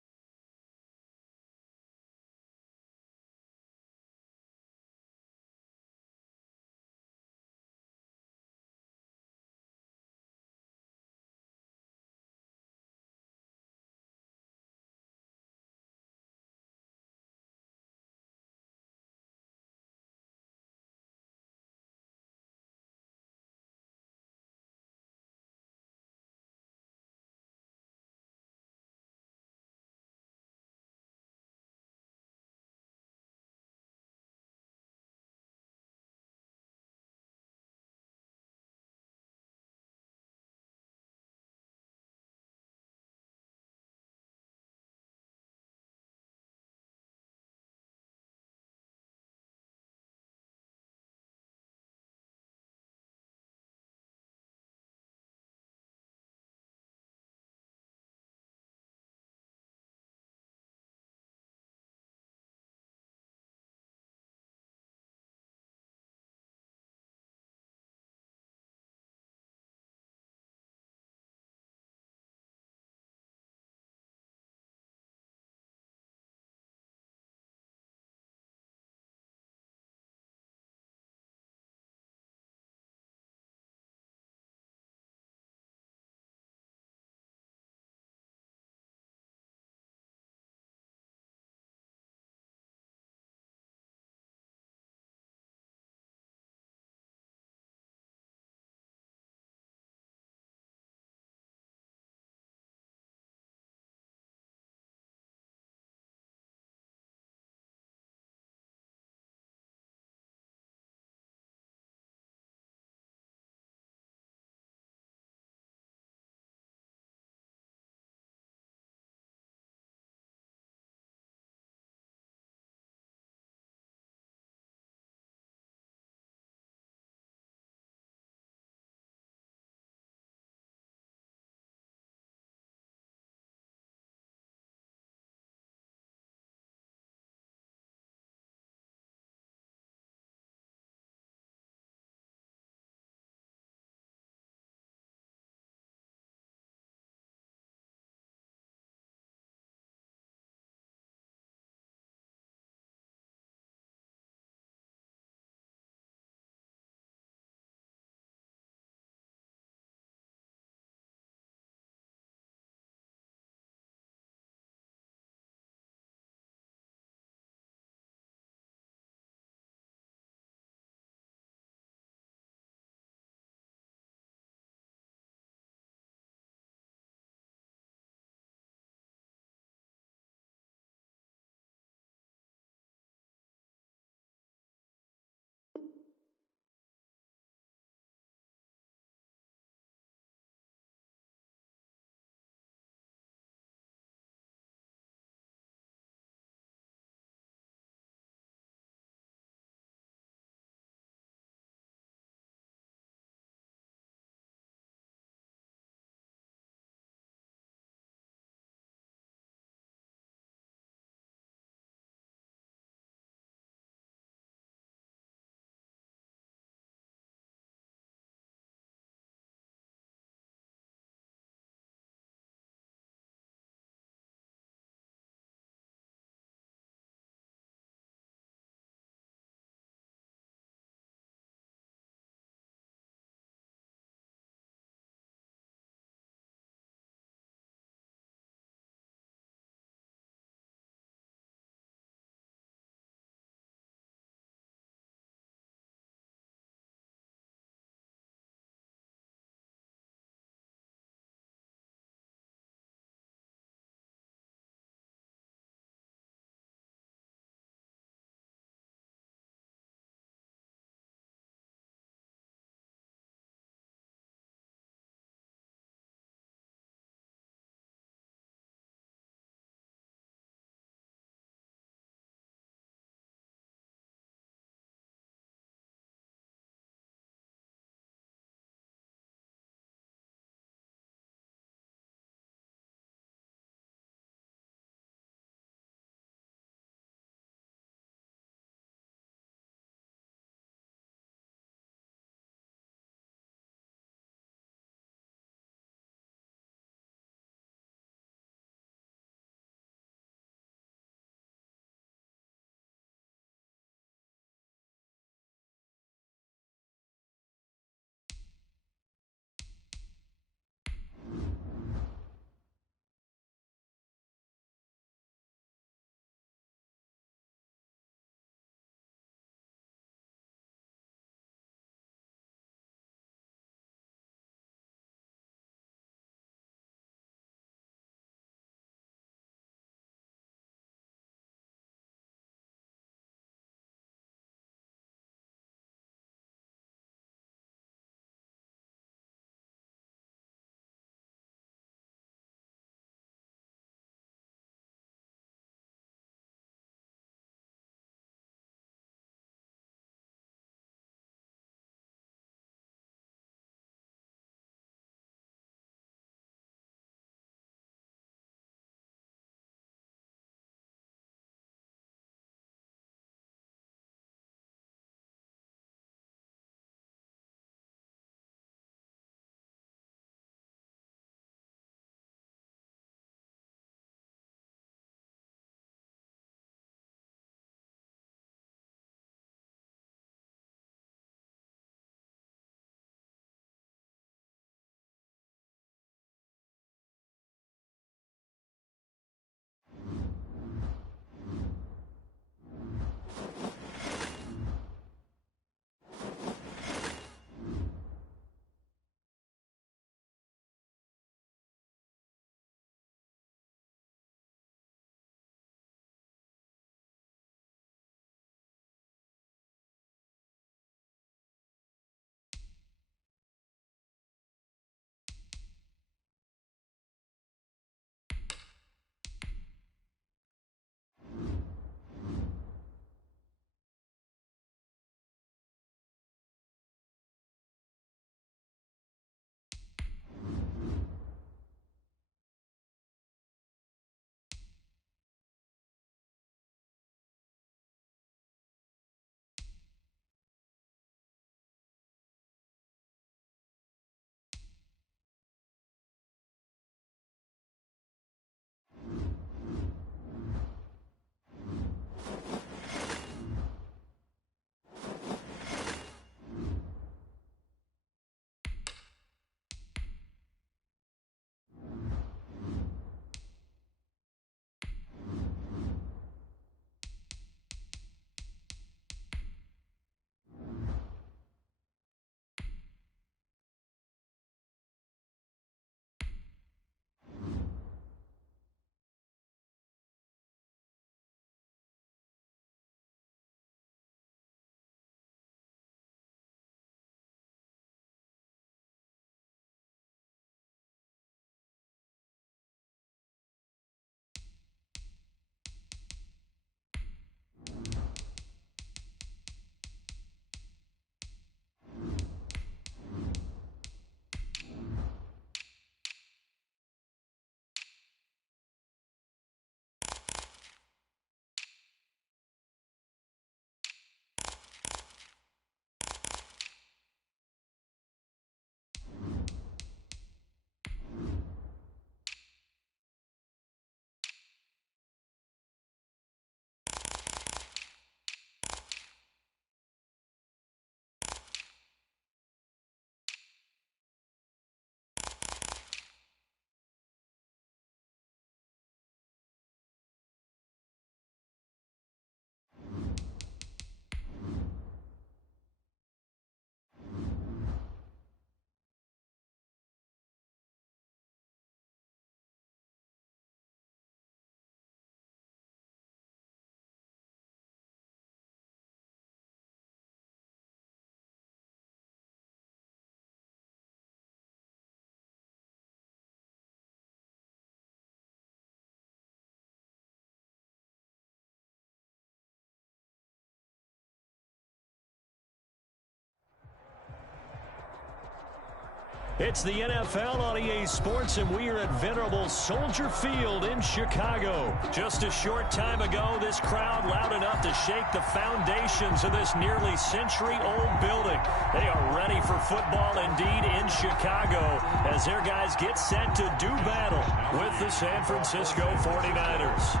It's the NFL on EA Sports, and we are at venerable Soldier Field in Chicago. Just a short time ago, this crowd loud enough to shake the foundations of this nearly century-old building. They are ready for football indeed in Chicago as their guys get set to do battle with the San Francisco 49ers.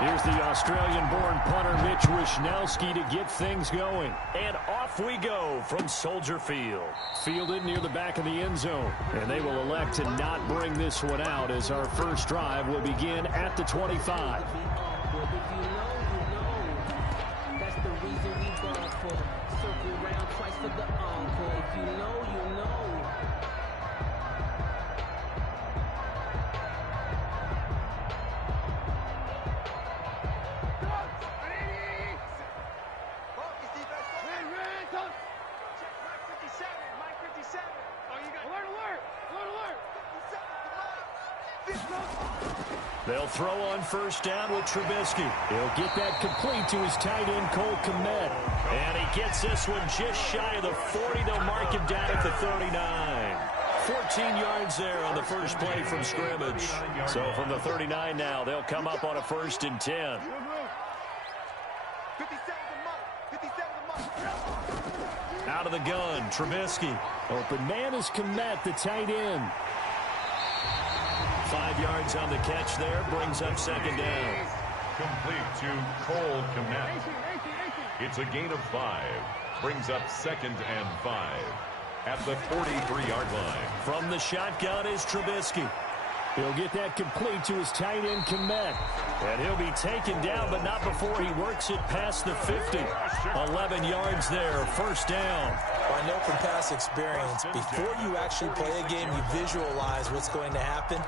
Here's the Australian-born punter Mitch Wishnowsky to get things going. And off we go from Soldier Field. Fielded near the back of the end zone. And they will elect to not bring this one out as our first drive will begin at the 25. That's the reason we ball for. Circle round twice for the encore. If you know, you know. They'll throw on first down with Trubisky. He'll get that complete to his tight end, Cole Kmet. And he gets this one just shy of the 40. They'll mark him down at the 39. 14 yards there on the first play from scrimmage. So from the 39 now, they'll come up on a 1st and 10. Out of the gun, Trubisky. Open man is Kmet, the tight end. 5 yards on the catch there, brings up 2nd down. Complete to Cole Kmet. It's a gain of 5. Brings up 2nd and 5 at the 43-yard line. From the shotgun is Trubisky. He'll get that complete to his tight end, Kmet. And he'll be taken down, but not before he works it past the 50. 11 yards there, 1st down. Well, I know from past experience, before you actually play a game, you visualize what's going to happen.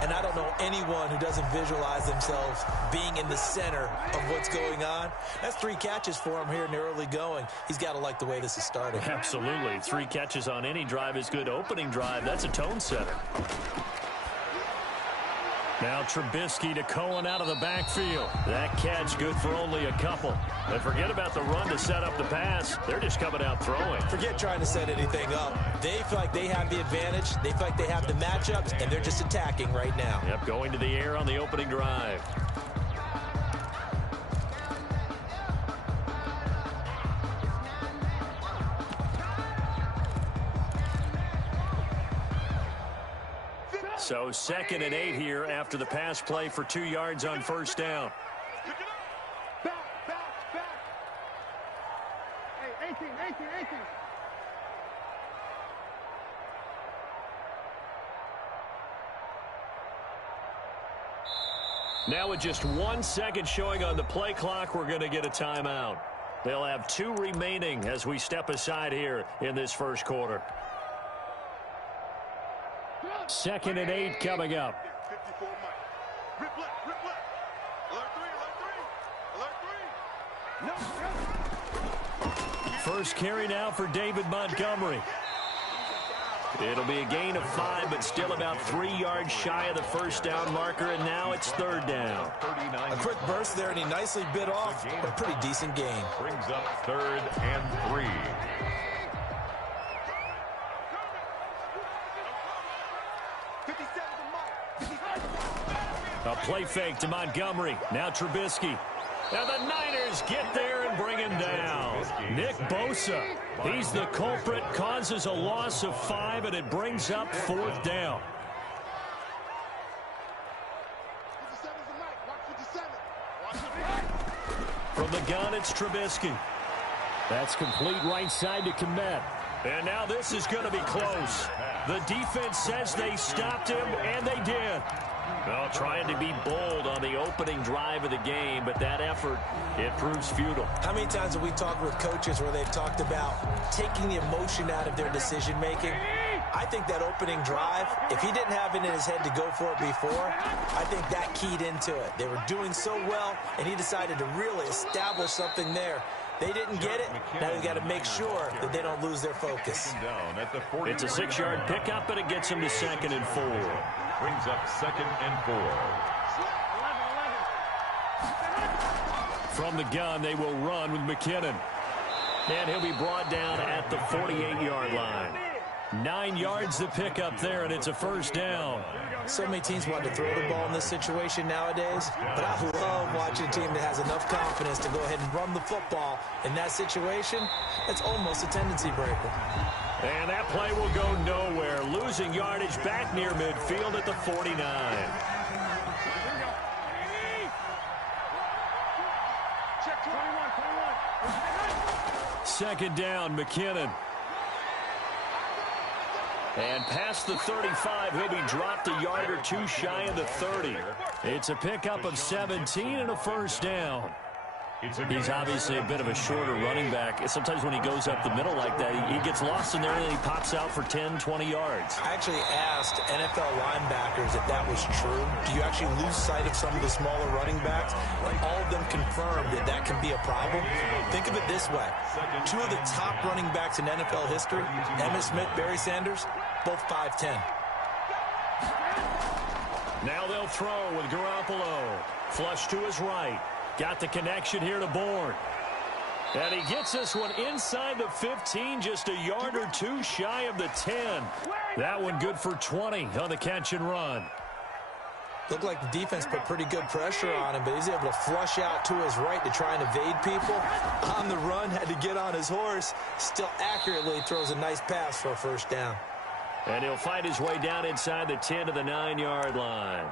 And I don't know anyone who doesn't visualize themselves being in the center of what's going on. That's 3 catches for him here in the early going. He's got to like the way this is starting. Absolutely. 3 catches on any drive is good. Opening drive, that's a tone setter. Now Trubisky to Cohen out of the backfield. That catch good for only a couple. And forget about the run to set up the pass. They're just coming out throwing. Forget trying to set anything up. They feel like they have the advantage. They feel like they have the matchups, and they're just attacking right now. Yep, going to the air on the opening drive. So 2nd and 8 here after the pass play for 2 yards on 1st down. Back. Hey, 18. Now with just 1 second showing on the play clock, we're going to get a timeout. They'll have 2 remaining as we step aside here in this first quarter. 2nd and 8 coming up. 54 Mike. Rip left. Alert 3. No. First carry now for David Montgomery. It'll be a gain of 5, but still about 3 yards shy of the 1st down marker, and now it's 3rd down. A quick burst there, and he nicely bit off a pretty decent gain. Brings up 3rd and 3. A play fake to Montgomery. Now Trubisky. Now the Niners get there and bring him down. Nick Bosa. He's the culprit. Causes a loss of 5, and it brings up 4th down. From the gun, it's Trubisky. That's complete right side to Kmet. And now this is going to be close. The defense says they stopped him, and they did. Well, trying to be bold on the opening drive of the game, but that effort, it proves futile. How many times have we talked with coaches where they've talked about taking the emotion out of their decision-making? I think that opening drive, if he didn't have it in his head to go for it before, I think that keyed into it. They were doing so well, and he decided to really establish something there. They didn't get it. Now they've got to make sure that they don't lose their focus. It's a 6-yard pickup, and it gets him to 2nd and 4. Brings up 2nd and 4. From the gun, they will run with McKinnon. And he'll be brought down at the 48-yard line. 9 yards to pick up there, and it's a first down. So many teams want to throw the ball in this situation nowadays, but I love watching a team that has enough confidence to go ahead and run the football. In that situation, that's almost a tendency breaker. And that play will go nowhere, losing yardage back near midfield at the 49. Check 21. Second down, McKinnon. And past the 35, he'll be dropped a yard or two shy of the 30. It's a pickup of 17 and a first down. He's obviously a bit of a shorter running back. Sometimes when he goes up the middle like that, he gets lost in there and then he pops out for 10, 20 yards. I actually asked NFL linebackers if that was true. Do you actually lose sight of some of the smaller running backs? And all of them confirmed that that can be a problem. Think of it this way. Two of the top running backs in NFL history, Emmitt Smith, Barry Sanders, both 5'10". Now they'll throw with Garoppolo. Flush to his right. Got the connection here to Bourne. And he gets this one inside the 15, just a yard or two shy of the 10. That one good for 20 on the catch and run. Looked like the defense put pretty good pressure on him, but he's able to flush out to his right to try and evade people. On the run, had to get on his horse. Still accurately throws a nice pass for a first down. And he'll fight his way down inside the 10 to the 9-yard line.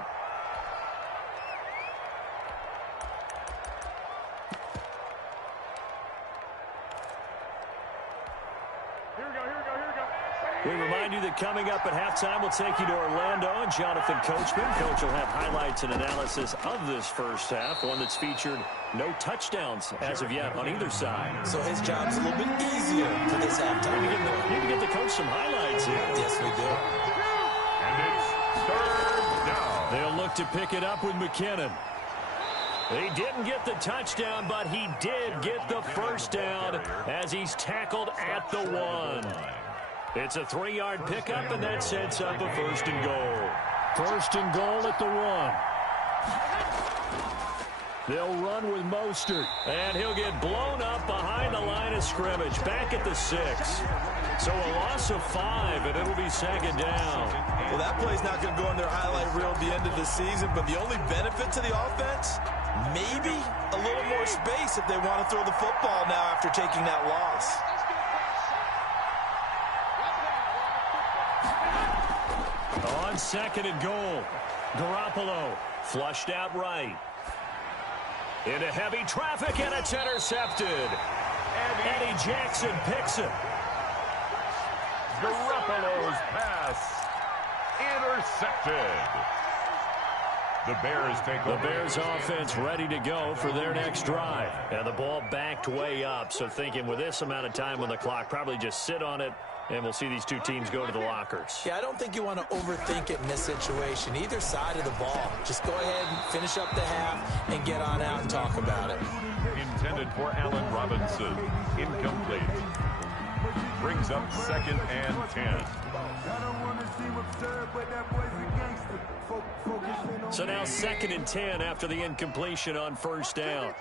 We remind you that coming up at halftime, we'll take you to Orlando and Jonathan Coachman. Coach will have highlights and analysis of this first half, one that's featured no touchdowns as of yet on either side. So his job's a little bit easier for this halftime. We need to get the coach some highlights here. Yes, we do. And it's third down. They'll look to pick it up with McKinnon. He didn't get the touchdown, but he did get the first down as he's tackled at the 1. It's a 3-yard pickup, and that sets up a first and goal. First and goal at the 1. They'll run with Mostert, and he'll get blown up behind the line of scrimmage, back at the 6. So a loss of 5, and it'll be second down. Well, that play's not going to go on their highlight reel at the end of the season, but the only benefit to the offense, maybe a little more space if they want to throw the football now after taking that loss. On second and goal, Garoppolo flushed out right. Into heavy traffic, and it's intercepted. Eddie Jackson picks it. Garoppolo's pass intercepted. The Bears take over. The Bears offense ready to go for their next drive. And the ball backed way up, so thinking with this amount of time on the clock, probably just sit on it, and we'll see these two teams go to the lockers. Yeah, I don't think you want to overthink it in this situation. Either side of the ball. Just go ahead and finish up the half and get on out and talk about it. Intended for Allen Robinson. Incomplete. Brings up second and 10. So now second and 10 after the incompletion on first down.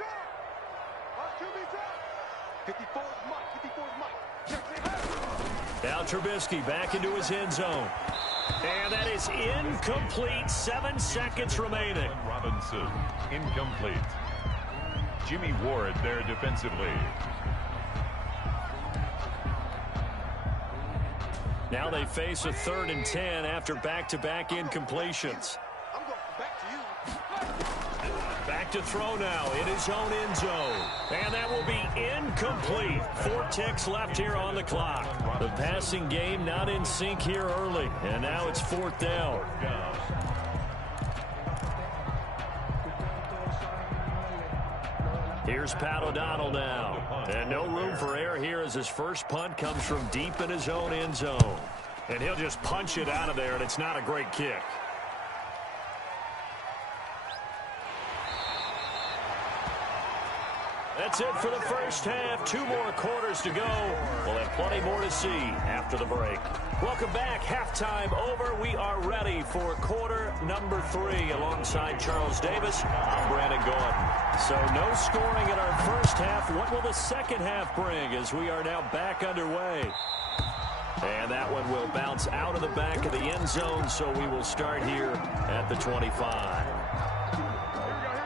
Now Trubisky back into his end zone. And that is incomplete. 7 seconds remaining. Robinson, incomplete. Jimmy Ward there defensively. Now they face a 3rd and 10 after back-to-back incompletions. Back to throw now in his own end zone. And that will be incomplete. 4 ticks left here on the clock. The passing game not in sync here early. And now it's 4th down. Here's Pat O'Donnell now. And no room for error here as his first punt comes from deep in his own end zone. And he'll just punch it out of there, and it's not a great kick. That's it for the first half. 2 more quarters to go. We'll have plenty more to see after the break. Welcome back. Halftime over. We are ready for quarter number 3. Alongside Charles Davis, I'm Brandon Gordon. So no scoring in our first half. What will the second half bring as we are now back underway? And that one will bounce out of the back of the end zone, so we will start here at the 25.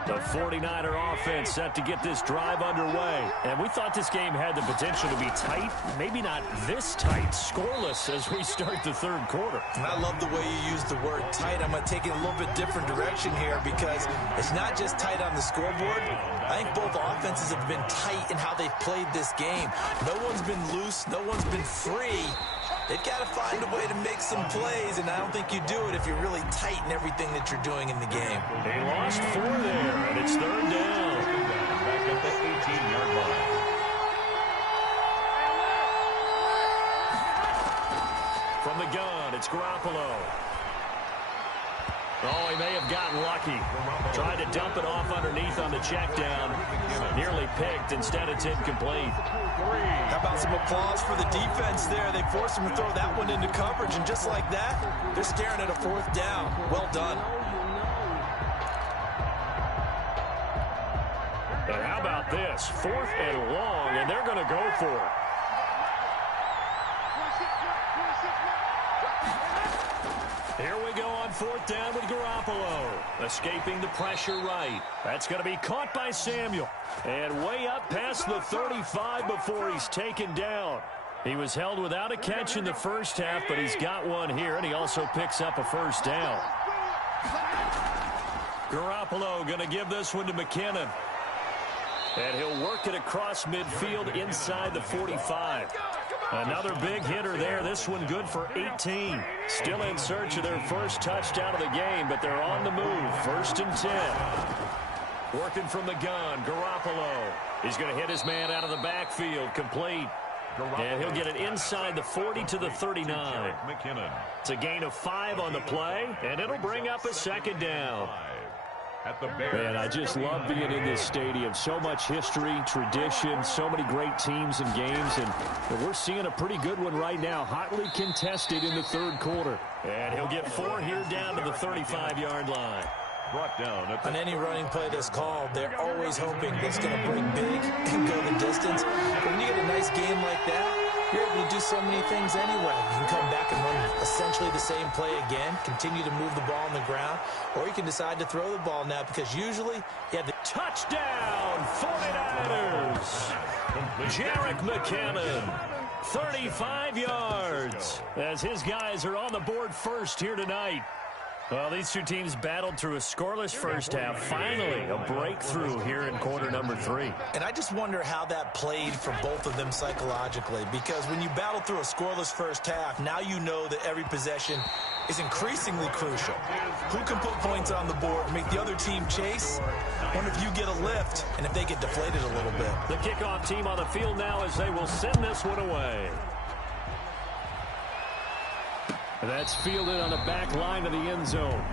The 49er offense set to get this drive underway. And we thought this game had the potential to be tight. Maybe not this tight, scoreless as we start the third quarter. And I love the way you use the word tight. I'm going to take it a little bit different direction here because it's not just tight on the scoreboard. I think both offenses have been tight in how they've played this game. No one's been loose. No one's been free. They've got to find a way to make some plays, and I don't think you do it if you're really tight in everything that you're doing in the game. They lost 4 there, and it's third down. Back at the 18-yard line. From the gun, it's Garoppolo. Oh, he may have gotten lucky. Tried to dump it off underneath on the check down. Nearly picked. Instead, it's incomplete. How about some applause for the defense there? They forced him to throw that one into coverage, and just like that, they're staring at a 4th down. Well done. And how about this? 4th and long, and they're going to go for it. Here we go on 4th down with Garoppolo. Escaping the pressure right. That's going to be caught by Samuel. And way up past the 35 before he's taken down. He was held without a catch in the first half, but he's got one here, and he also picks up a first down. Garoppolo going to give this one to McKinnon. And he'll work it across midfield inside the 45. Another big hitter there. This one good for 18. Still in search of their first touchdown of the game, but they're on the move. 1st and 10. Working from the gun, Garoppolo. He's going to hit his man out of the backfield. Complete. And he'll get it inside the 40 to the 39. It's a gain of 5 on the play, and it'll bring up a 2nd down. Man, I just love being in this stadium. So much history, tradition, so many great teams and games, and we're seeing a pretty good one right now, hotly contested in the third quarter. And he'll get 4 here down to the 35-yard line. Brought down on any running play that's called, they're always hoping it's going to break big and go the distance. But when you get a nice game like that, you're able to do so many things anyway. You can come back and run essentially the same play again, continue to move the ball on the ground, or you can decide to throw the ball now because usually you have the touchdown 49ers. Jerick McKinnon, 35 yards, as his guys are on the board first here tonight. Well, these two teams battled through a scoreless first half. Finally, a breakthrough here in quarter number 3. And I just wonder how that played for both of them psychologically, because when you battle through a scoreless first half, now you know that every possession is increasingly crucial. Who can put points on the board, make the other team chase? Wonder if you get a lift and if they get deflated a little bit. The kickoff team on the field now as they will send this one away. That's fielded on the back line of the end zone.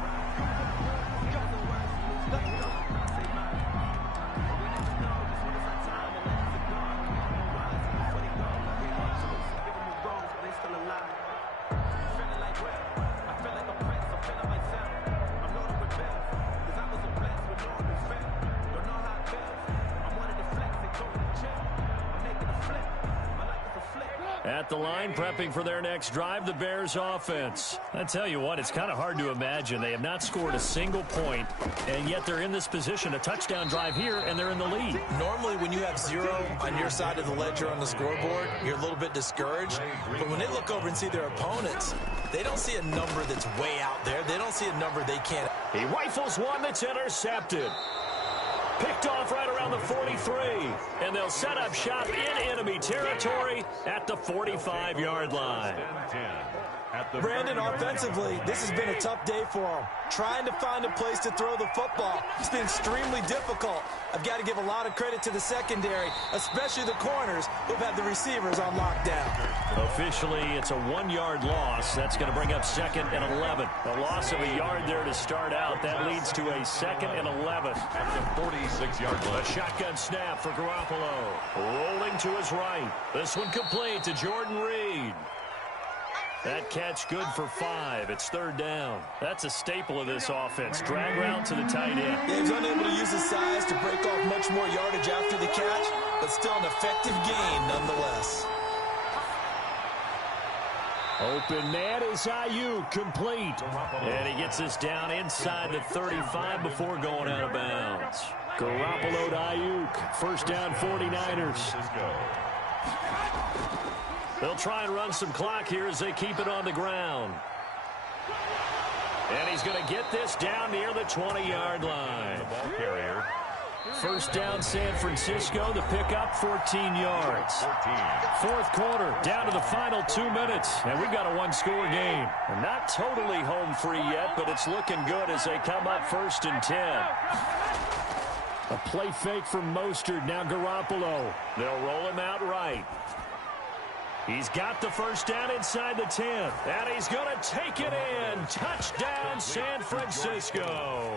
At the line, prepping for their next drive, the Bears offense. I tell you what, it's kind of hard to imagine. They have not scored a single point, and yet they're in this position. A touchdown drive here, and they're in the lead. Normally, when you have 0 on your side of the ledger on the scoreboard, you're a little bit discouraged. But when they look over and see their opponents, they don't see a number that's way out there. They don't see a number they can't. He rifles one that's intercepted. Picked off right around the 43, and they'll set up shop in enemy territory at the 45-yard line. Brandon, offensively, this has been a tough day for them. Trying to find a place to throw the football. It's been extremely difficult. I've got to give a lot of credit to the secondary, especially the corners who've had the receivers on lockdown. Officially, it's a 1-yard loss. That's going to bring up 2nd and 11. A loss of a yard there to start out. That leads to a 2nd and 11. At the 46-yard line. A shotgun snap for Garoppolo. Rolling to his right. This one complete to Jordan Reed. That catch good for 5. It's 3rd down. That's a staple of this offense. Drag route to the tight end. Yeah, he was unable to use his size to break off much more yardage after the catch, but still an effective gain nonetheless. Open man is Ayuk, complete. And he gets this down inside the 35 before going out of bounds. Garoppolo to Ayuk. 1st down, 49ers. They'll try and run some clock here as they keep it on the ground. And he's going to get this down near the 20-yard line. The ball carrier. 1st down, San Francisco. The pickup, 14 yards. 4th quarter, down to the final 2 minutes. And we've got a 1-score game. And not totally home free yet, but it's looking good as they come up 1st and 10. A play fake from Mostert. Now Garoppolo. They'll roll him out right. He's got the 1st down inside the 10. And he's going to take it in. Touchdown, San Francisco.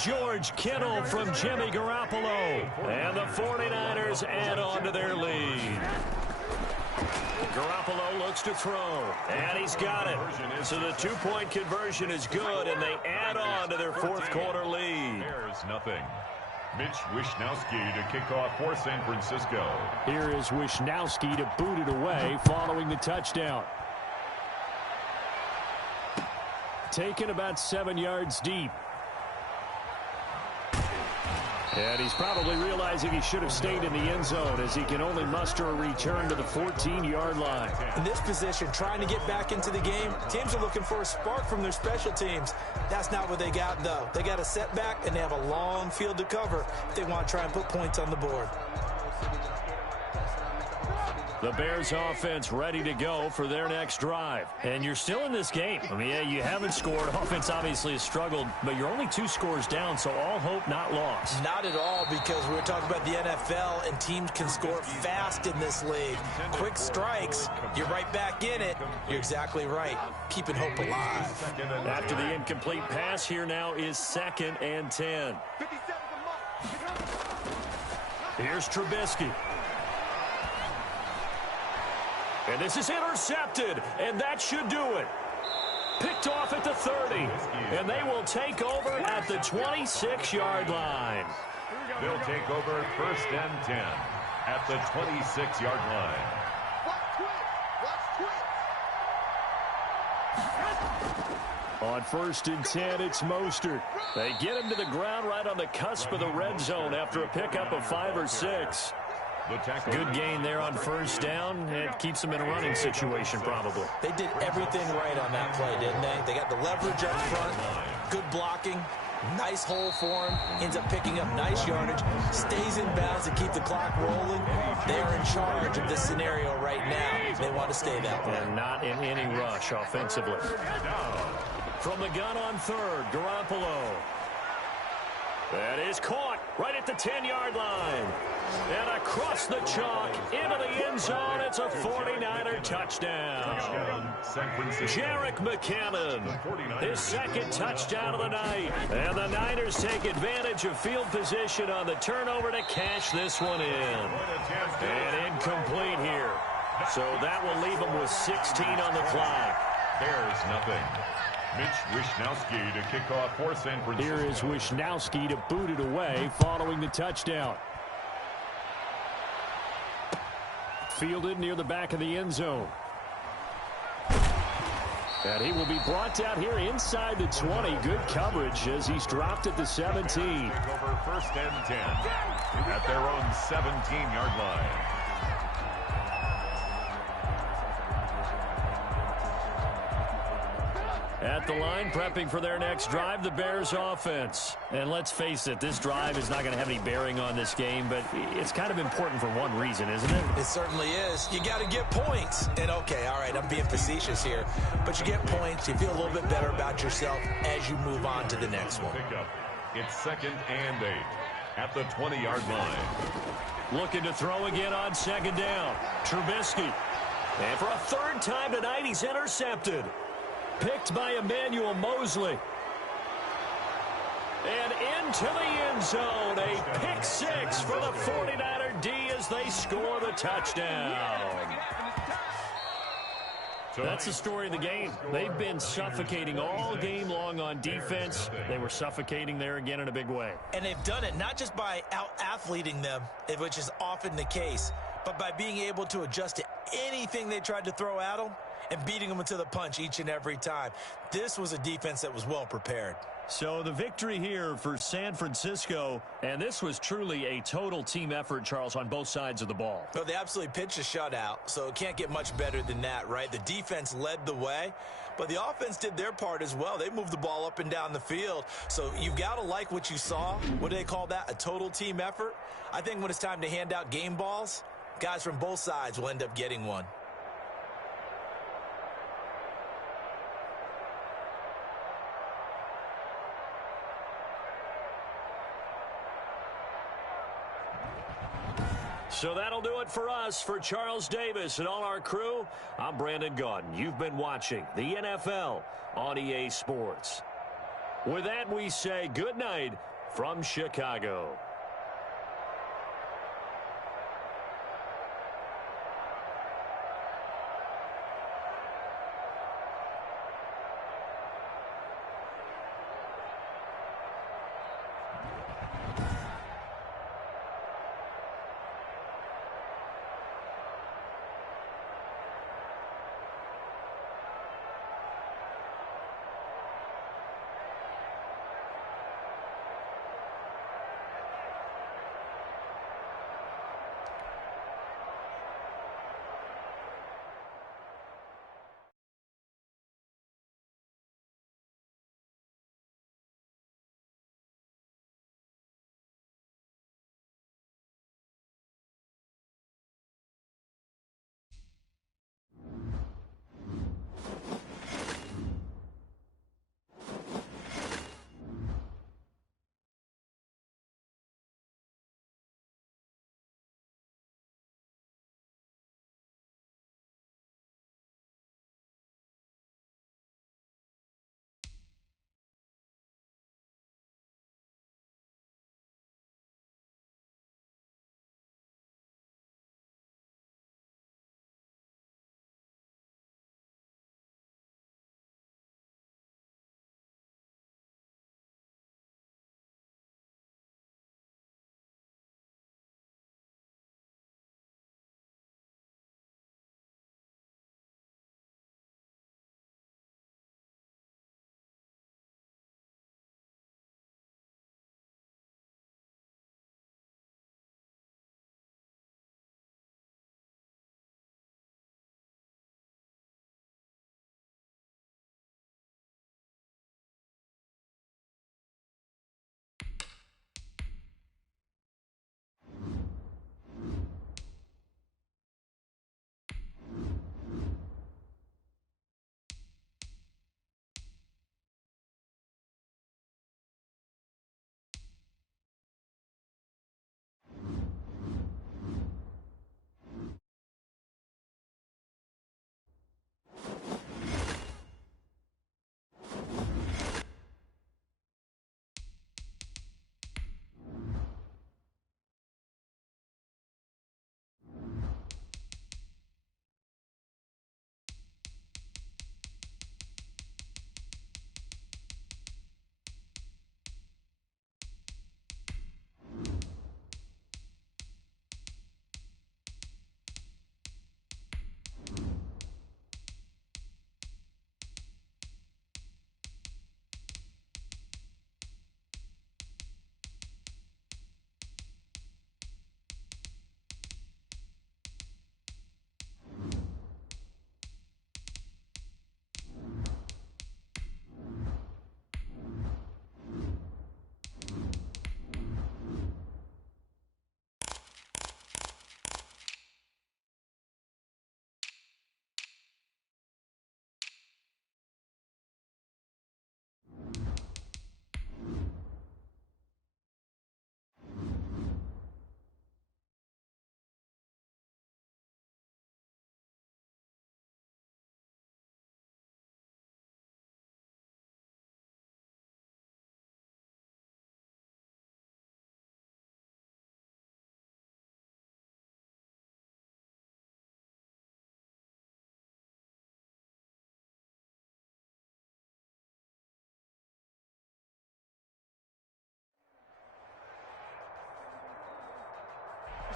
George Kittle from Jimmy Garoppolo. And the 49ers add on to their lead. Garoppolo looks to throw. And he's got it. So the 2-point conversion is good, and they add on to their 4th quarter lead. There's nothing. Mitch Wishnowsky to kick off for San Francisco. Here is Wishnowsky to boot it away following the touchdown. Taken about 7 yards deep. And he's probably realizing he should have stayed in the end zone as he can only muster a return to the 14-yard line. In this position, trying to get back into the game, teams are looking for a spark from their special teams. That's not what they got, though. They got a setback, and they have a long field to cover if they want to try and put points on the board. The Bears offense ready to go for their next drive. And you're still in this game. I mean, yeah, you haven't scored. Offense obviously has struggled, but you're only 2 scores down, so all hope not lost. Not at all, because we were talking about the NFL, and teams can score fast in this league. Quick strikes, you're right back in it. You're exactly right. Keeping hope alive. After the incomplete pass, here now is 2nd and 10. Here's Trubisky. And this is intercepted, and that should do it. Picked off at the 30, and they will take over at the 26-yard line. They'll take over 1st and 10 at the 26-yard line. On 1st and 10, it's Mostert. They get him to the ground right on the cusp of the red zone after a pickup of 5 or 6. Good gain there on 1st down. It keeps them in a running situation, probably. They did everything right on that play, didn't they? They got the leverage up front, good blocking, nice hole for him, ends up picking up nice yardage, stays in bounds to keep the clock rolling. They are in charge of this scenario right now. They want to stay that way. And not in any rush offensively. From the gun on 3rd, Garoppolo. That is caught right at the 10-yard line. And across the chalk into the end zone, it's a 49er touchdown. Jerick McKinnon, his 2nd touchdown of the night. And the Niners take advantage of field position on the turnover to cash this one in. And incomplete here. So that will leave them with 16 on the clock. There's nothing. Mitch Wishnowsky to kick off for San Francisco. Here is Wishnowsky to boot it away following the touchdown. Fielded near the back of the end zone. And he will be brought down here inside the 20. Good coverage as he's dropped at the 17. Over 1st and 10 at their own 17-yard line. At the line, prepping for their next drive, the Bears offense. And let's face it, this drive is not going to have any bearing on this game, but it's kind of important for one reason, isn't it? It certainly is. You got to get points. And okay, all right, I'm being facetious here, but you get points, you feel a little bit better about yourself as you move on to the next one. It's 2nd and 8 at the 20-yard line. Looking to throw again on 2nd down. Trubisky. And for a third time tonight, he's intercepted. Picked by Emmanuel Mosley. And into the end zone, a pick six for the 49er D as they score the touchdown. That's the story of the game. They've been suffocating all game long on defense. They were suffocating there again in a big way. And they've done it not just by out-athleting them, which is often the case, but by being able to adjust to anything they tried to throw at them and beating them into the punch each and every time. This was a defense that was well prepared. So the victory here for San Francisco, and this was truly a total team effort, Charles, on both sides of the ball. Well, they absolutely pitched a shutout, so it can't get much better than that, right? The defense led the way, but the offense did their part as well. They moved the ball up and down the field, so you've got to like what you saw. What do they call that? A total team effort? I think when it's time to hand out game balls, guys from both sides will end up getting one. So that'll do it for us. For Charles Davis and all our crew, I'm Brandon Gaudin. You've been watching the NFL on EA Sports. With that, we say good night from Chicago.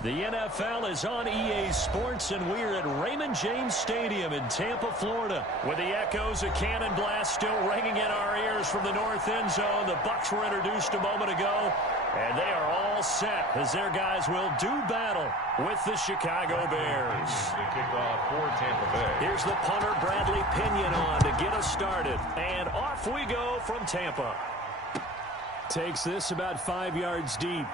The NFL is on EA Sports, and we're at Raymond James Stadium in Tampa, Florida, with the echoes of cannon blast still ringing in our ears from the north end zone. The Bucs were introduced a moment ago, and they are all set as their guys will do battle with the Chicago Bears. The kickoff for Tampa Bay. Here's the punter, Bradley Pinion, on to get us started, and off we go from Tampa. Takes this about 5 yards deep.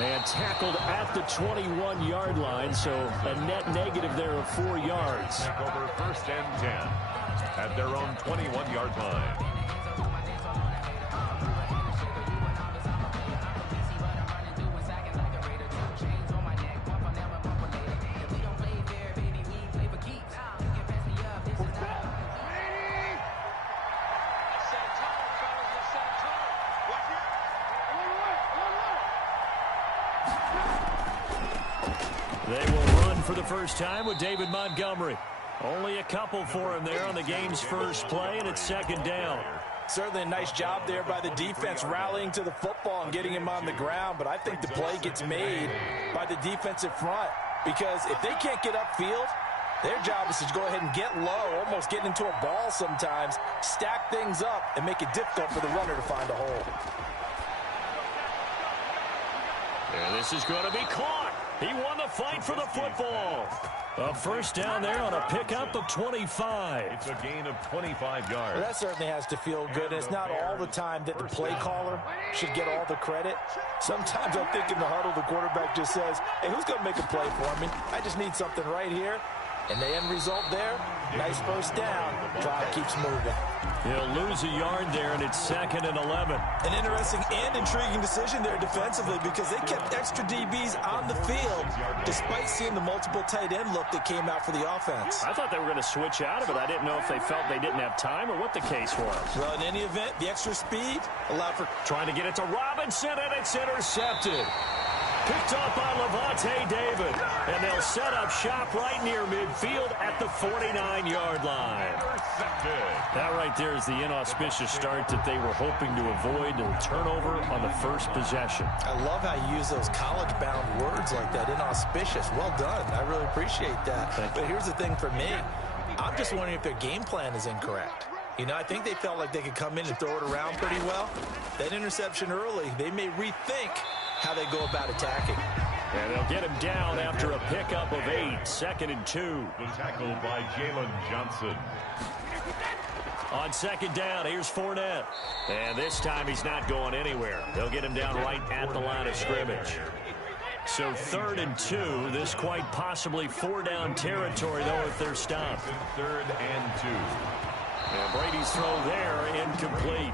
And tackled at the 21-yard line, so a net negative there of 4 yards. Take over 1st and 10 at their own 21-yard line. They will run for the first time with David Montgomery. Only a couple for him there on the game's first play, and it's 2nd down. Certainly a nice job there by the defense rallying to the football and getting him on the ground, but I think the play gets made by the defensive front because if they can't get upfield, their job is to go ahead and get low, almost get into a ball sometimes, stack things up, and make it difficult for the runner to find a hole. And this is going to be caught. He won the fight for the football. A first down there on a pickup of 25. It's a gain of 25 yards. Well, that certainly has to feel good. And it's not all the time that the play caller should get all the credit. Sometimes I think in the huddle, the quarterback just says, hey, who's going to make a play for me? I just need something right here. And the end result there, nice first down. Drive keeps moving. He'll lose a yard there, and it's 2nd and 11. An interesting and intriguing decision there defensively because they kept extra DBs on the field despite seeing the multiple tight end look that came out for the offense. I thought they were going to switch out of it. I didn't know if they felt they didn't have time or what the case was. Well, in any event, the extra speed allowed for trying to get it to Robinson, and it's intercepted. Picked off by Levante David, and they'll set up shop right near midfield at the 49-yard line. That right there is the inauspicious start that they were hoping to avoid, a turnover on the first possession. I love how you use those college-bound words like that, inauspicious. Well done. I really appreciate that. But here's the thing for me. I'm just wondering if their game plan is incorrect. You know, I think they felt like they could come in and throw it around pretty well. That interception early, they may rethink how they go about attacking. And they'll get him down after a pickup of 8, 2nd and 2. The tackle by Jalen Johnson. On 2nd down, here's Fournette. And this time he's not going anywhere. They'll get him down right at the line of scrimmage. So 3rd and 2, this quite possibly 4-down territory, though, if they're stopped. 3rd and 2. And Brady's throw there, incomplete.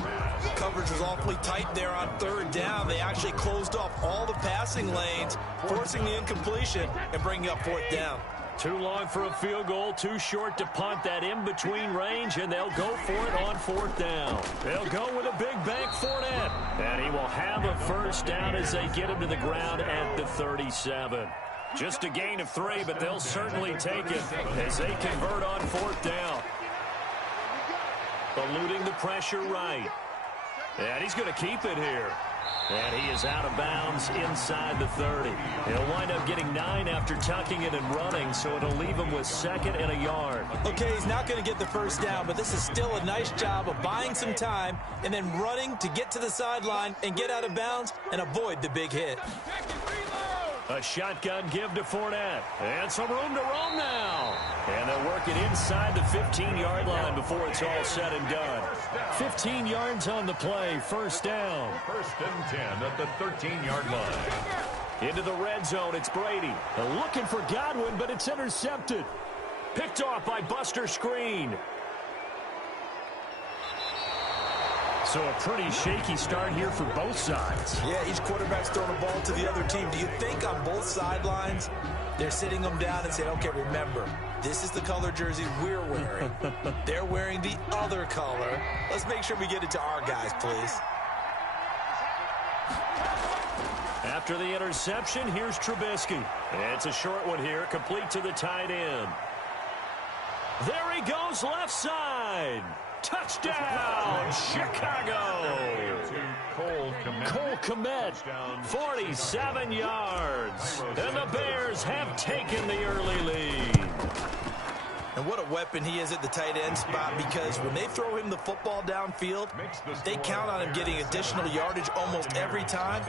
Coverage was awfully tight there on 3rd down. They actually closed off all the passing lanes, forcing the incompletion and bringing up 4th down. Too long for a field goal, too short to punt that in-between range, and they'll go for it on 4th down. They'll go with a big bank Fournette, and he will have a first down as they get him to the ground at the 37. Just a gain of 3, but they'll certainly take it as they convert on 4th down. Eluding the pressure right. And he's going to keep it here. And he is out of bounds inside the 30. He'll wind up getting 9 after tucking it and running, so it'll leave him with 2nd and a yard. Okay, he's not going to get the first down, but this is still a nice job of buying some time and then running to get to the sideline and get out of bounds and avoid the big hit. A shotgun give to Fournette. And some room to roam now. And they'll work it inside the 15-yard line before it's all said and done. 15 yards on the play, first down. 1st and 10 at the 13-yard line. Into the red zone, it's Brady. Looking for Godwin, but it's intercepted. Picked off by Buster Screen. So a pretty shaky start here for both sides. Yeah, each quarterback's throwing the ball to the other team. Do you think on both sidelines they're sitting them down and saying, okay, remember, this is the color jersey we're wearing. They're wearing the other color. Let's make sure we get it to our guys, please. After the interception, here's Trubisky. And it's a short one here, complete to the tight end. There he goes, left side. Touchdown, Chicago! Cole Kmet, 47 yards. And the Bears have taken the early lead. And what a weapon he is at the tight end spot, because when they throw him the football downfield, they count on him getting additional yardage almost every time.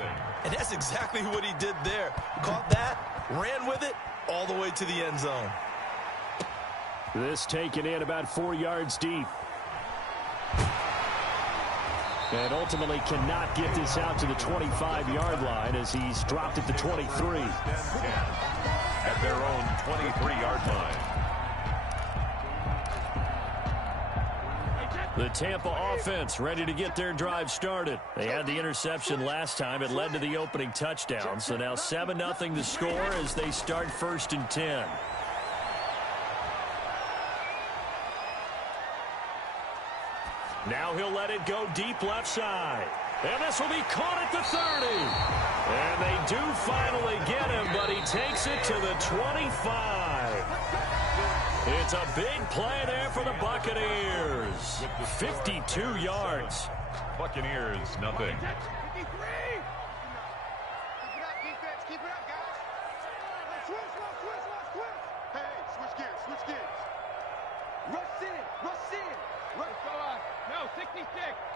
And that's exactly what he did there. Caught that, ran with it, all the way to the end zone. This taken in about 4 yards deep. And ultimately cannot get this out to the 25-yard line as he's dropped at the 23. At their own 23-yard line. The Tampa offense ready to get their drive started. They had the interception last time. It led to the opening touchdown. So now 7-0 the score as they start 1st and 10. Now he'll let it go deep left side. And this will be caught at the 30. And they do finally get him, but he takes it to the 25. It's a big play there for the Buccaneers. 52 yards. Buccaneers, nothing. Keep it up, defense. Keep it up, guys. Switch. Hey, switch gears. Rush in. No, 66.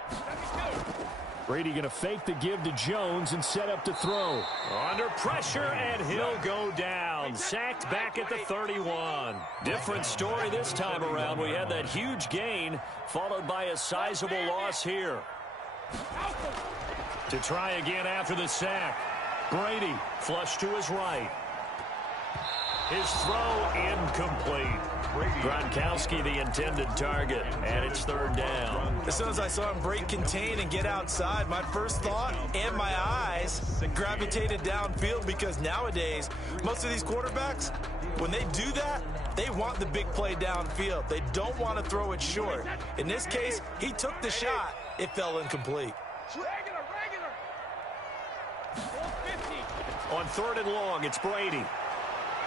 72. Brady going to fake the give to Jones and set up to throw. Under pressure, and he'll go down. Sacked back at the 31. Different story this time around. We had that huge gain, followed by a sizable loss here. To try again after the sack. Brady, flush to his right. His throw incomplete. Gronkowski the intended target, and it's 3rd down. As soon as I saw him break contain and get outside, my first thought and my eyes gravitated downfield, because nowadays, most of these quarterbacks, when they do that, they want the big play downfield. They don't want to throw it short. In this case, he took the shot. It fell incomplete. Regular. On 3rd and long, it's Brady.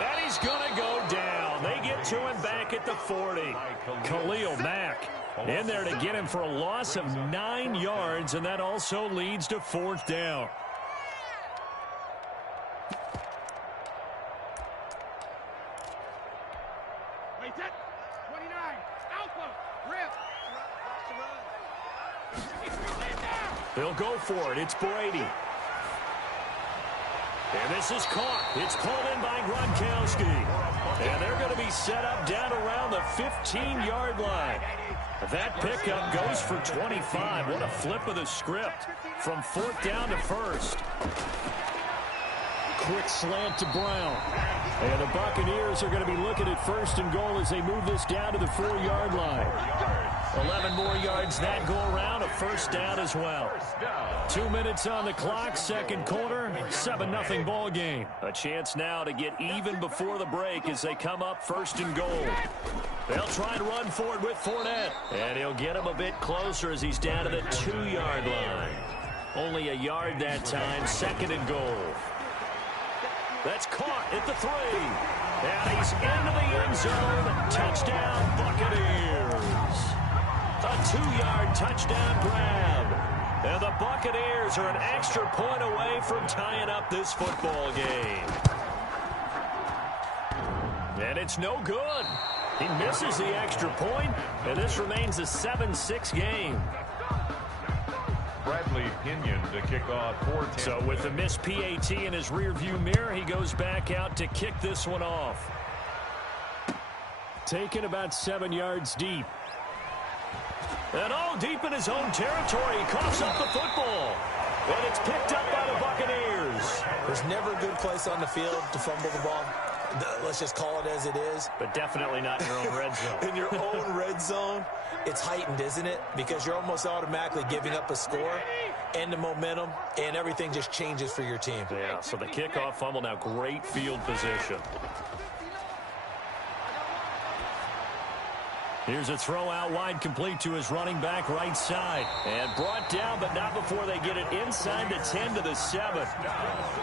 And he's going to go down. They get to him back at the 40. Khalil Mack in there to get him for a loss of 9 yards, and that also leads to 4th down. Wait, 29. Alpha. Rip. They'll go for it. It's Brady. And this is caught. It's pulled in by Gronkowski. And they're going to be set up down around the 15-yard line. That pickup goes for 25. What a flip of the script from 4th down to 1st. Quick slant to Brown. And the Buccaneers are going to be looking at 1st and goal as they move this down to the 4-yard line. 11 more yards that go around, a 1st down as well. 2 minutes on the clock, 2nd quarter, 7-0 ball game. A chance now to get even before the break as they come up 1st and goal. They'll try and run forward with Fournette. And he'll get him a bit closer as he's down to the 2-yard line. Only a yard that time, 2nd and goal. That's caught at the 3. And he's into the end zone. Touchdown, Buccaneers. A 2-yard touchdown grab. And the Buccaneers are an extra point away from tying up this football game. And it's no good. He misses the extra point, and this remains a 7-6 game. Bradley Pinion to kick off 4-10. So with the missed PAT in his rearview mirror, he goes back out to kick this one off. Taken about 7 yards deep. And all deep in his own territory, he coughs up the football. And it's picked up by the Buccaneers. There's never a good place on the field to fumble the ball. Let's just call it as it is. But definitely not in your own red zone. In your own red zone, it's heightened, isn't it? Because you're almost automatically giving up a score and the momentum, and everything just changes for your team. Yeah, so the kickoff fumble, now great field position. Here's a throw out wide, complete to his running back right side. And brought down, but not before they get it inside the 10 to the 7.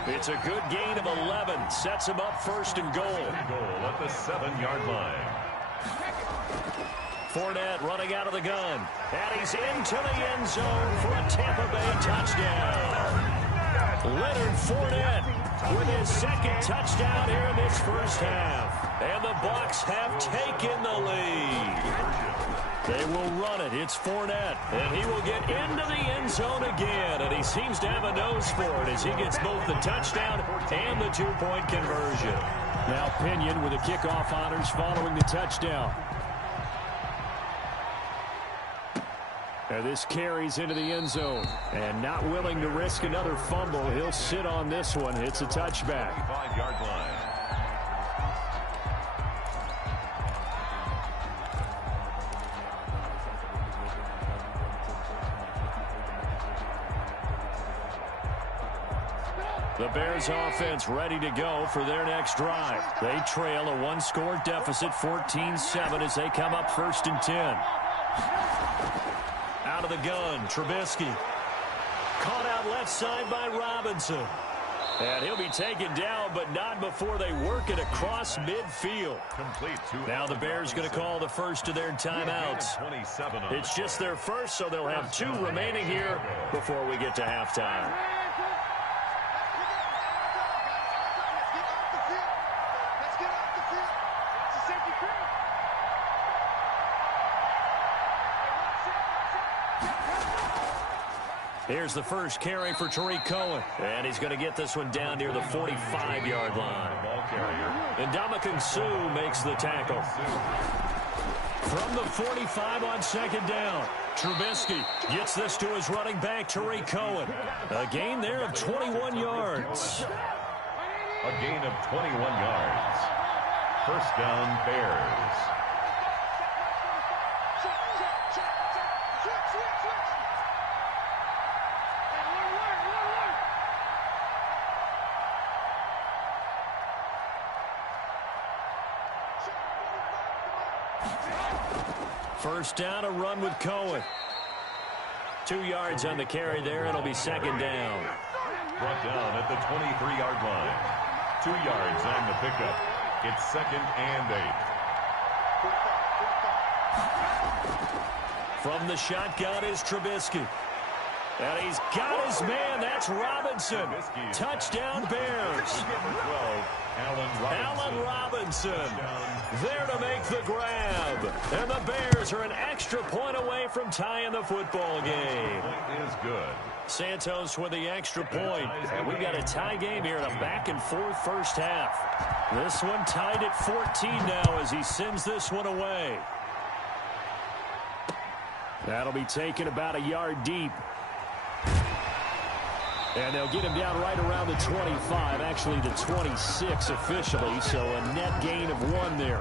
It's a good gain of 11. Sets him up 1st and goal. Goal at the 7-yard line. Fournette running out of the gun. And he's into the end zone for a Tampa Bay touchdown. Leonard Fournette with his second touchdown here in this first half. And the Bucs have taken the lead. They will run it. It's Fournette. And he will get into the end zone again. And he seems to have a nose for it as he gets both the touchdown and the two-point conversion. Now Pinion with the kickoff honors following the touchdown. And this carries into the end zone. And not willing to risk another fumble, he'll sit on this one. It's a touchback. 5-yard line. The Bears offense ready to go for their next drive. They trail a one-score deficit, 14-7, as they come up 1st and 10. Out of the gun, Trubisky. Caught out left side by Robinson. And he'll be taken down, but not before they work it across midfield. Now the Bears going to call the first of their timeouts. It's just their first, so they'll have 2 remaining here before we get to halftime. Here's the first carry for Tariq Cohen. And he's going to get this one down near the 45-yard line. And Ndamukong Suh makes the tackle. From the 45 on 2nd down, Trubisky gets this to his running back, Tariq Cohen. A gain there of 21 yards. A gain of 21 yards. First down, Bears. First down, a run with Cohen. 2 yards on the carry there. It'll be 2nd down. Brought down at the 23-yard line. 2 yards on the pickup. It's 2nd and 8. From the shotgun is Trubisky. And he's got his man. That's Robinson. Touchdown, Bears. Allen Robinson there to make the grab. And the Bears are an extra point away from tying the football game. Point is good. Santos with the extra point. And we've got a tie game here in a back-and-forth first half. This one tied at 14 now as he sends this one away. That'll be taken about a yard deep. And they'll get him down right around the 25, actually the 26 officially, so a net gain of 1 there.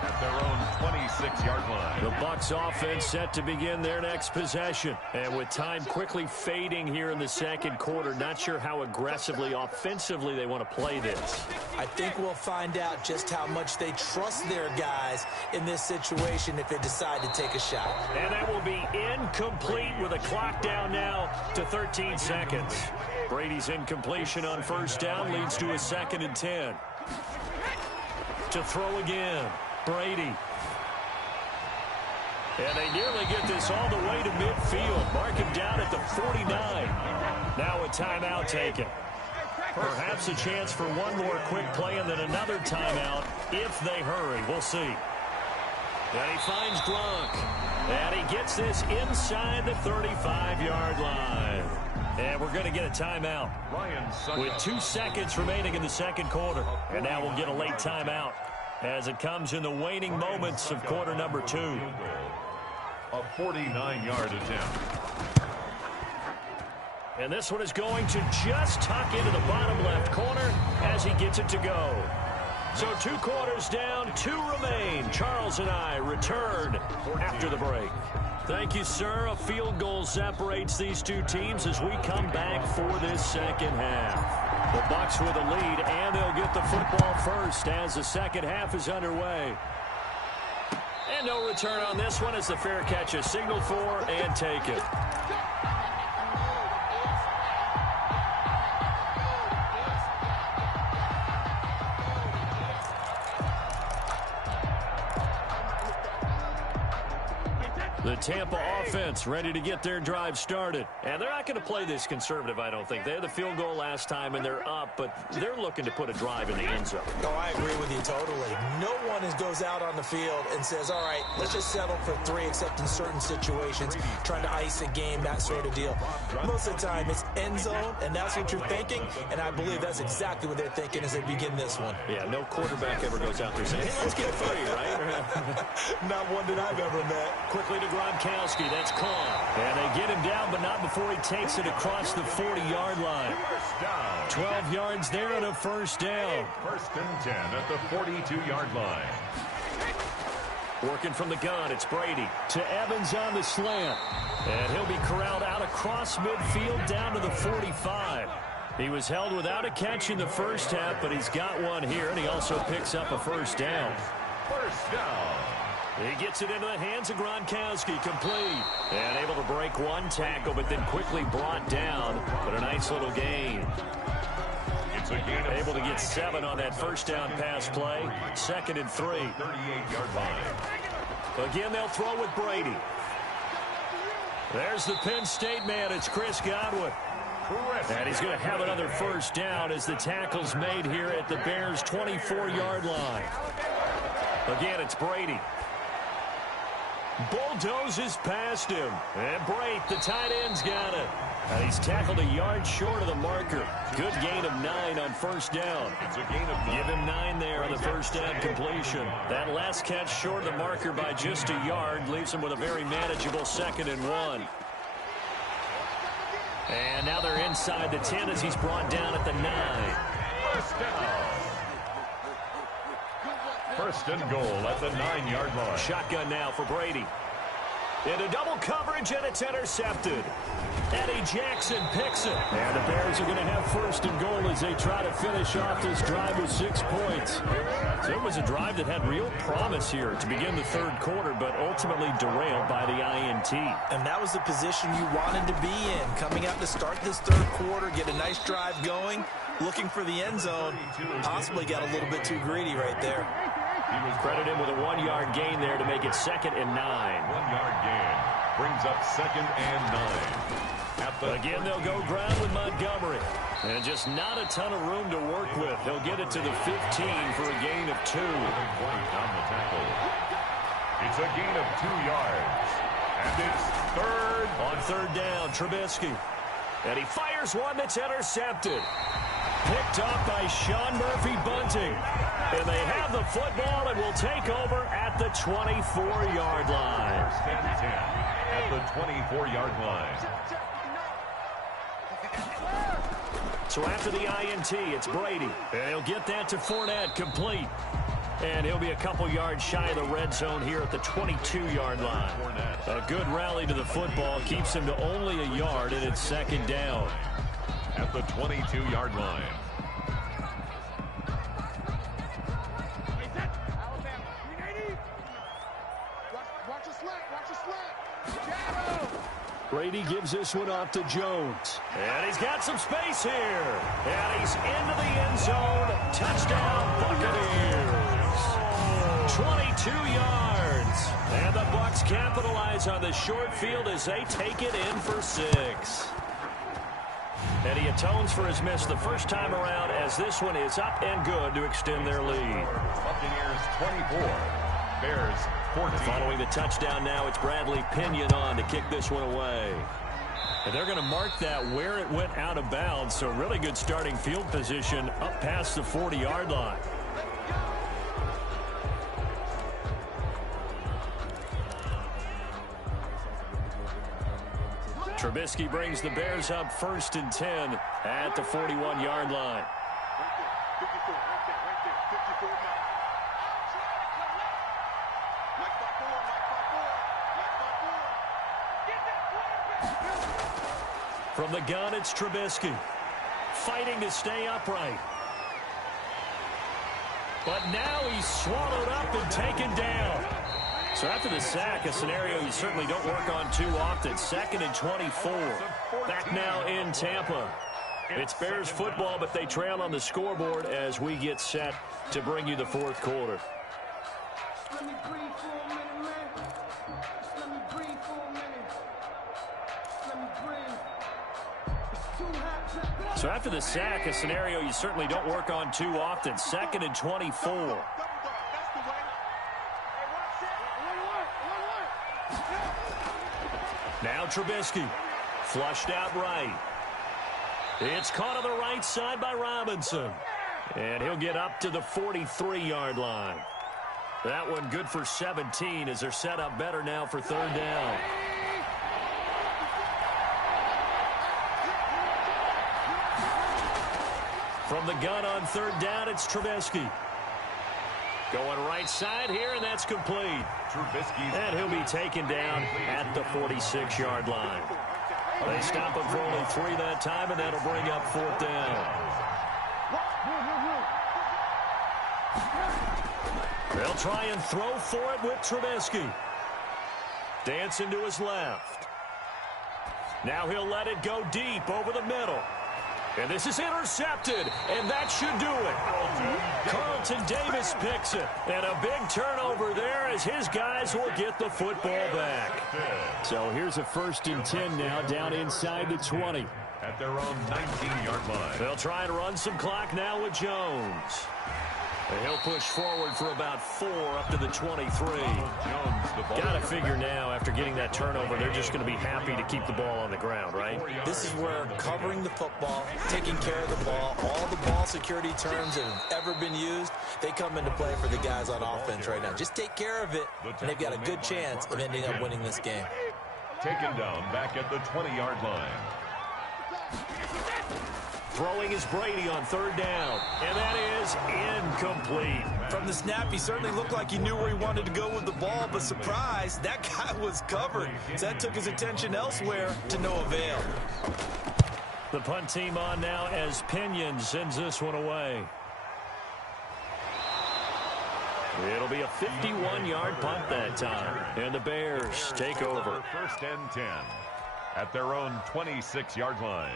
At their own 26-yard line. The Bucs offense set to begin their next possession. And with time quickly fading here in the second quarter, not sure how aggressively, offensively they want to play this. I think we'll find out just how much they trust their guys in this situation if they decide to take a shot. And that will be incomplete with a clock down now to 13 seconds. Brady's incompletion on first down leads to a 2nd and 10. To throw again, Brady. And they nearly get this all the way to midfield. Mark him down at the 49. Now a timeout taken. Perhaps a chance for one more quick play and then another timeout if they hurry. We'll see. And he finds Gronk. And he gets this inside the 35-yard line. And we're going to get a timeout with 2 seconds remaining in the second quarter. And now we'll get a late timeout as it comes in the waning moments of quarter number 2. A 49-yard attempt. And this one is going to just tuck into the bottom left corner as he gets it to go. So 2 quarters down, 2 remain. Charles and I return after the break. Thank you, sir. A field goal separates these 2 teams as we come back for this second half. The Bucs with a lead, and they'll get the football first as the second half is underway. And no return on this one as the fair catch is signaled for and taken. The Tampa offense ready to get their drive started. And they're not going to play this conservative, I don't think. They had the field goal last time, and they're up, but they're looking to put a drive in the end zone. Oh, I agree with you totally. No one goes out on the field and says, all right, let's just settle for 3, except in certain situations, trying to ice a game, that sort of deal. Most of the time, it's end zone, and that's what you're thinking, and I believe that's exactly what they're thinking as they begin this one. Yeah, no quarterback ever goes out there saying, hey, let's get 3, right? Not one that I've ever met. Quickly to Gronkowski. That's caught. And they get him down, but not before he takes it across the 40-yard line. 12 yards there and a first down. First and 10 at the 42-yard line. Working from the gun, it's Brady to Evans on the slant. And he'll be corralled out across midfield down to the 45. He was held without a catch in the first half, but he's got one here, and he also picks up a first down. First down. He gets it into the hands of Gronkowski, complete. And able to break one tackle, but then quickly brought down. But a nice little gain. It's a gain of able to get 7 on that first down pass play. 2nd and 3. 38-yard line. Again, they'll throw with Brady. There's the Penn State man. It's Chris Godwin. And he's going to have another first down as the tackle's made here at the Bears' 24-yard line. Again, it's Brady. Bulldozes past him. And Brate, the tight end's got it. And he's tackled a yard short of the marker. Good gain of 9 on first down. It's a gain of 9. Give him 9 there on the first down completion. That last catch short of the marker by just a yard leaves him with a very manageable 2nd and 1. And now they're inside the 10 as he's brought down at the 9. First down. First and goal at the 9-yard line. Shotgun now for Brady. Into double coverage, and it's intercepted. Eddie Jackson picks it. And the Bears are going to have first and goal as they try to finish off this drive with 6 points. So it was a drive that had real promise here to begin the third quarter, but ultimately derailed by the INT. And that was the position you wanted to be in. Coming out to start this third quarter, get a nice drive going, looking for the end zone. Possibly got a little bit too greedy right there. He was credited with a 1-yard gain there to make it 2nd and 9. 1-yard gain brings up 2nd and 9. Again, they'll go ground with Montgomery. And just not a ton of room to work with. He'll get it to the 15 for a gain of 2. On the tackle. It's a gain of 2 yards. And it's third. On third down, Trubisky. And he fires one that's intercepted. Picked up by Sean Murphy-Bunting. And they have the football and will take over at the 24-yard line. First and 10 at the 24-yard line. So after the INT, it's Brady. And he'll get that to Fournette, complete. And he'll be a couple yards shy of the red zone here at the 22-yard line. A good rally to the football keeps him to only a yard, and it's 2nd down. At the 22-yard line. Brady gives this one off to Jones. And he's got some space here. And he's into the end zone. Touchdown, Buccaneers. 22 yards. And the Bucs capitalize on the short field as they take it in for 6. And he atones for his miss the first time around as this one is up and good to extend their lead. Buccaneers 24. Bears 14. Following the touchdown now, it's Bradley Pinion on to kick this one away. And they're going to mark that where it went out of bounds, so really good starting field position up past the 40-yard line. Trubisky brings the Bears up 1st and 10 at the 41-yard line. 54, right there, 54 now. From the gun, it's Trubisky. Fighting to stay upright. But now he's swallowed up and taken down. So after the sack, a scenario you certainly don't work on too often. 2nd and 24. Back now in Tampa. It's Bears football, but they trail on the scoreboard as we get set to bring you the fourth quarter. Let me breathe for a minute, man. Just let me breathe So after the sack, a scenario you certainly don't work on too often. 2nd and 24. Now Trubisky, flushed out right. It's caught on the right side by Robinson. And he'll get up to the 43-yard line. That one good for 17 as they're set up better now for 3rd down. From the gun on 3rd down, it's Trubisky. Going right side here, and that's complete. And he'll be taken down at the 46-yard line. They stop him for only 3 that time, and that'll bring up 4th down. They'll try and throw for it with Trubisky. Dancing to his left. Now he'll let it go deep over the middle. And this is intercepted, and that should do it. Carlton Davis picks it, and a big turnover there as his guys will get the football back. So here's a 1st and 10 now, down inside the 20. At their own 19-yard line. They'll try and run some clock now with Jones. And he'll push forward for about 4 up to the 23. Got to figure now, after getting that turnover, they're just going to be happy to keep the ball on the ground, right? This is where covering the football, taking care of the ball, all the ball security terms that have ever been used, they come into play for the guys on offense right now. Just take care of it, and they've got a good chance of ending up winning this game. Taken down back at the 20-yard line. Throwing is Brady on 3rd down, and that is incomplete. From the snap, he certainly looked like he knew where he wanted to go with the ball, but surprise, that guy was covered. So that took his attention elsewhere to no avail. The punt team on now as Pinion sends this one away. It'll be a 51-yard punt that time, and the Bears take over. 1st and 10 at their own 26-yard line.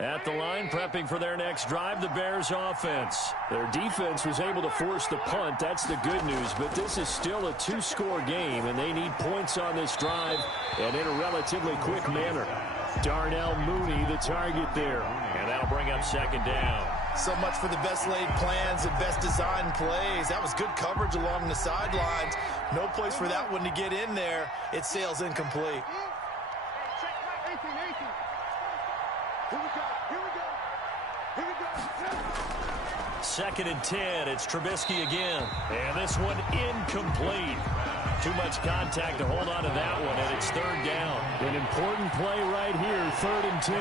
At the line, prepping for their next drive, the Bears offense. Their defense was able to force the punt. That's the good news, but this is still a 2-score game, and they need points on this drive and in a relatively quick manner. Darnell Mooney, the target there, and that'll bring up 2nd down. So much for the best laid plans and best designed plays. That was good coverage along the sidelines. No place for that one to get in there. It sails incomplete. Second and 10, it's Trubisky again. And this one incomplete. Too much contact to hold on to that one, and it's 3rd down. An important play right here, 3rd and 10.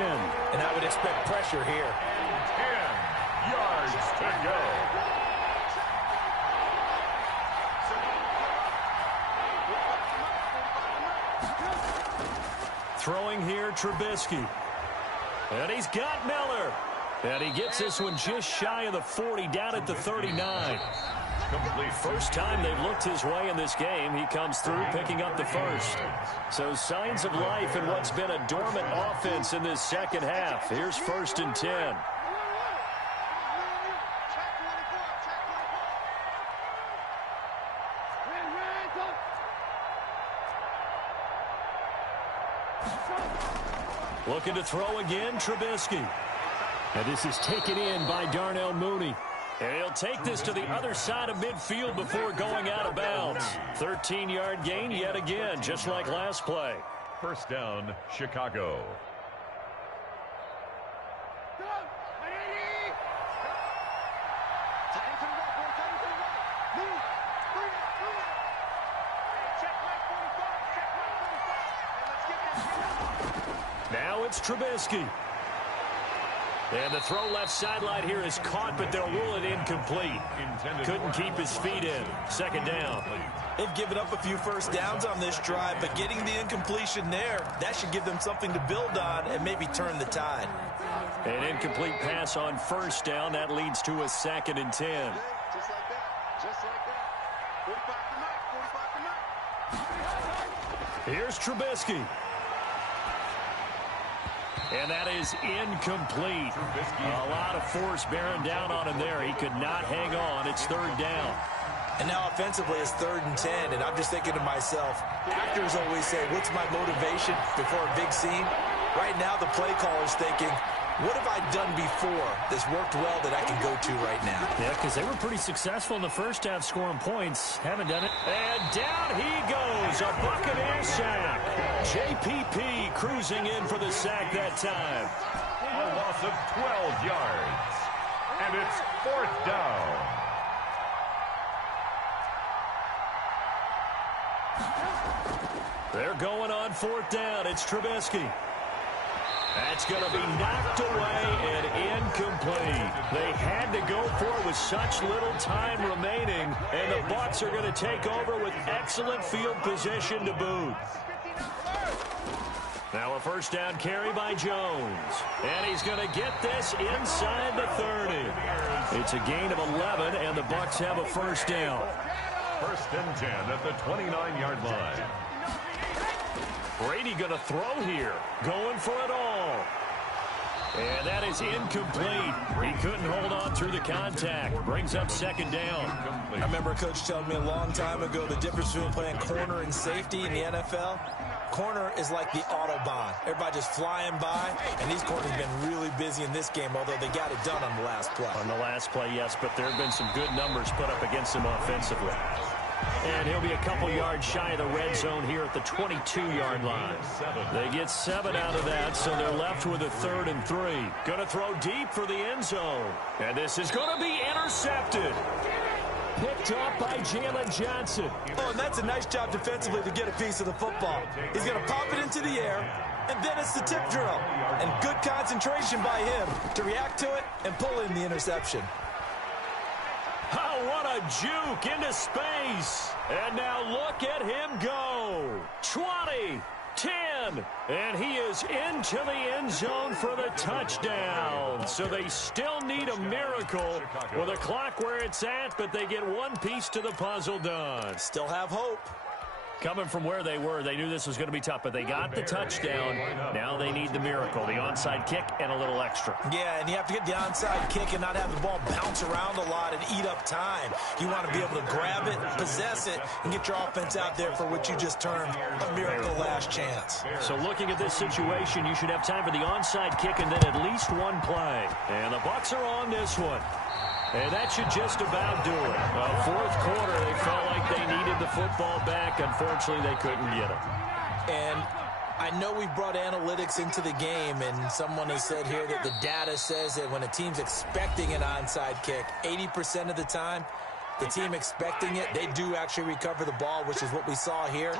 And I would expect pressure here. 10 yards to go. Throwing here, Trubisky. And he's got Miller. And he gets this one just shy of the 40, down at the 39. First time they've looked his way in this game. He comes through picking up the 1st. So signs of life in what's been a dormant offense in this 2nd half. Here's 1st and 10. Looking to throw again, Trubisky. And this is taken in by Darnell Mooney. And he'll take this to the other side of midfield before going out of bounds. 13-yard gain yet again, just like last play. 1st down, Chicago. Now it's Trubisky. And the throw left sideline here is caught, but they'll rule it incomplete. Couldn't keep his feet in. 2nd down. They've given up a few 1st downs on this drive, but getting the incompletion there, that should give them something to build on and maybe turn the tide. An incomplete pass on 1st down. That leads to a 2nd and 10. Just like that. Just like that. 45 to 9. 45 to 9. Here's Trubisky. And that is incomplete. A lot of force bearing down on him there. He could not hang on. It's 3rd down. And now offensively it's 3rd and 10. And I'm just thinking to myself, actors always say, what's my motivation before a big scene? Right now, the play caller's thinking, what have I done before that's worked well that I can go to right now? Yeah, because they were pretty successful in the first half scoring points. Haven't done it. And down he goes. A Buccaneer sack. JPP cruising in for the sack that time. A loss of 12 yards. And it's 4th down. They're going on 4th down. It's Trubisky. That's going to be knocked away and incomplete. They had to go for it with such little time remaining, and the Bucs are going to take over with excellent field position to boot. Now a first down carry by Jones. And he's going to get this inside the 30. It's a gain of 11, and the Bucs have a first down. 1st and 10 at the 29-yard line. Brady going to throw here. Going for it all. And that is incomplete. He couldn't hold on through the contact. Brings up 2nd down. I remember a coach telling me a long time ago the difference between playing corner and safety in the NFL. Corner is like the Autobahn. Everybody just flying by, and these corners have been really busy in this game, although they got it done on the last play. On the last play, yes, but there have been some good numbers put up against him offensively. And he'll be a couple yards shy of the red zone here at the 22-yard line. They get 7 out of that, so they're left with a 3rd and 3. Going to throw deep for the end zone. And this is going to be intercepted. Picked up by Jalen Johnson. Oh, and that's a nice job defensively to get a piece of the football. He's going to pop it into the air, and then it's the tip drill. And good concentration by him to react to it and pull in the interception. Oh, what a juke into space. And now look at him go. 20, 10, and he is into the end zone for the touchdown. So they still need a miracle with a clock where it's at, but they get one piece to the puzzle done. Still have hope. Coming from where they were, they knew this was going to be tough, but they got the touchdown. Now they need the miracle, the onside kick and a little extra. Yeah, and you have to get the onside kick and not have the ball bounce around a lot and eat up time. You want to be able to grab it, possess it, and get your offense out there for what you just termed a miracle last chance. So looking at this situation, you should have time for the onside kick and then at least one play. And the Bucs are on this one. And that should just about do it. Fourth quarter, they felt like they needed the football back. Unfortunately, they couldn't get it. And I know we brought analytics into the game, and someone has said here that the data says that when a team's expecting an onside kick, 80% of the time, the team expecting it, they do actually recover the ball, which is what we saw here.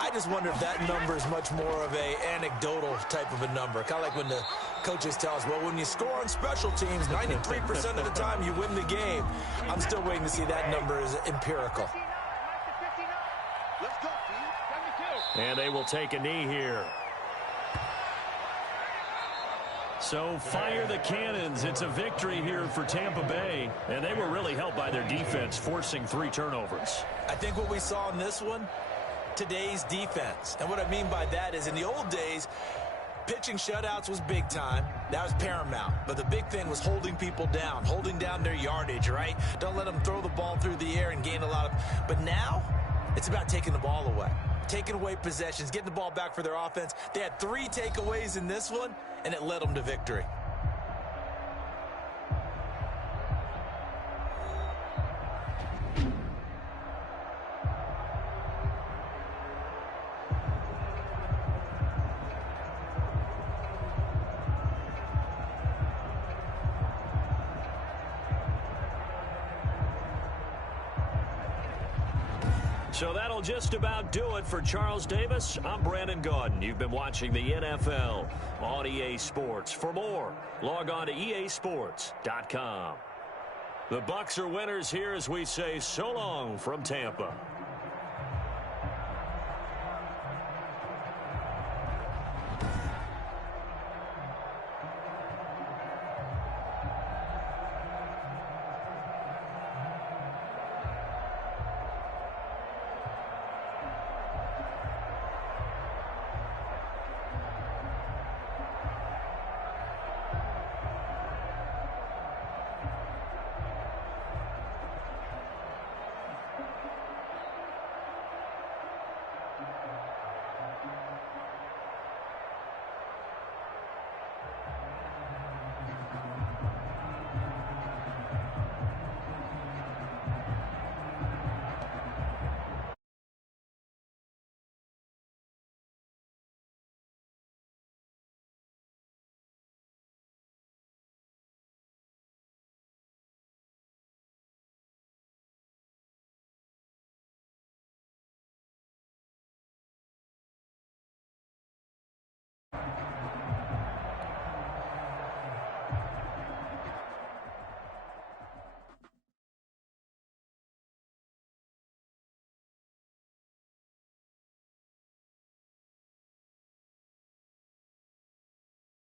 I just wonder if that number is much more of a anecdotal type of a number. Kind of like when the coaches tell us, well, when you score on special teams, 93% of the time you win the game. I'm still waiting to see that number is empirical. And they will take a knee here. So fire the cannons. It's a victory here for Tampa Bay. And they were really helped by their defense, forcing 3 turnovers. I think what we saw in this one, today's defense. And what I mean by that is in the old days, pitching shutouts was big time. That was paramount. But the big thing was holding people down, holding down their yardage, right? Don't let them throw the ball through the air and gain a lot of... But now, it's about taking the ball away. Taking away possessions, getting the ball back for their offense. They had 3 takeaways in this one, and it led them to victory. So that'll just about do it for Charles Davis. I'm Brandon Gaudin. You've been watching the NFL on EA Sports. For more, log on to easports.com. The Bucs are winners here as we say so long from Tampa.